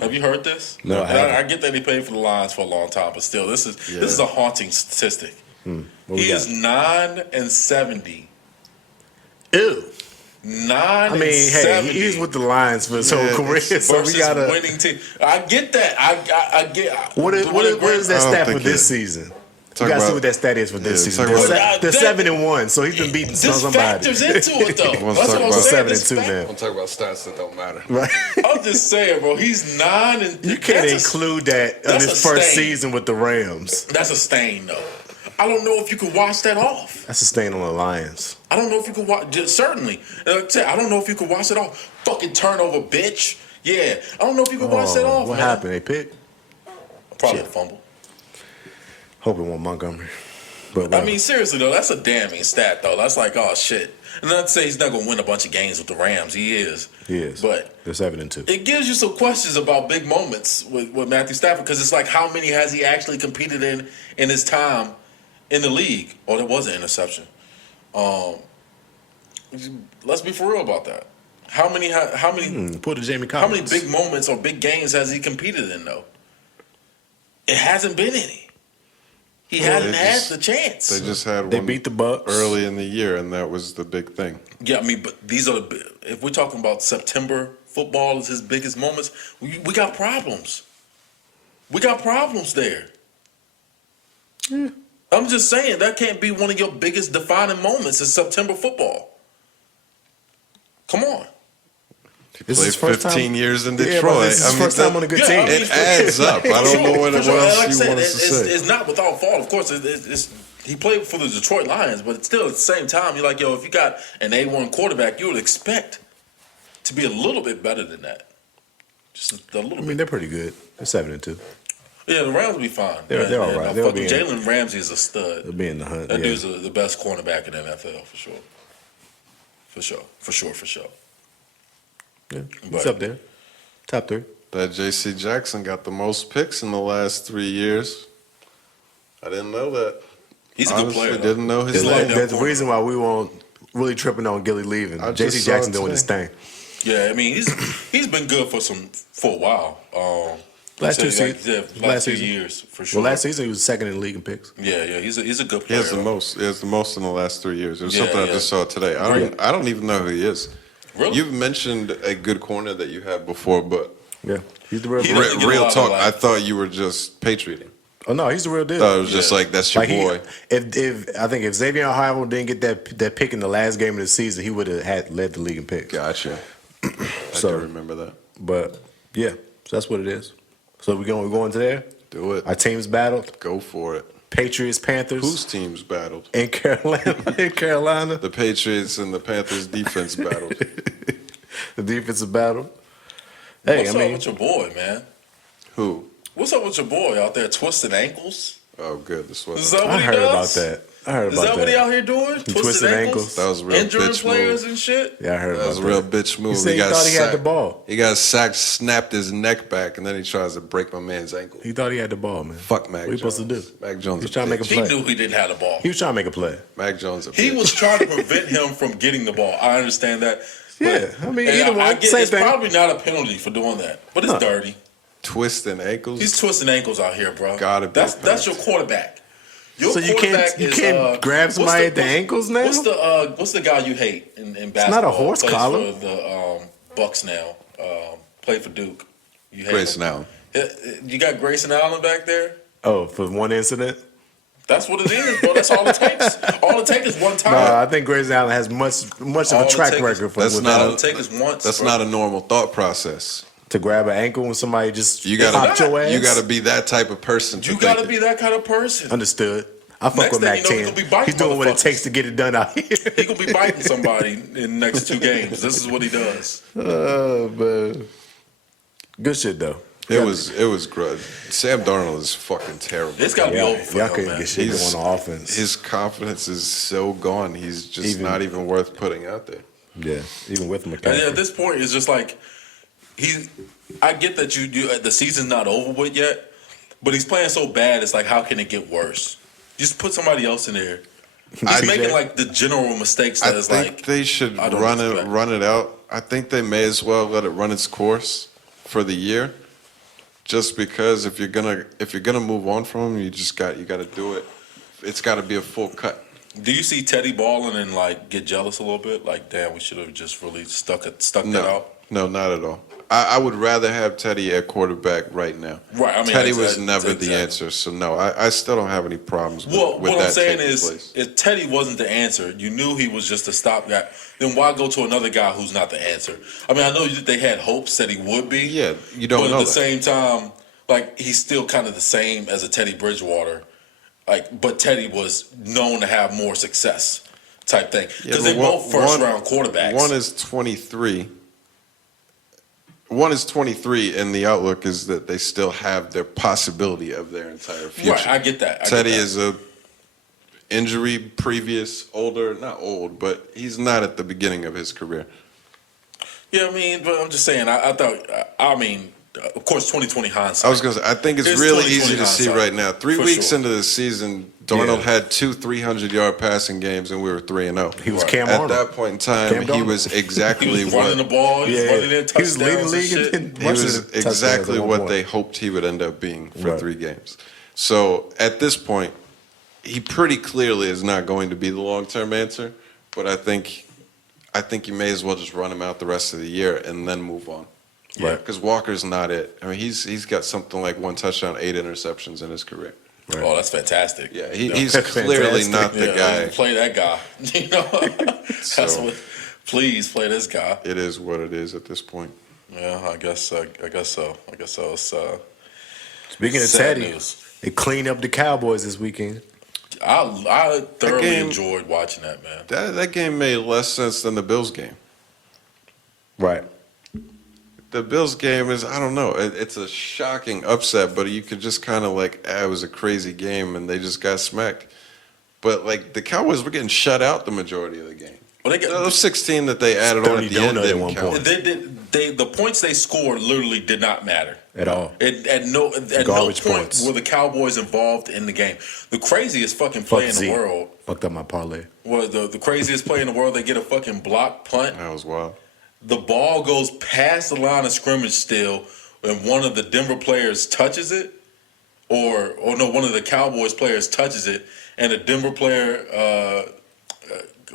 Have you heard this? No, I And haven't. I get that he played for the Lions for a long time, but still, this is a haunting statistic. What we He got? is 9-70. Ew. 9 I mean, hey, 70 he was with the Lions for his whole career, so versus we gotta. winning team. I get that. I get. What is that I don't stat for think this it- season? Talk You gotta see about- what that stat is for this Yeah, season. talk They're, about- they're That- 7-1, so he's been beating This somebody. factors into it, though. That's Let's what talk I'm about saying. 7-2 This now. Don't talk about stats that don't matter. Right? I'm just saying, bro. He's 9 and You can't that's include that in that's his a first stain. season with the Rams. That's a stain, though. I don't know if you could wash that off. That's a stain on the Lions. I don't know if you could wash. Certainly, like I said, I don't know if you could wash it off. Fucking turnover, bitch. Yeah, I don't know if you could wash that off. What man. happened? They picked? Probably Shit. a fumble. Hope it won't Montgomery. But I mean, seriously though, that's a damning stat though. That's like, oh shit. And not to say he's not gonna win a bunch of games with the Rams. He is. he is. But They're 7-2. it gives you some questions about big moments with Matthew Stafford because it's like, how many has he actually competed in his time in the league? Oh, there was an interception. Let's be for real about that. How many? Put the Jamie How Collins. many big moments or big games has he competed in though? It hasn't been any. He hadn't had the chance. They just had They one beat the Bucks early in the year, and that was the big thing. Yeah, I mean, but these are if we're talking about September football is his biggest moments, we got problems. We got problems there. I'm just saying that can't be one of your biggest defining moments in September football. Come on. This Played is first 15 time- years in Yeah, Detroit. but this is his first time on a good Yeah, team. I mean, It adds up. I don't know what For else sure. you Like I said, want us to say. it's not without fault. Of course, he played for the Detroit Lions, but still at the same time, you're like, yo, if you got an A1 quarterback, you would expect to be a little bit better than that. Just a little I mean, bit. they're pretty good. They're 7-2. Yeah, the Rams will be fine. They're all right. They'll Fucking be in- Jalen Ramsey is a stud. They'll be in the hunt. That yeah. dude's the best cornerback in the NFL for sure. For sure. Yeah, he's But- up there. Top 3. That J.C. Jackson got the most picks in the last 3 years. I didn't know that. He's a good Honestly, player. though. didn't know his He's like name. that There's a corner. reason why we won't really tripping on Gilly leaving. I J.C. just saw Jackson it doing his today. thing. Yeah, I mean he's been good for a while. Last two last 2 season. years for sure. Well, last season he was second in the league in picks. Yeah, he's a good He player. has the most. He has the most in the last 3 years. It was Yeah, something I yeah. just saw today. I don't even know who he is. Really? You've mentioned a good corner that you had before, but Yeah, he's the real He deal. doesn't get a real lot of talk. like- I thought you were just patrioting. Oh no, he's the real deal. I thought it was just Yeah. like that's your Like boy. if I think if Xavier Howell didn't get that pick in the last game of the season, he would have had led the league in picks. Gotcha. I So- do remember that. But yeah, so that's what it is. So we're going to there. Do it. Our teams battled. Go for it. Patriots, Panthers. Whose teams battled? in Carolina? In Carolina, The Patriots and the Panthers defense battled. the defensive battle. Hey, What's I up mean, with your boy, man? Who? What's up with your boy out there twisting ankles? Oh, good. This Is was that what I he heard about does? that. I heard Is about that what he out here doing? Twisted ankles. That was a real Injuring bitch players move. and shit. Yeah, I heard That about was a that. real bitch move. He said he thought he had the ball. He got sacked, snapped his neck back, and then he tries to break my man's ankle. He thought he had the ball, man. Fuck Mac What he Jones. supposed to do? Mac Jones. He's trying to make a He play. knew he didn't have the ball. He was trying to make a play. Mac Jones. He was trying to prevent him from getting the ball. I understand that. Yeah, I mean, And either one, I get same it's thing. probably not a penalty for doing that, but it's No. dirty. twisting ankles. He's twisting ankles out here, bro. Gotta be That's fast. your quarterback. Your So you quarterback can't grab what's somebody at the ankles now? What's the guy you hate in basketball? not a horse Plays collar. for the Bucks now. Played for Duke. You hate Grayson him. Allen. You got Grayson Allen back there. Oh, for one incident? That's what it is, bro. That's all it takes. All it takes is one time. No, I think Grayson Allen has much of All a it track takes- record for That's with not that. all it takes is once. That's bro. not a normal thought process. To grab an ankle when somebody just You gotta popped your ass. You gotta be that type of person. You got to be that kind of person. Understood. I fuck Next with thing Mac you know, he 10. gonna be biting He's doing what it motherfuckers. takes to get it done out here. He gonna be biting somebody in the next 2 games. This is what he does. Oh, man. Good shit, though. It was good. Sam Darnold is fucking terrible. It's got to be over for Y'all him, couldn't man. get shit He's- going on offense. His confidence is so gone. He's just Even- not even worth putting out there. Yeah, even with And at McCaffrey. this point, it's just like I get that the season's not over with yet, but he's playing so bad. It's like, how can it get worse? Just put somebody else in there. He's making like the general mistakes that I is think like they should I don't expect. run it out. I think they may as well let it run its course for the year. Just because if you're gonna move on from him, you got to do it. It's got to be a full cut. Do you see Teddy balling and like get jealous a little bit? Like, damn, we should have just really stuck that No, out. no, not at all. I would rather have Teddy at quarterback right now. Right, I mean, Teddy that's- was that's never the exactly. answer, so no, I still don't have any problems with, Well, with what that I'm saying taking is, place. if Teddy wasn't the answer, you knew he was just a stopgap. Then why go to another guy who's not the answer? I mean, I know that they had hopes that he would be. Yeah, you don't but know at the that. same time, like he's still kind of the same as a Teddy Bridgewater. Like, but Teddy was known to have more success, type thing. Because Yeah, they're but both first round quarterbacks. One is 23. One is 23, and the outlook is that they still have their possibility of their entire future. Right, I get that. Teddy is a injury previous, older, not old, but he's not at the beginning of his career. Yeah, I mean, but I'm just saying. I mean, of course, 2020 hindsight. I was gonna say, I think it's It's really 20/20 easy to see hindsight, right now. 3 for weeks sure. into the season, Darnold Yeah. had 2 300-yard passing games, and we were 3-0. He was Right. Cam At Arnold. that point in time, Cam he Darnold. was exactly He was what running the ball. He was running in He was touchdowns leading the and league shit. in he was touchdowns exactly at one what point. they hoped he would end up being for Right. 3 games. So at this point, he pretty clearly is not going to be the long-term answer. But I think you may as well just run him out the rest of the year and then move on. Right. Because Walker's not it. I mean, he's got something like 1 touchdown, 8 interceptions in his career. Oh, that's fantastic. Yeah, Yeah. he's That's clearly fantastic. not the Yeah, guy. play that guy. You know, that's So- what. Please play this guy. It is what it is at this point. Yeah, I guess so. It's Speaking of sad Teddy, news. they cleaned up the Cowboys this weekend. I thoroughly game- enjoyed watching that, man. That game made less sense than the Bills game. Right. The Bills game is, I don't know, it's a shocking upset, but you could just kind of like, it was a crazy game and they just got smacked. But like the Cowboys were getting shut out the majority of the game. Well, they got Those 16 that they added on 30 at the end donut at didn't one count. point. the points they scored literally did not matter. At all. At no Garbage point points. were the Cowboys involved in the game. The craziest fucking play Fuck in Z. the world Fucked up my parlay. was the craziest play in the world. They get a fucking block punt. That was wild. The ball goes past the line of scrimmage still, and one of the Denver players touches it, or no, one of the Cowboys players touches it, and the Denver player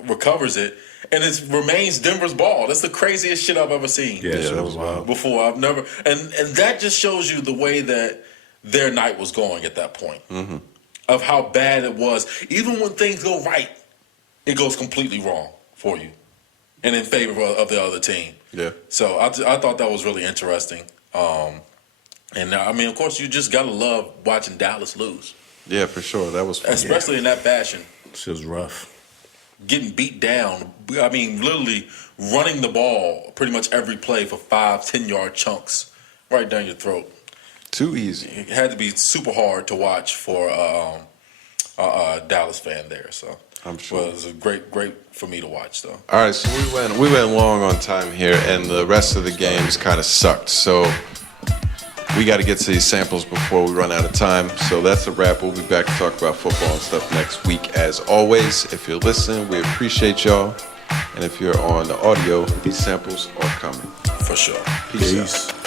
recovers it, and it remains Denver's ball. That's the craziest shit I've ever seen. Yeah, that was wild. Before I've never, and that just shows you the way that their night was going at that point, of how bad it was. Even when things go right, it goes completely wrong for you, and in favor of the other team. Yeah. So I thought that was really interesting. And I mean, of course, you just gotta love watching Dallas lose, Yeah, for sure. That was fun. especially in that fashion, Shit was rough. getting beat down. I mean, literally running the ball pretty much every play for 5-10 yard chunks right down your throat. Too easy. It had to be super hard to watch for Dallas fan there. So I'm sure. it was a great for me to watch though. All right, so we went long on time here, and the rest of the games kind of sucked. So we got to get to these samples before we run out of time. So that's a wrap. We'll be back to talk about football and stuff next week. As always, if you're listening, we appreciate y'all. And if you're on the audio, these samples are coming. For sure. Peace. Peace. Out.